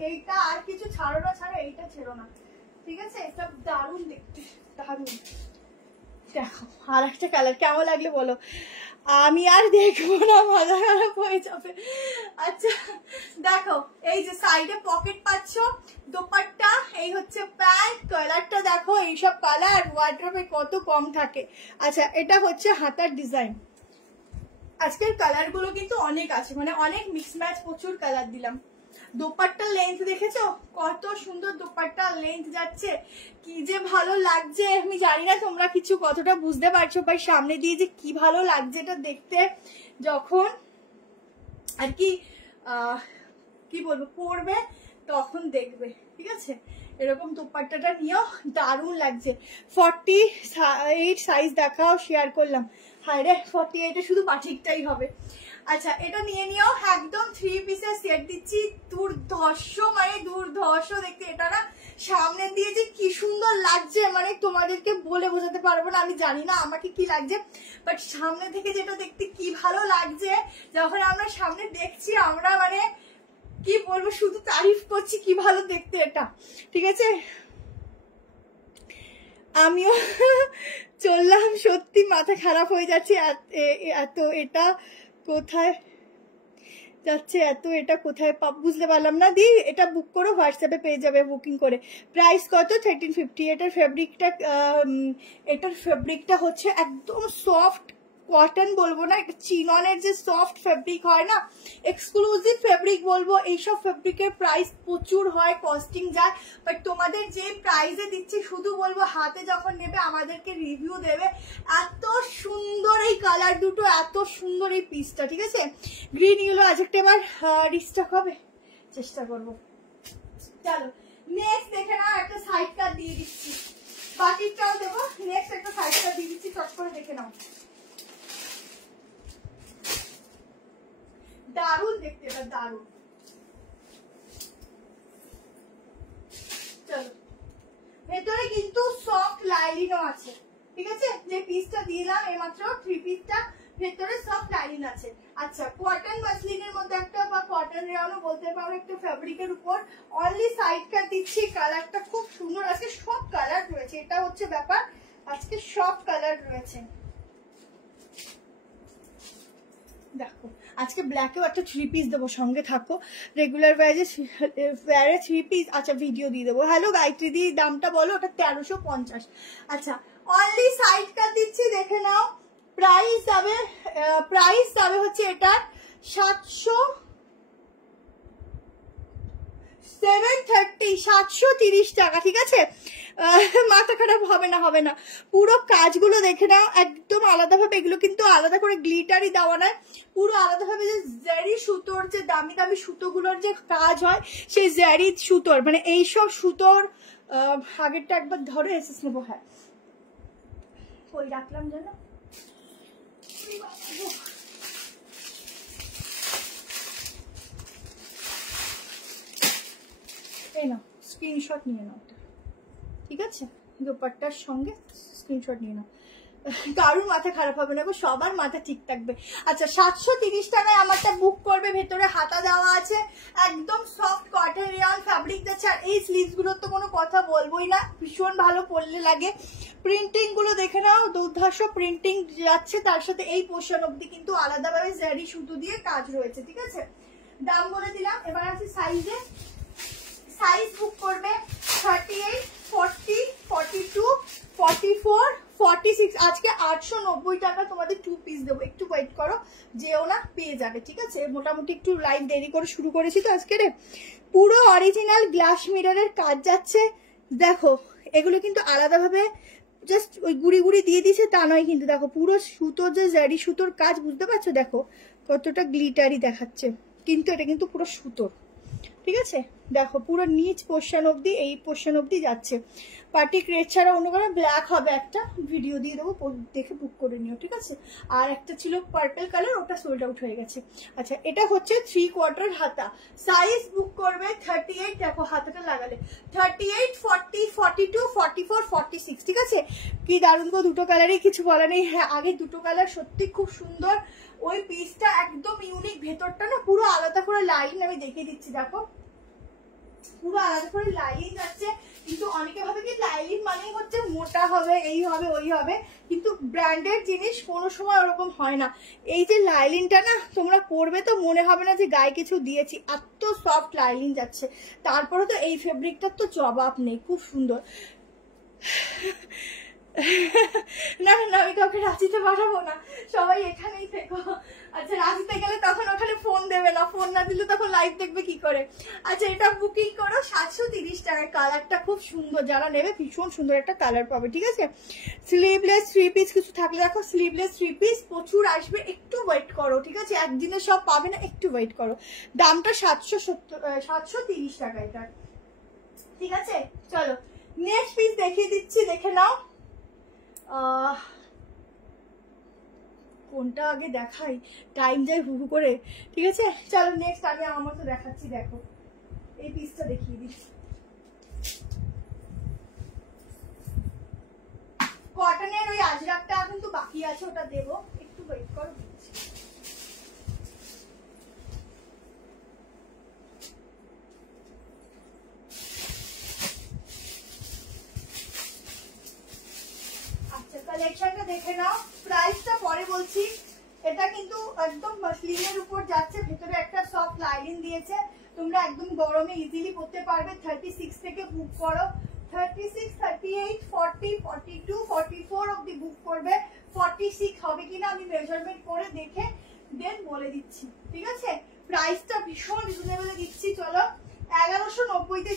এইটা আর কিছু ছাড়ো না, এইটা ছেড়ো না, ঠিক আছে? এটা দারুণ দেখতে, দারুণ। দেখো আর একটা কালার, কেমন লাগলে বলো? আমি আর দেখবো না, মাথা খারাপ হয়ে যাবে। আচ্ছা দেখো, এই যে সাইডে পকেট পাচ্ছ, দোপাট্টা, এই হচ্ছে প্যান্ট, কালারটা দেখো, এইসব কালার ওয়ার্ড্রপে কত কম থাকে। আচ্ছা এটা হচ্ছে হাতার ডিজাইন। আজকের কালার গুলো কিন্তু অনেক আছে, মানে অনেক মিক্স ম্যাচ, প্রচুর কালার দিলাম। দোপাট্টার লেন্থ দেখেছো কত সুন্দর, দোপাট্টার লেন্থ যাচ্ছে, কি যে ভালো লাগছে। আমি জানি না তোমরা কিছু কতটা বুঝতে পারছো, বাট সামনে দিয়ে যে কি ভালো লাগছে এটা দেখতে, যখন আর কি বলবো পরবে তখন দেখবে, ঠিক আছে? এরকম দোপাট্টাটা নিয়েও দারুণ লাগছে। 48 সাইজ দেখাও, শেয়ার করলাম। হায় রে, 48 শুধু বাটিকটাই হবে। আচ্ছা এটা নিয়ে নিও, একদম 3 পিসের সেট দিচ্ছি, দুর্ধর্ষ, মানে দুর্ধর্ষ দেখতে। এটা না সামনে দিয়ে যে কি সুন্দর লাগছে, মানে তোমাদেরকে বলে বোঝাতে পারবো না। আমি জানি না আমাকে কি লাগছে, বাট সামনে থেকে যেটা দেখতে কি ভালো লাগছে, যখন আমরা সামনে দেখছি আমরা মানে কি বলবো, শুধু তারিফ করছি কি ভালো দেখতে এটা, ঠিক আছে? আমিও চললাম, সত্যি মাথা খারাপ হয়ে যাচ্ছে। এত এটা কোথায় যাচ্ছে, এটা কোথায় বুঝতে পারলাম না। দি এটা বুক করো, হোয়াটসঅ্যাপে পেয়ে যাবে বুকিং করে। প্রাইস কত? 1350। এটার ফেব্রিকটা হচ্ছে একদম সফট কটন বলবো না, এটা চিননের যে সফট ফেব্রিক হয় না, এক্সক্লুসিভ ফেব্রিক বলবো। এইসব ফেব্রিকের প্রাইস প্রচুর হয়, কস্টিং যায়, বাট তোমাদের যে প্রাইসে দিচ্ছি শুধু বলবো হাতে যখন নেবে আমাদেরকে রিভিউ দেবে। এত সুন্দর এই কালার দুটো, এত সুন্দর এই পিসটা, ঠিক আছে? গ্রিন ইয়েলো আজকে এবার রিস্টক হবে, চেষ্টা করবো। চলো নেক্সট দেখে নাও, একটা সাইড কাট দিয়ে দিচ্ছি, বাকিটাও দেবো। নেক্সট একটা সাইড কাট দিয়ে দিচ্ছি, চট করে দেখে নাও। দারুণ দেখতে, এটা দারুণ। চলো ভেতরে কিন্তু সফট লাইনিংও আছে, ঠিক আছে? যে পিসটা দিলাম এইমাত্র 3 পিসটা, ভেতরে সফট লাইনিং আছে। আচ্ছা কটন মাসলিনের মধ্যে একটা, বা কটন রেয়নও বলতে পারো, একটা ফ্যাব্রিকের উপর অনলি সাইড কাট দিচ্ছি। কালারটা খুব সুন্দর, আজকে সব কালার রয়েছে, এটা হচ্ছে ব্যাপার, আজকে সব কালার রয়েছে। দেখো আজকে ব্ল্যাকেও একটা 3 পিস দেবো, সঙ্গে থাকো। রেগুলার ওয়্যারে 3 পিস। আচ্ছা ভিডিও দিয়ে দেবো। হ্যালো গায়ত্রী দি, দামটা বলো। ওটা 1350। আচ্ছা অনলি সাইড কাট দিচ্ছি, দেখে নাও। প্রাইস যাবে হচ্ছে এটা 730 টাকা, ঠিক আছে? মাথা খারাপ হবে না। পুরো কাজগুলো দেখে নাও, একদম আলাদাভাবে, এগুলো কিন্তু আলাদা করে গ্লিটারই দেওয়া নয়, পুরো আলাদাভাবে যে জারি সুতোর, যে দামি দামি সুতোগুলোর যে কাজ হয়, সেই জারি সুতোর, মানে এইসব সুতোর। আগেরটা একবার ধরে এসেস নেবো। হ্যাঁ কই রাখলাম জানো, এই নাও স্ক্রিনশট নিয়ে নাও, ঠিক আছে? দোপাট্টার সঙ্গে স্ক্রিনশট নিয়ে নাও, কারোর মাথা খারাপ হবে না, সবার মাথা ঠিক থাকবে। আচ্ছা 730 টাকায় আমারটা বুক করবে। ভেতরে হাতা দেওয়া আছে, একদম সফট কটন রেয়ন ফ্যাব্রিক যাচ্ছে। আর এই স্লিভস গুলোর তো কোনো কথা বলবোই না, ভীষণ ভালো পরলে লাগে। প্রিন্টিং গুলো দেখে নাও, দুর্ধর্ষ প্রিন্টিং যাচ্ছে, তার সাথে এই পোর্শন অব্দি কিন্তু আলাদাভাবে জারি সুতো দিয়ে কাজ রয়েছে, ঠিক আছে? দাম বলে দিলাম। এবার আছে সাইজে, সাইজ বুক করবে 38, 40, 42, 44, 46। আজকে 890 টাকা তোমাদের 2 পিস দেবো। একটু ওয়েট করো, যেও না, পেয়ে যাবে, ঠিক আছে? মোটামুটি একটু লাইভ দেরি করে শুরু করেছি তো আজকে। পুরো অরিজিনাল গ্লাস মিররের কাজ যাচ্ছে। দেখো এগুলো কিন্তু আলাদাভাবে জাস্ট ওই গুড়ি গুড়ি দিয়ে দিয়েছে তা নয়, কিন্তু দেখো পুরো সুতোর যে জারি সুতোর কাজ, বুঝতে পারছো? দেখো কতটা গ্লিটারি দেখাচ্ছে, কিন্তু এটা কিন্তু পুরো সুতোর, ঠিক আছে? দেখো পুরো নিচ পোর্শন অব্দি, এই পোর্শন অব্দি যাচ্ছে। পার্টি ক্রেট ছাড়া অন্য কোনো ব্ল্যাক হবে, একটা ভিডিও দিয়ে দেবো, দেখে বুক করে নিও, ঠিক আছে? আর একটা ছিল পার্পল কালার, ওটা সোল্ড আউট হয়ে গেছে। আচ্ছা এটা হচ্ছে 3/4 হাতা, সাইজ বুক করবে 38। দেখো হাতাটা লাগালে 38, 40, 42, 44, 46, ঠিক আছে? কি দারুণ গো, দুটো কালারই, কিছু বলা নেই। হ্যাঁ আগের দুটো কালার সত্যি খুব সুন্দর, ওই পিসটা একদম ইউনিক, ভেতরটা না পুরো আলাদা করে লাইন, আমি দেখিয়ে দিচ্ছি দেখো, পুরো আলাদা করে লাইন যাচ্ছে। কিন্তু অনেকে ভাবে কি লাইলিন মানেই হচ্ছে মোটা হবে, এই হবে ওই হবে, কিন্তু ব্র্যান্ডেড জিনিস কোনো সময় ওরকম হয় না। এই যে লাইলিনটা না তোমরা পরবে তো মনে হবে না যে গায়ে কিছু দিয়েছি, এত সফট লাইলিন যাচ্ছে। তারপরে তো এই ফেব্রিকটার তো জবাব নেই, খুব সুন্দর। না না আমি কাউকে রাঁচিতে পাঠাবো না, সবাই এখানেই থেকো। আচ্ছা রাঁচিতে গেলে তখন ওখানে ফোন দেবে না, ফোন না দিলে তখন লাইভ দেখবে কি করে। আচ্ছা এটা বুকিং করো 730 টাকায়, কালারটা খুব সুন্দর, যারা নেবে ভীষণ সুন্দর একটা কালার পাবে, ঠিক আছে। স্লিভলেস 3 পিস কিছু থাকলে দেখো, স্লিভলেস 3 পিস প্রচুর আসবে, একটু ওয়েট করো, ঠিক আছে, একদিনে সব পাবে না, একটু ওয়েট করো। দামটা 730 টাকা এটা, ঠিক আছে। চলো নেক্সট পিস দেখিয়ে দিচ্ছি, দেখে নাও। কোনটা আগে দেখাই, টাইম যায় হুহু করে, ঠিক আছে। চলো নেক্সট আমি আমার মতো দেখাচ্ছি, দেখো এই পিসটা দেখিয়ে দিচ্ছি। কটনের ওই আজরাকটা কিন্তু বাকি আছে, ওটা দেবো, একটু ওয়েট করো। কালেকশনটা দেখে নাও, প্রাইসটা পরে বলছি। এটা কিন্তু একদম মাসলিনের উপর যাচ্ছে, ভেতরে একটা সফট লাইনিং দিয়েছে, তোমরা একদম গরমে ইজিলি পরতে পারবে। 36 থেকে বুক করো, 36, 38, 40, 42, 44 অব্দি বুক করবে। 46 হবে কিনা আমি মেজারমেন্ট করে দেখে দেন বলে দিচ্ছি, ঠিক আছে। প্রাইসটা ভীষণ রিজনেবল দিচ্ছি, চলো 1190 তে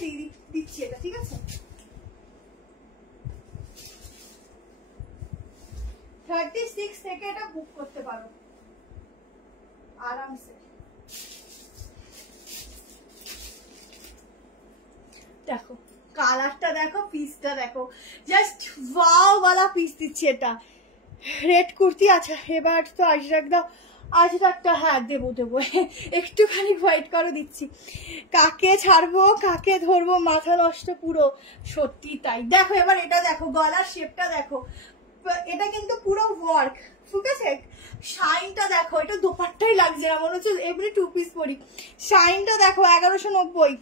দিচ্ছি এটা, ঠিক আছে। 36 থেকে এটা বুক করতে পারো আরামসে। দেখো কালারটা দেখো, পিসটা দেখো, জাস্ট ওয়াও वाला পিস দিচ্ছি এটা। রেড কুর্তি, আচ্ছা এবার তো আজরাক দাও, আজরাকটা হ্যাঁ দেবো দেবো, একটুখানি হোয়াইট করো দিচ্ছি। কাকে ছাড়বো কাকে ধরবো, মাথা নষ্ট পুরো, সত্যি তাই। দেখো এবার এটা দেখো, গলার শেপটা দেখো, এটা কিন্তু পুরো ওয়ার্ক, ঠিক আছে। শাইনটা দেখো, এটা দোপাট্টাই লাগছে না, মনে হচ্ছে এমনি 2 পিস পরি। শাইনটা দেখো 1190,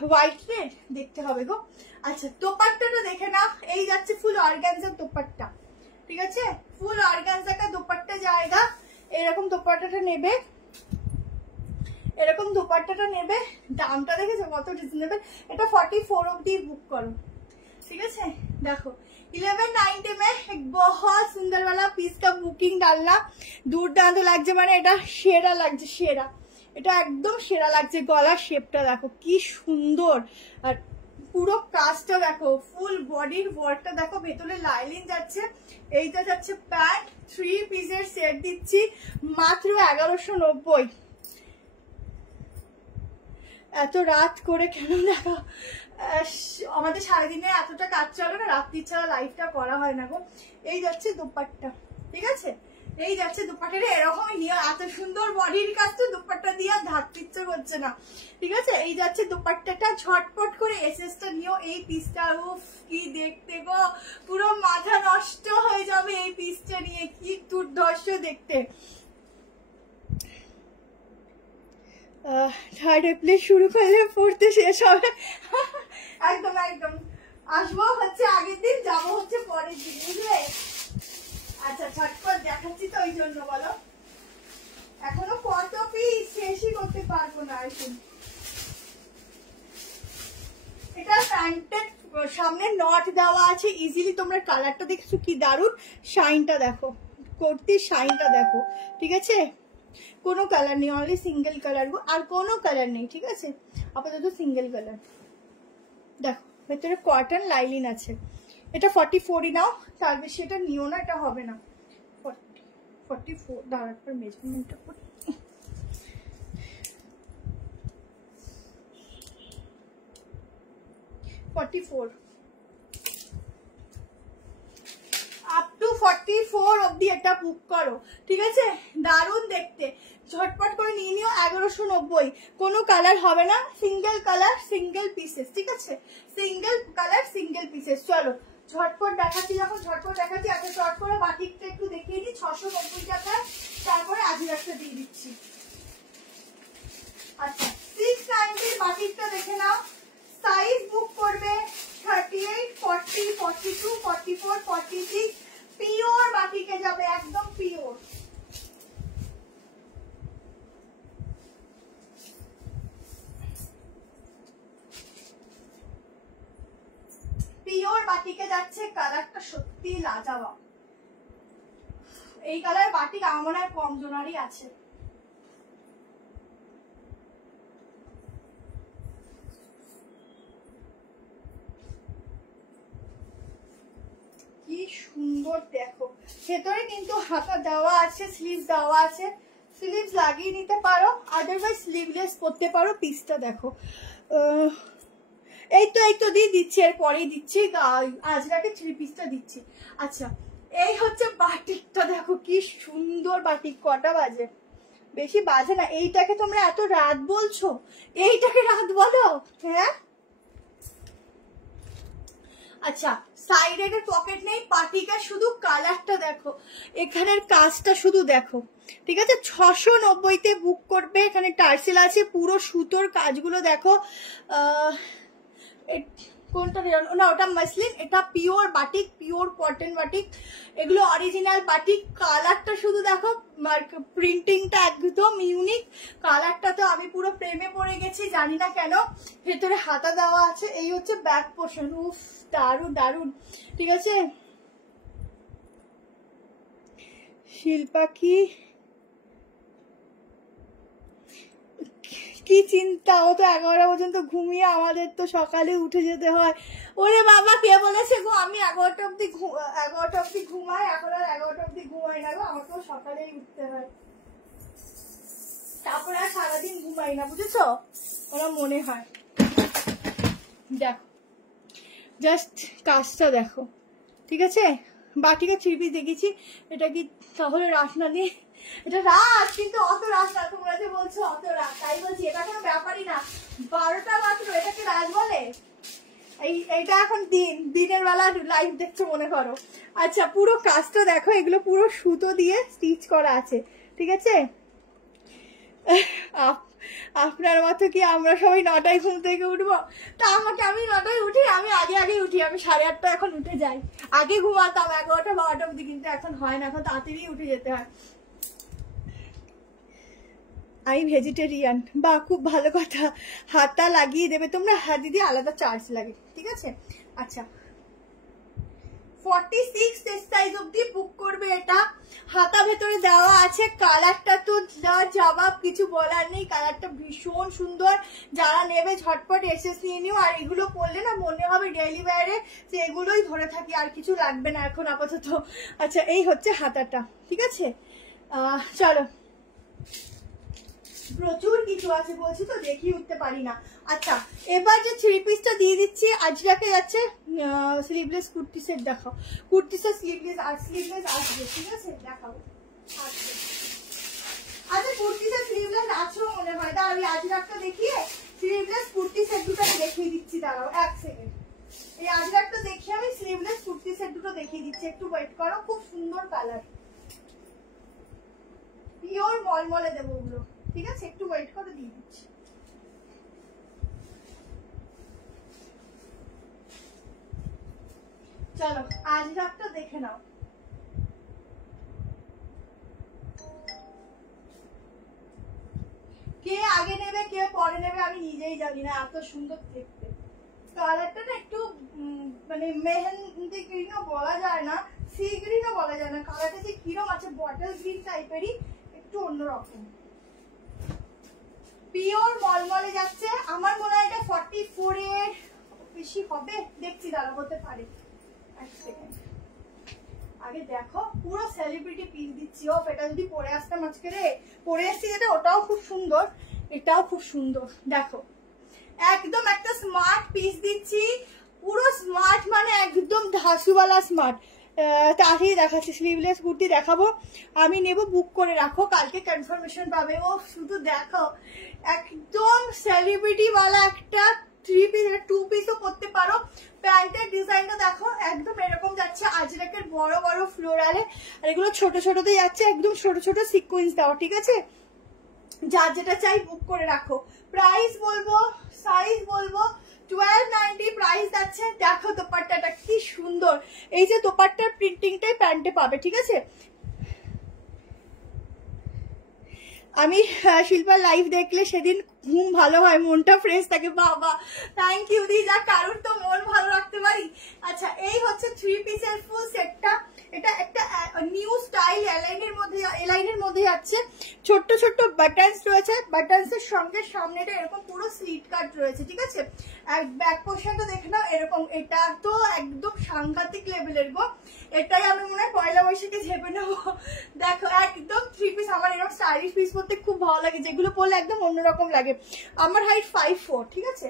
হোয়াইট রেড দেখতে হবে গো। আচ্ছা দোপাট্টাটা দেখে না, এই যাচ্ছে ফুল অর্গানজার দোপাট্টা, ঠিক আছে, ফুল অর্গানজা কা দোপাট্টা জায়গা। এরকম দোপাট্টাটা নেবে, এরকম দোপাট্টাটা নেবে। দামটা দেখেছো কত রিজনেবল, এটা 44 অব্দি বুক করো, ठीक है। देखो 1190 में एक बहुत सुंदर वाला पीस का बुकिंग डालना, দুর্দান্ত লাগছে, মানে এটা সেরা লাগছে, সেরা, এটা একদম সেরা লাগছে। গলার শেপটা দেখো কি সুন্দর, আর পুরো কাজটা দেখো, ফুল বডির ওয়ার্কটা দেখো, ভেতরে লাইনিং যাচ্ছে। এইটা যাচ্ছে প্যান্ট, 3 পিসের সেট দিচ্ছি মাত্র 1190। এত রাত করে কেন দেখো, আমাদের সারাদিনে এতটা কাজ চলে না, রাত্রি ছাড়া লাইফটা করা হয় না গো। এই যাচ্ছে দুপাট্টা, ঠিক আছে, এই যাচ্ছে দুপাট্টাটা, এরকমই নিয়ে, এত সুন্দর বডির কাজ তো দুপাট্টা দিয়ে ঢাকতে ইচ্ছে করছে না, ঠিক আছে। এই যাচ্ছে দুপাট্টাটা, ঝটপট করে এসএসটা নিও। এই পিসটা উফ কি দেখতে গো, পুরো মাথা নষ্ট হয়ে যাবে এই পিসটা নিয়ে, কি দুর্ধর্ষ দেখতে। থার্ড এপ্রিল শুরু করলে পড়তে শেষ হবে, একদম একদম। আসবো হচ্ছে আগের দিন, যাবো হচ্ছে পরের দিন, বুঝলে। আচ্ছা ঝটপট দেখাচ্ছি তো ওই জন্য, বলো এখনো কত পিস শেষই করতে পারবো না এখন। এটা প্যান্টের সামনে নট দেওয়া আছে, ইজিলি তোমরা কালারটা দেখছো কি দারুন, শাইনটা দেখো, কুর্তির শাইনটা দেখো, ঠিক আছে। কোনো কালার নেই, অনলি সিঙ্গেল কালার, আর কোনো কালার নেই, ঠিক আছে, আপাতত সিঙ্গেল কালার। দেখো ভেতরে কটন লাইলিন আছে, এটা 44ই নাও, তার বেশি এটা নিও না, এটা হবে না। 44 দাঁড়ার পর মেজারমেন্টটা করি। আপ টু 44 অব্দি এটা বুক করো, ঠিক আছে। দারুণ দেখতে, ঝটপট করে নিয়ে নিও। 1190, কোনো কালার হবে না, সিঙ্গেল কালার সিঙ্গেল পিসেস, ঠিক আছে, সিঙ্গেল কালার সিঙ্গেল পিসেস। চলো ঝটপট দেখাচ্ছি, যখন ঝটপট দেখাচ্ছি আচ্ছা চট করে বাটিকটা একটু দেখিয়ে দিই। 690 টাকায় তারপরে আজরাকটা দিয়ে দিচ্ছি। আচ্ছা 690 বাটিকটা দেখে নাও। সাইজ বুক করবে 38, 40, 42, 44, 46। পিওর বাটিকে যাবে, একদম পিওর। পিওর বাটিকে যাচ্ছে। কালারটা সত্যি লাজবাব। এই কালার বাটিক আমার মনে হয় কম জনারই আছে। কি সুন্দর দেখো, ভেতরে কিন্তু হাতা দেওয়া আছে, স্লিভ দেওয়া আছে, স্লিভস লাগিয়ে নিতে পারো, আদারওয়াইজ স্লিভলেস করতে পারো। পিসটা দেখো, এই তো দিয়ে দিচ্ছি, এরপরেই দিচ্ছি আজরাকে 3 পিসটা দিচ্ছি। আচ্ছা এই হচ্ছে বাটিকটা, দেখো কি সুন্দর বাটিক। কটা বাজে? বেশি বাজে না। এইটাকে তোমরা এত রাত বলছো, এইটাকে রাত বলো? হ্যাঁ আচ্ছা সাইডে পকেট নেই, পাটিকার শুধু কালারটা দেখো, এখানের কাজটা শুধু দেখো, ঠিক আছে? 690-তে বুক করবে। এখানে টার্সেল আছে, পুরো সুতোর কাজগুলো দেখো। কোনটা না, ওটা মাসলিন, এটা pure batik, pure cotton batik, এগুলো অরিজিনাল বাটিক। কালারটা শুধু দেখো, প্রিন্টিংটা একদম ইউনিক। কালারটা তো আমি পুরো প্রেমে পড়ে গেছি, জানি না কেন। ভেতরে হাতা দেওয়া আছে, এই হচ্ছে ব্যাক পোর্শন। উফ দারুন দারুন, ঠিক আছে? শিল্পা কি চিন্তা, ও তো 11টা পর্যন্ত ঘুমিয়ে, আমাদের তো সকালে উঠে যেতে হয়। ওরে বাবা, কে বলেছে গো আমি 11টা অব্দি ঘুমাই? এখন আর 11টা অব্দি ঘুমাই না গো, আমাকেও সকালেই উঠতে হয়, তারপরে আর সারাদিন ঘুমাই না, বুঝেছো? আমার মনে হয়। দেখো জাস্ট কাজটা দেখো, ঠিক আছে? বাটিকে 3 পিস দেখেছি। এটা কি তাহলে রাস না দিয়ে? এটা রাত, কিন্তু অত রাত না। তোমরা যে বলছো অত রাত, তাই বলছি এটা কোনো ব্যাপারই না। 12টা মাত্র, এটাকে রাত বলে? এইটা এখন দিনের বেলা লাইভ দেখছো মনে করো। আচ্ছা পুরো কাজটা দেখো, এগুলো পুরো সুতো দিয়ে স্টিচ করা আছে, ঠিক আছে? আপনার মতো কি আমরা সবাই 9টায় ঘুম থেকে উঠবো? তা আমি 9টায় উঠি, আমি আগে উঠি, আমি 8:30 এখন উঠে যাই। আগে ঘুমাতাম 11টা 12টা অব্দি, কিন্তু এখন হয় না, এখন তাড়াতাড়ি উঠে যেতে হয়। আমি ভেজিটেরিয়ান। বা খুব ভালো কথা, হাতা লাগিয়ে দেবে তোমরা? হ্যাঁ দিদি, আলাদা চার্জ লাগে, ঠিক আছে? আচ্ছা 46 সাইজ অব্দি বুক করবে। এটা হাতা ভেতরে দেওয়া আছে। কালারটা তো জবাব, কিছু বলার নেই। কালারটা ভীষণ সুন্দর। যারা নেবে ঝটপট এসে নিয়ে নিও। আর এগুলো পরলে না মনে হবে ডেইলি ওয়্যারে যে এগুলোই ধরে থাকি, আর কিছু লাগবে না এখন আপাতত। আচ্ছা এই হচ্ছে হাতাটা, ঠিক আছে? চলো, প্রচুর কিছু আছে, বলছি তো দেখিয়ে উঠতে পারি না। আচ্ছা এবার যে 3 পিসটা দিয়ে দিচ্ছি, আজরাকে যাচ্ছে স্লিভলেস কুর্তি সেট। দেখাও কুর্তি সেট, স্লিভলেস আসবে, ঠিক আছে? দেখাবো আসবে। আচ্ছা কুর্তি সেট স্লিভলেস আছেও মনে হয়। দাঁড়াও আমি আজরাকটা দেখিয়ে স্লিভলেস কুর্তি সেট দুটো দেখিয়ে দিচ্ছি। দাঁড়াও 1 সেকেন্ড, এই আজরাকটা দেখিয়ে আমি স্লিভলেস কুর্তি সেট দুটো দেখিয়ে দিচ্ছি, একটু ওয়েট করো। খুব সুন্দর কালার, পিওর মলমলে দেবো ওগুলো, ঠিক আছে? একটু ওয়েট করে দিয়ে দিচ্ছি। চলো আজরাকটা দেখে নাও। কে আগে নেবে কে পরে নেবে আমি নিজেই জানি না, এত সুন্দর দেখতে। কালারটা না একটু মানে মেহেন্দি গ্রিনও বলা যায় না, সি গ্রিনও বলা যায় না। কালারটা যে কিরম আছে, বটল গ্রিন টাইপেরই, একটু অন্যরকম। পিওর মলমলে যাচ্ছে। আমার মনে হয় এটা 44 এর বেশি হবে, দেখছি দাঁড়া, হতে পারে। 1 সেকেন্ড, আগে দেখো। পুরো সেলিব্রিটি পিস দিচ্ছি। ও এটা যদি পরে আসতাম আজকে রে, পরে আসছি যেটা, ওটাও খুব সুন্দর, এটাও খুব সুন্দর। দেখো একদম একটা স্মার্ট পিস দিচ্ছি, পুরো স্মার্ট, মানে একদম ধাসুওয়ালা স্মার্ট। তাড়াতাড়ি দেখাচ্ছি, স্লিভলেস কুর্তি দেখাবো। আমি নেব, বুক করে রাখো, কালকে কনফার্মেশন পাবে। ও শুধু দেখো, একদম সেলিব্রিটি ওয়ালা একটা 3 পিস, 2 পিসও করতে পারো। প্যান্টের ডিজাইনটা দেখো একদম এরকম যাচ্ছে আজরাকের বড় বড় ফ্লোরালে, আর এগুলো ছোট ছোটতে যাচ্ছে একদম ছোট ছোট সিকোয়েন্স দাও, ঠিক আছে? যার যেটা চাই বুক করে রাখো। প্রাইস বলবো, সাইজ বলবো 1290 প্রাইস যাচ্ছে। দেখো দোপাট্টাটা কি সুন্দর, এই যে দোপাট্টার প্রিন্টিংটাই প্যান্টে পাবে, ঠিক আছে? আমি শিল্পার লাইভ দেখলে সেদিন ঘুম ভালো হয়, মনটা ফ্রেশ থাকে। বাবা থ্যাংক ইউ দি, যা কারোর তো মন ভালো রাখতে পারি। আচ্ছা এই হচ্ছে 3 পিসের ফুল সেটটা। এটা একটা নিউ স্টাইল এলাইনের মধ্যে যাচ্ছে, ছোট্ট ছোট্ট বাটনস রয়েছে, বাটনস এর সঙ্গে সামনেটা এরকম পুরো স্লিট কাট রয়েছে, ঠিক আছে? আর ব্যাক পোর্শনটা দেখে নাও এরকম, এটা তো একদম সাংঘাতিক লেভেলের গো। এটাই আমি মনে হয় পয়লা বৈশাখে ঝেপে নেবো। দেখো একদম 3 পিস, আমার এরকম স্টাইলিশ পিস পরতে খুব ভালো লাগে, যেগুলো পরলে একদম অন্যরকম লাগে। আমার হাইট 5'4", ঠিক আছে?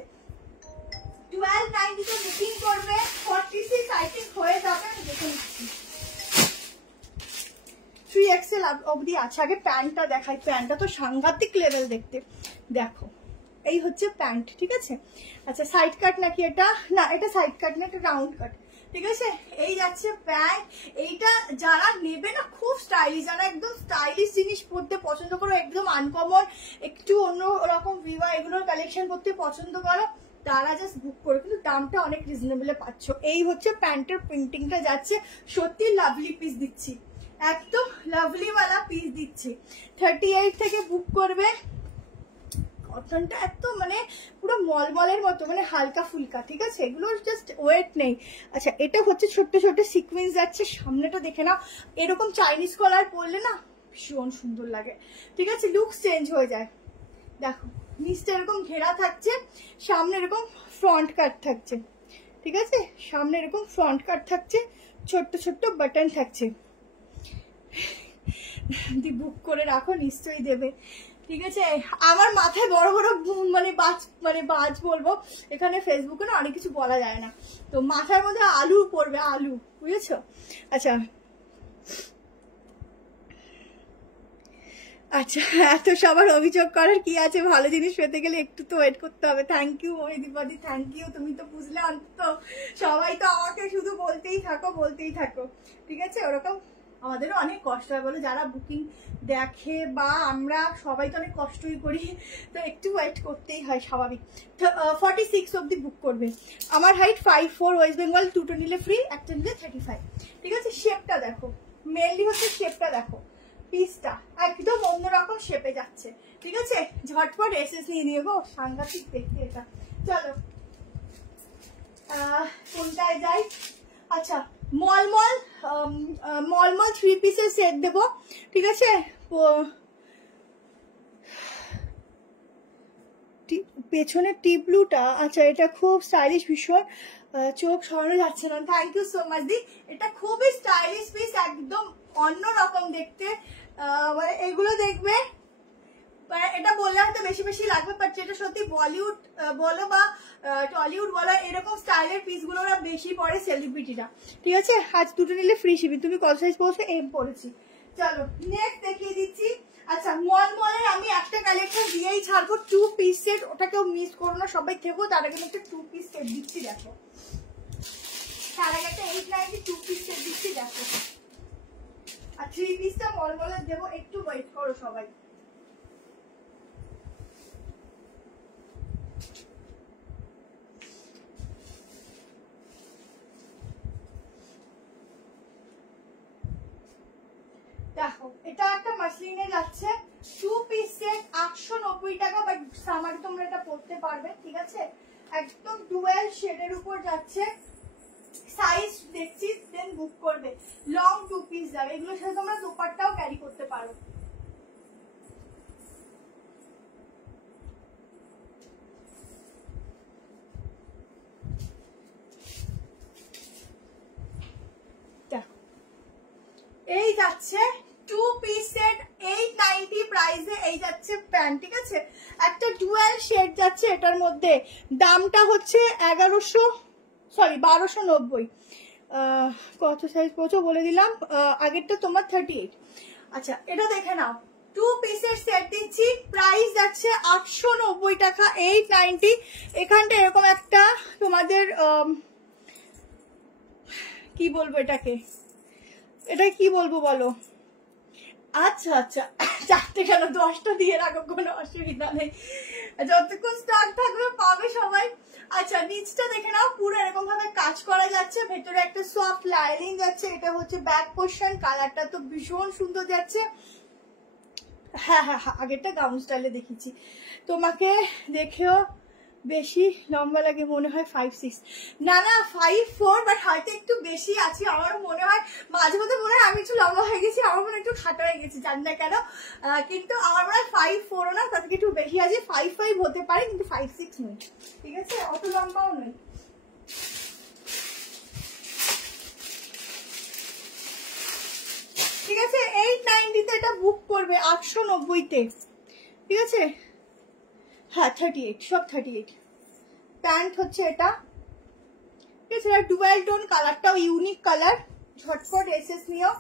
1290 তে বুকিং করবে, 46 আই থিংক হয়ে যাবে। দেখে নিচ্ছি 3XL অবধি আছে। আগে প্যান্টটা দেখাই, প্যান্টটা তো সাংঘাতিক লেভেল দেখতে। দেখো এই হচ্ছে প্যান্ট, ঠিক আছে? আচ্ছা সাইড কাট নাকি এটা? না এটা সাইড কাট না, এটা রাউন্ড কাট, ঠিক আছে? এই যাচ্ছে প্যান্ট। এইটা যারা নেবে না খুব স্টাইলিশ, যারা একদম স্টাইলিশ জিনিস পরতে পছন্দ করো, একদম আনকমন একটু অন্য রকম ভিভা এগুলোর কালেকশন করতে পছন্দ করো, তারা জাস্ট বুক করো, কিন্তু দামটা অনেক রিজনেবলে পাচ্ছ। এই হচ্ছে প্যান্টের প্রিন্টিংটা যাচ্ছে, সত্যি লাভলি পিস দিচ্ছি, একদম লাভলি ওয়ালা পিস দিচ্ছি। 38 থেকে বুক করবে। কটনটা এত মানে পুরো মলমলের মতো, মানে হালকা ফুলকা, ঠিক আছে? এগুলোর জাস্ট ওয়েট নেই। আচ্ছা এটা হচ্ছে ছোট্ট ছোট্ট সিকোয়েন্স যাচ্ছে, সামনেটা দেখে নাও, এরকম চাইনিজ কলার পরলে না ভীষণ সুন্দর লাগে, ঠিক আছে? লুকস চেঞ্জ হয়ে যায়। দেখো নিচটা এরকম ঘেরা থাকছে, সামনে এরকম ফ্রন্ট কাট থাকছে, ঠিক আছে? সামনে এরকম ফ্রন্ট কাট থাকছে, ছোট্ট ছোট্ট বাটন থাকছে। বুক করে রাখো, নিশ্চয়ই দেবে, ঠিক আছে? আমার মাথায় বড় বড় বাজ বলবো, এখানে ফেসবুকে না অনেক কিছু বলা যায় না, তো মাথার মধ্যে আলু পড়বে, আলু, বুঝেছো? আচ্ছা আচ্ছা এত সবার অভিযোগ করার কি আছে, ভালো জিনিস পেতে গেলে একটু তো ওয়েট করতে হবে। থ্যাংক ইউ মহিদীপাদি, থ্যাংক ইউ, তুমি তো বুঝলে অন্তত। সবাই তো আমাকে শুধু বলতেই থাকো, ঠিক আছে? ওরকম আমাদেরও অনেক কষ্ট হয় বলে, যারা বুকিং দেখে বা আমরা সবাই তো অনেক কষ্টই করি, তো একটু ওয়েট করতেই হয়, স্বাভাবিক। 46 অব্দি বুক করবে। আমার হাইট 5'4", ওয়েস্ট বেঙ্গল, দুটো নিলে ফ্রি, একটা নিলে 35, ঠিক আছে? শেপটা দেখো, মেনলি হচ্ছে শেপটা দেখো, পিসটা একদম অন্যরকম শেপে যাচ্ছে, ঠিক আছে? ঝটপট এসএস নিয়ে নিয়ে গো, সাংঘাতিক দেখতে এটা। চলো কোনটায় যাই? আচ্ছা মলমল 3 পিসের সেট দেবো, ঠিক আছে? পেছনের টিপ ব্লুটা, আচ্ছা এটা খুব স্টাইলিশ ভীষণ, চোখ সরানো যাচ্ছে না। থ্যাংক ইউ সো মাচ দি, এটা খুবই স্টাইলিশ পিস, একদম অন্যরকম দেখতে। মানে এগুলো দেখবে, এটা বললে হয়তো বেশি বেশি লাগবে, বাট যেটা সত্যি বলিউড বলো বা টলিউড বলো, এরকম স্টাইলের পিসগুলো ওরা বেশি পরে সেলিব্রিটিরা, ঠিক আছে? আজ দুটো নিলে ফ্রি শিপি। তুমি কত সাইজ পড়ছো? এম পড়েছি। চলো নেক্সট দেখিয়ে দিচ্ছি। আচ্ছা মলের আমি একটা কালেকশন দিয়েই ছাড়বো, 2 পিস সেট, ওটাকেও মিস করো না, সবাই থেকো, তার আগে একটা 2 পিস সেট দিচ্ছি, দেখো তার আগে একটা 890 2 পিস সেট দিচ্ছি, দেখো। আর 3 পিসটা মলের দেবো, একটু ওয়েট করো সবাই। দেখো এটা একটা মাসলিনে যাচ্ছে, 2 পিস সেট 890 টাকা, বাট সামারে তোমরা এটা পরতে পারবে, ঠিক আছে? একদম ডুয়েল শেডের উপর যাচ্ছে, সাইজ দেখছি দেন বুক করবে। লং 2 পিস যাবে, এগুলোর সাথে তোমরা দোপাট্টাও ক্যারি করতে পারো। দেখো এই যাচ্ছে 2 পিস সেট 890 প্রাইসে, এই যাচ্ছে প্যান্ট, ঠিক আছে? একটা ডুয়াল শেড যাচ্ছে, এটার মধ্যে দামটা হচ্ছে 1290। কত সাইজ পড়ছো বলে দিলাম, আগেরটা তোমার 38। আচ্ছা এটা দেখে নাও, 2 পিসের সেট দিচ্ছি, প্রাইস যাচ্ছে 890 টাকা, 890। এখানটা এরকম একটা তোমাদের কি বলবো এটাকে, এটা কি বলবো বলো? আচ্ছা আচ্ছা, 4টে কেন 10টা দিয়ে রাখো, কোনো অসুবিধা নেই, যতক্ষণ স্টক থাকবে পাবে সবাই। আচ্ছা নিচটা দেখে নাও, পুরো এরকম ভাবে কাজ করা যাচ্ছে, ভেতরে একটা সফট লাইনিং যাচ্ছে, এটা হচ্ছে ব্যাক পোর্শন, কালারটা তো ভীষণ সুন্দর যাচ্ছে। হ্যাঁ হ্যাঁ হ্যাঁ, আগেরটা গাউন স্টাইলে দেখেছি, তোমাকে দেখেও বেশি লম্বা লাগে মনে হয় 5'6", না না 5'4", বাট হয়তো একটু বেশি আছি, আমার মনে হয় মাঝে মধ্যে মনে হয় আমি একটু লম্বা হয়ে গেছি, আমার মনে হয় একটু খাটো হয়ে গেছি, জানি না কেন, কিন্তু আমার মনে হয় 5'4" না, তার থেকে একটু বেশি আছে, 5'5" হতে পারে, কিন্তু 5'6" নই, ঠিক আছে, অত লম্বাও নই। ঠিক আছে, 890-তে এটা বুক করবে, 890-তে, ঠিক আছে, হ্যাঁ 38, সব 38। প্যান্ট হচ্ছে এটা, ঠিক আছে, ডুয়াল টোন, কালারটাও ইউনিক কালার, ঝটপট এসএস নিও।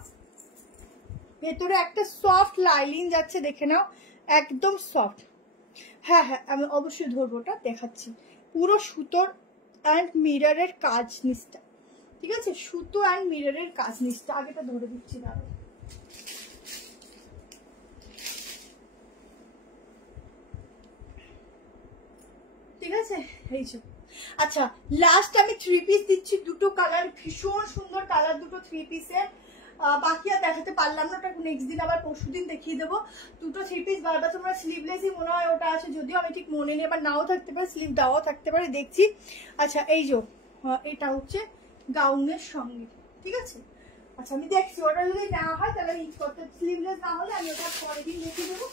ভেতরে একটা সফট লাইনিং যাচ্ছে, দেখে নাও, একদম সফট। হ্যাঁ হ্যাঁ আমি অবশ্যই ধরবো, ওটা দেখাচ্ছি, পুরো সুতোর অ্যান্ড মিররের কাজ নিচটা, ঠিক আছে, সুতো অ্যান্ড মিররের কাজ নিচটা, আগেটা ধরে দিচ্ছি দাঁড়াও। ঠিক আছে, এই যে আচ্ছা লাস্ট আমি 3 পিস দিচ্ছি, দুটো কালার, ভীষণ সুন্দর কালার দুটো 3 পিসের, বাকি আর দেখাতে পারলাম না, ওটা নেক্সট দিন আবার পরশু দিন দেখিয়ে দেবো। দুটো 3 পিস, বারবার তোমরা স্লিভলেসই মনে হয় ওটা আছে, যদিও আমি ঠিক মনে নেই, আবার নাও থাকতে পারে, স্লিভ দেওয়াও থাকতে পারে, দেখছি। আচ্ছা এই যে এটা হচ্ছে গাউনের সঙ্গে, ঠিক আছে, আচ্ছা আমি দেখছি, ওটা যদি না হয় তাহলে ইউজ করতে, স্লিভলেস না হলে আমি ওটা পরের দিন দেখিয়ে দেবো।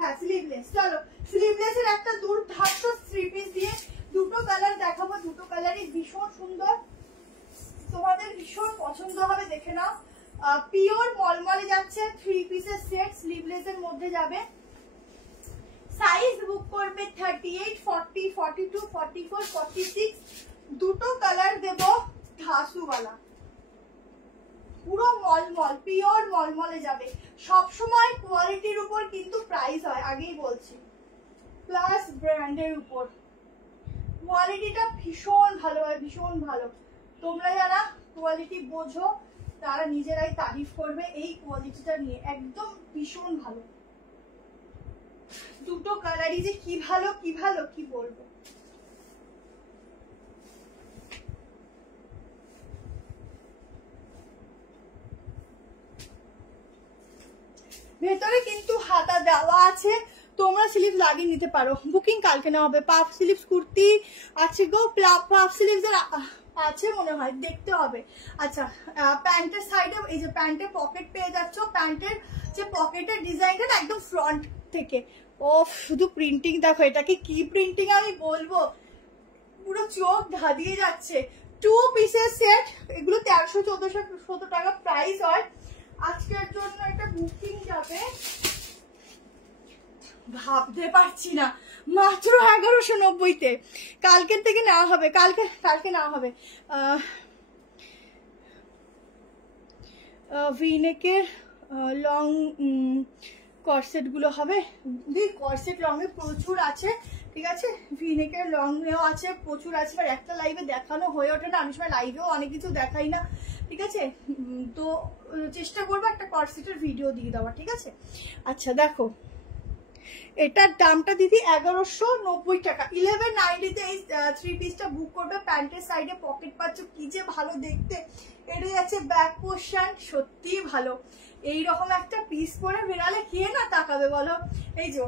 হ্যাঁ স্লিভলেস, চলো স্লিভলেসের একটা দুর্ধার্ত 3 পিস দিয়ে দুটো কালার দেখাবো, দুটো কালারই ভীষণ সুন্দর, তোমাদের ভীষণ পছন্দ হবে, দেখে নাও, পিওর মলমলে যাচ্ছে, 3 পিসের সেট, স্লিভলেসের মধ্যে যাবে। সাইজ বুক করবে 38, 40, 42, 44, 46, দুটো কালার দেব ধাসুওয়ালা, পুরো মলমল, পিওর মলমলে যাবে। সবসময় কোয়ালিটির উপর কিন্তু প্রাইস হয়, আগেই বলছি, প্লাস ব্র্যান্ডের উপর কোয়ালিটিটা ভীষণ ভালো হয়, ভীষণ ভালো। তোমরা যারা কোয়ালিটি বোঝো তারা নিজেরাই তারিফ করবে এই কোয়ালিটিটা নিয়ে, একদম ভীষণ ভালো। দুটো কালারই যে কি ভালো কি ভালো কি বলবো। ভেতরে কিন্তু হাতা দেওয়া আছে, তোমরা স্লিভ লাগিয়ে নিতে পারো, বুকিং কালকে নেওয়া হবে। পাফ স্লিভস কুর্তি আছে গো, পাফ স্লিভস এর আছে মনে হয়, দেখতে হবে। আচ্ছা প্যান্টের সাইডে এই যে প্যান্টের পকেট পেয়ে যাচ্ছ, প্যান্টের যে পকেটের ডিজাইনটা একদম ফ্রন্ট থেকে, ও শুধু প্রিন্টিং দেখো, এটাকে কি প্রিন্টিং আমি বলবো, পুরো চোখ ধাঁধিয়ে যাচ্ছে। 2 পিসের সেট, এগুলো 1300-1400 টাকা প্রাইস হয়। আজকের জন্য একটা বুকিং যাবে, ভাবতে পারছি না, মাত্র 1190-তে, কালকের থেকে নেওয়া হবে, কালকে নেওয়া হবে। ভিনেকের লং কর্সেট গুলো হবে, কর্সেট লং এ প্রচুর আছে, ঠিক আছে, ভিনেকের লং এও আছে, প্রচুর আছে, আর একটা লাইভে দেখানো হয়ে ওঠে না, আমি সময় লাইভেও অনেক কিছু দেখাই না, ঠিক আছে, তো চেষ্টা করবো একটা কর্সেটের ভিডিও দিয়ে দেওয়া, ঠিক আছে। আচ্ছা দেখো এটার দামটা দিদি 1190 টাকা, 1190-তে এই 3 পিসটা বুক করবে। প্যান্টের সাইডে পকেট পাচ্ছ, কি যে ভালো দেখতে, এটা যাচ্ছে ব্যাক পোর্শন, সত্যি ভালো। এইরকম একটা পিস পরে বেরালে কে না তাকাবে বলো। এই যে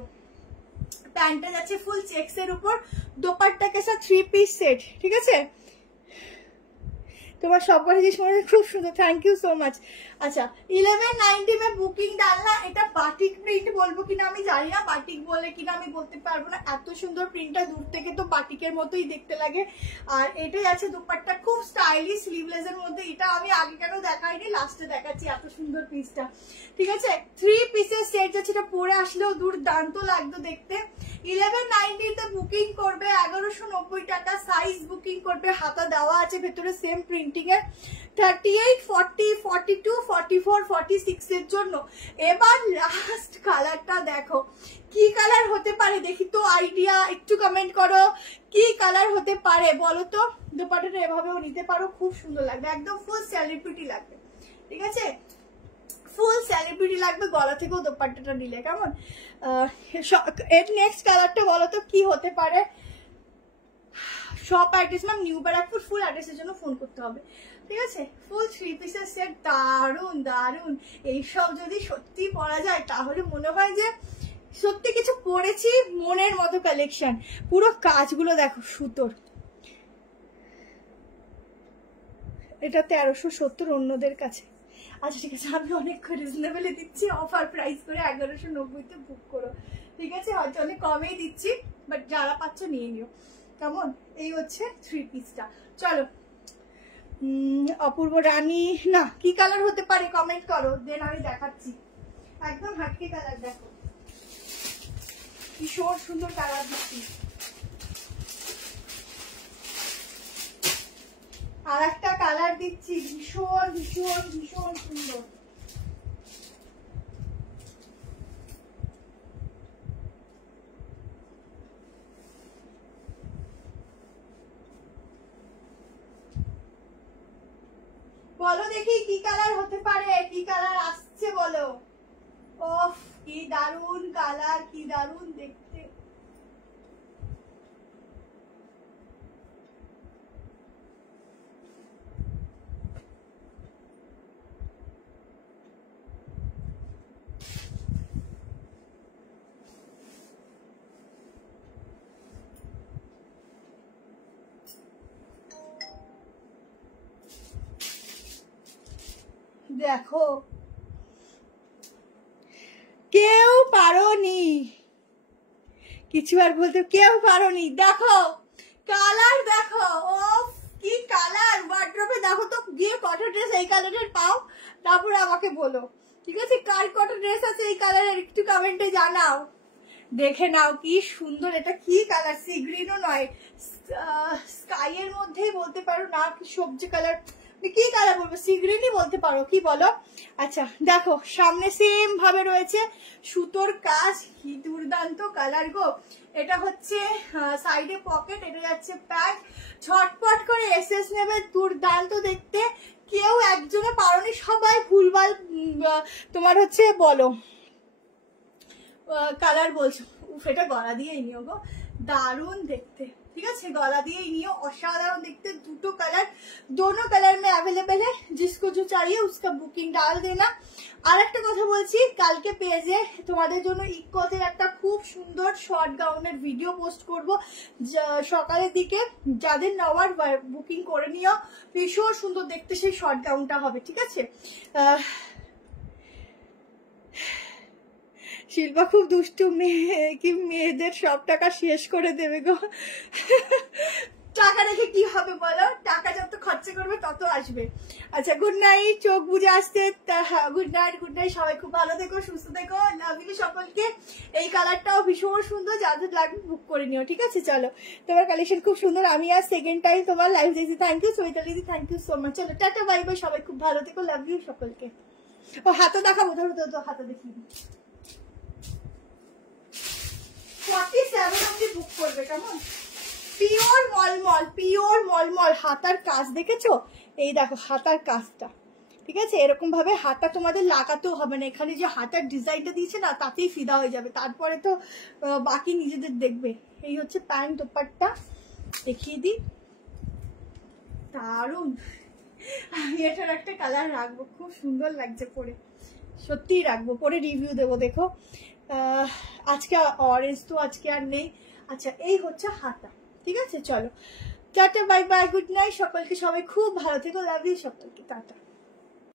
প্যান্টটা যাচ্ছে ফুল চেক্সের উপর, দোপাট্টাকে সাথে 3 পিস সেট, ঠিক আছে। তোমার সবকটা জিনিস মনে খুব সুন্দর, থ্যাংক ইউ সো মাচ। আচ্ছা 1190 में বুকিং ডালনা, এটা বাটিক প্রিন্ট বলবো কিনা আমি জানি না, বাটিক বলে কিনা আমি বলতে পারবো না, এত সুন্দর প্রিন্টটা দূর থেকে তো বাটিকের মতোই দেখতে লাগে। আর এটাই আছে দুপাট্টা, খুব স্টাইলিশ স্লিভলেসের মধ্যে, এটা আমি আগে কেন দেখাইনি, লাস্টে দেখাচ্ছি, এত সুন্দর পিসটা, ঠিক আছে। 3 পিসের সেট যাচ্ছে, এটা পরে আসলেও দুর্দান্ত লাগতো দেখতে। 1190-তে বুকিং করবে, 1190 টাকা, সাইজ বুকিং করবে, হাতা দেওয়া আছে ভেতরে সেম প্রিন্টিং এর, 38, 40, 42, 44, 46 এর জন্য। এবার লাস্ট কালারটা দেখো, কি কালার হতে পারে দেখি তো, আইডিয়া একটু কমেন্ট করো, কি কালার হতে পারে বলো তো। দোপাট্টাটা এভাবেও নিতে পারো, খুব সুন্দর লাগবে, একদম ফুল সেলিব্রিটি লাগবে, ঠিক আছে, ফুল সেলিব্রিটি লাগবে গলা থেকেও দোপাট্টাটা নিলে, কেমন। এর নেক্সট কালারটা বলো তো কি হতে পারে। Shop address ma'am new Barrackpore, full অ্যাড্রেসের জন্য ফোন করতে হবে, ঠিক আছে। ফুল 3 পিসের সেট, দারুন দারুন। এইসব যদি সত্যি পরা যায় তাহলে মনে হয় যে সত্যি কিছু পরেছি, মনের মতো কালেকশন। পুরো কাজগুলো দেখো সুতোর, এটা 1370 অন্যদের কাছে। আচ্ছা ঠিক আছে, আমি অনেক রিজনেবলে দিচ্ছি, অফার প্রাইস করে 1190-তে বুক করো, ঠিক আছে। হয়তো অনেক কমেই দিচ্ছি, বাট যারা পাচ্ছ নিয়ে নিও, কেমন। এই হচ্ছে 3 পিসটা। চলো অপূর্ব রানী, না কি কালার হতে পারে কমেন্ট করো, দেন আমি দেখাচ্ছি। একদম হাটকে কালার দেখো, ভীষণ সুন্দর কালার দিচ্ছি। আর একটা কালার দিচ্ছি, ভীষণ ভীষণ ভীষণ সুন্দর। বলো দেখি কি কালার হতে পারে, কি কালার আসছে বলো। ওফ কি দারুন কালার, কি দারুন দেখতে। দেখো কেউ পারোনি কিছু আর বলতে, কেউ পারোনি। দেখো কালার দেখো, ওফ কি কালার। ওয়ার্ড্রোবে দেখো তো গিয়ে কত ড্রেস এই কালারের পাও, তারপরে আমাকে বলো, ঠিক আছে। কার কত ড্রেস আছে এই কালারের একটু কমেন্টে জানাও। দেখে নাও কি সুন্দর, এটা কি কালার, সি গ্রিনও নয়, স্কাই এর মধ্যেই বলতে পারো, না কি সবজি কালার, কি কালার বলবো, সি গ্রিনই বলতে পারো, কি বলো। আচ্ছা দেখো সামনে সেম ভাবে রয়েছে সুতোর কাজ, কি দুর্দান্ত কালার গো। এটা হচ্ছে সাইডে পকেট, এটা যাচ্ছে প্যান্ট, ছটপট করে এসএস নেবে, দুর্দান্ত দেখতে। কেউ একজনে পারোনি, সবাই ভুলভাল তোমার হচ্ছে বলো কালার বলছো। উফ এটা গলা দিয়েই নিও গো, দারুন দেখতে, ঠিক আছে, গলা দিয়েই নিও, অসাধারণ দেখতে। দুটো কালার, दोनों कलर में अवेलेबल है, जिसको जो चाहिए उसका बुकिंग डाल देना। আর একটা কথা বলছি, কালকে পেজে তোমাদের জন্য ইকোদের একটা খুব সুন্দর শর্ট গাউনের ভিডিও পোস্ট করব সকালের দিকে, যাদের নেওয়ার বুকিং করে নিও, ভীষণ সুন্দর দেখতে সেই শর্ট গাউনটা হবে, ঠিক আছে। শিল্পা খুব দুষ্টু মেয়ে, কি মেয়েদের সব টাকা শেষ করে দেবে গো। টাকা রেখে কি হবে বলো, টাকা যত খরচা করবে তত আসবে। আচ্ছা গুড নাইট, চোখ বুঝে আসতে, গুড নাইট গুড নাইট, সবাই খুব ভালো থেকো, সুস্থ থেকো, লাভ ইউ সকলকে। এই কালারটাও ভীষণ সুন্দর, যাদের লাগবে বুক করে নিও, ঠিক আছে। চলো তোমার কালেকশন খুব সুন্দর, আমি আজ সেকেন্ড টাইম তোমার লাইভ দেখছি, থ্যাংক ইউ সৈতালিদি, থ্যাংক ইউ সো মাচ। চলো টাটা বাই বাই, সবাই খুব ভালো থেকো, লাভ ইউ সকলকে। ও হাতে দেখাবো, ধরো তো হাতে দেখিয়ে 47 অবধি বুক করবে, কেমন। পিওর মলমল, পিওর মলমল, হাতার কাজ দেখেছো, এই দেখো হাতার কাজটা, ঠিক আছে। এরকম ভাবে হাতা তোমাদের লাগাতেও হবে না, এখানে যে হাতার ডিজাইনটা দিয়েছে না তাতেই ফিদা হয়ে যাবে, তারপরে তো বাকি নিজেদের দেখবে। এই হচ্ছে প্যান্ট দোপাট্টা, দেখিয়ে দিই, দারুন। আমি এটার একটা কালার রাখবো, খুব সুন্দর লাগছে পরে, সত্যিই রাখবো, পরে রিভিউ দেবো। দেখো আজকে অরেঞ্জ তো আজকে আর নেই। আচ্ছা এই হচ্ছে হাতা, ঠিক আছে। চলো tata bye by, good night সকলকে, সবাই খুব ভালো থেকো, লাভ ইউ সকলকে, টাটা।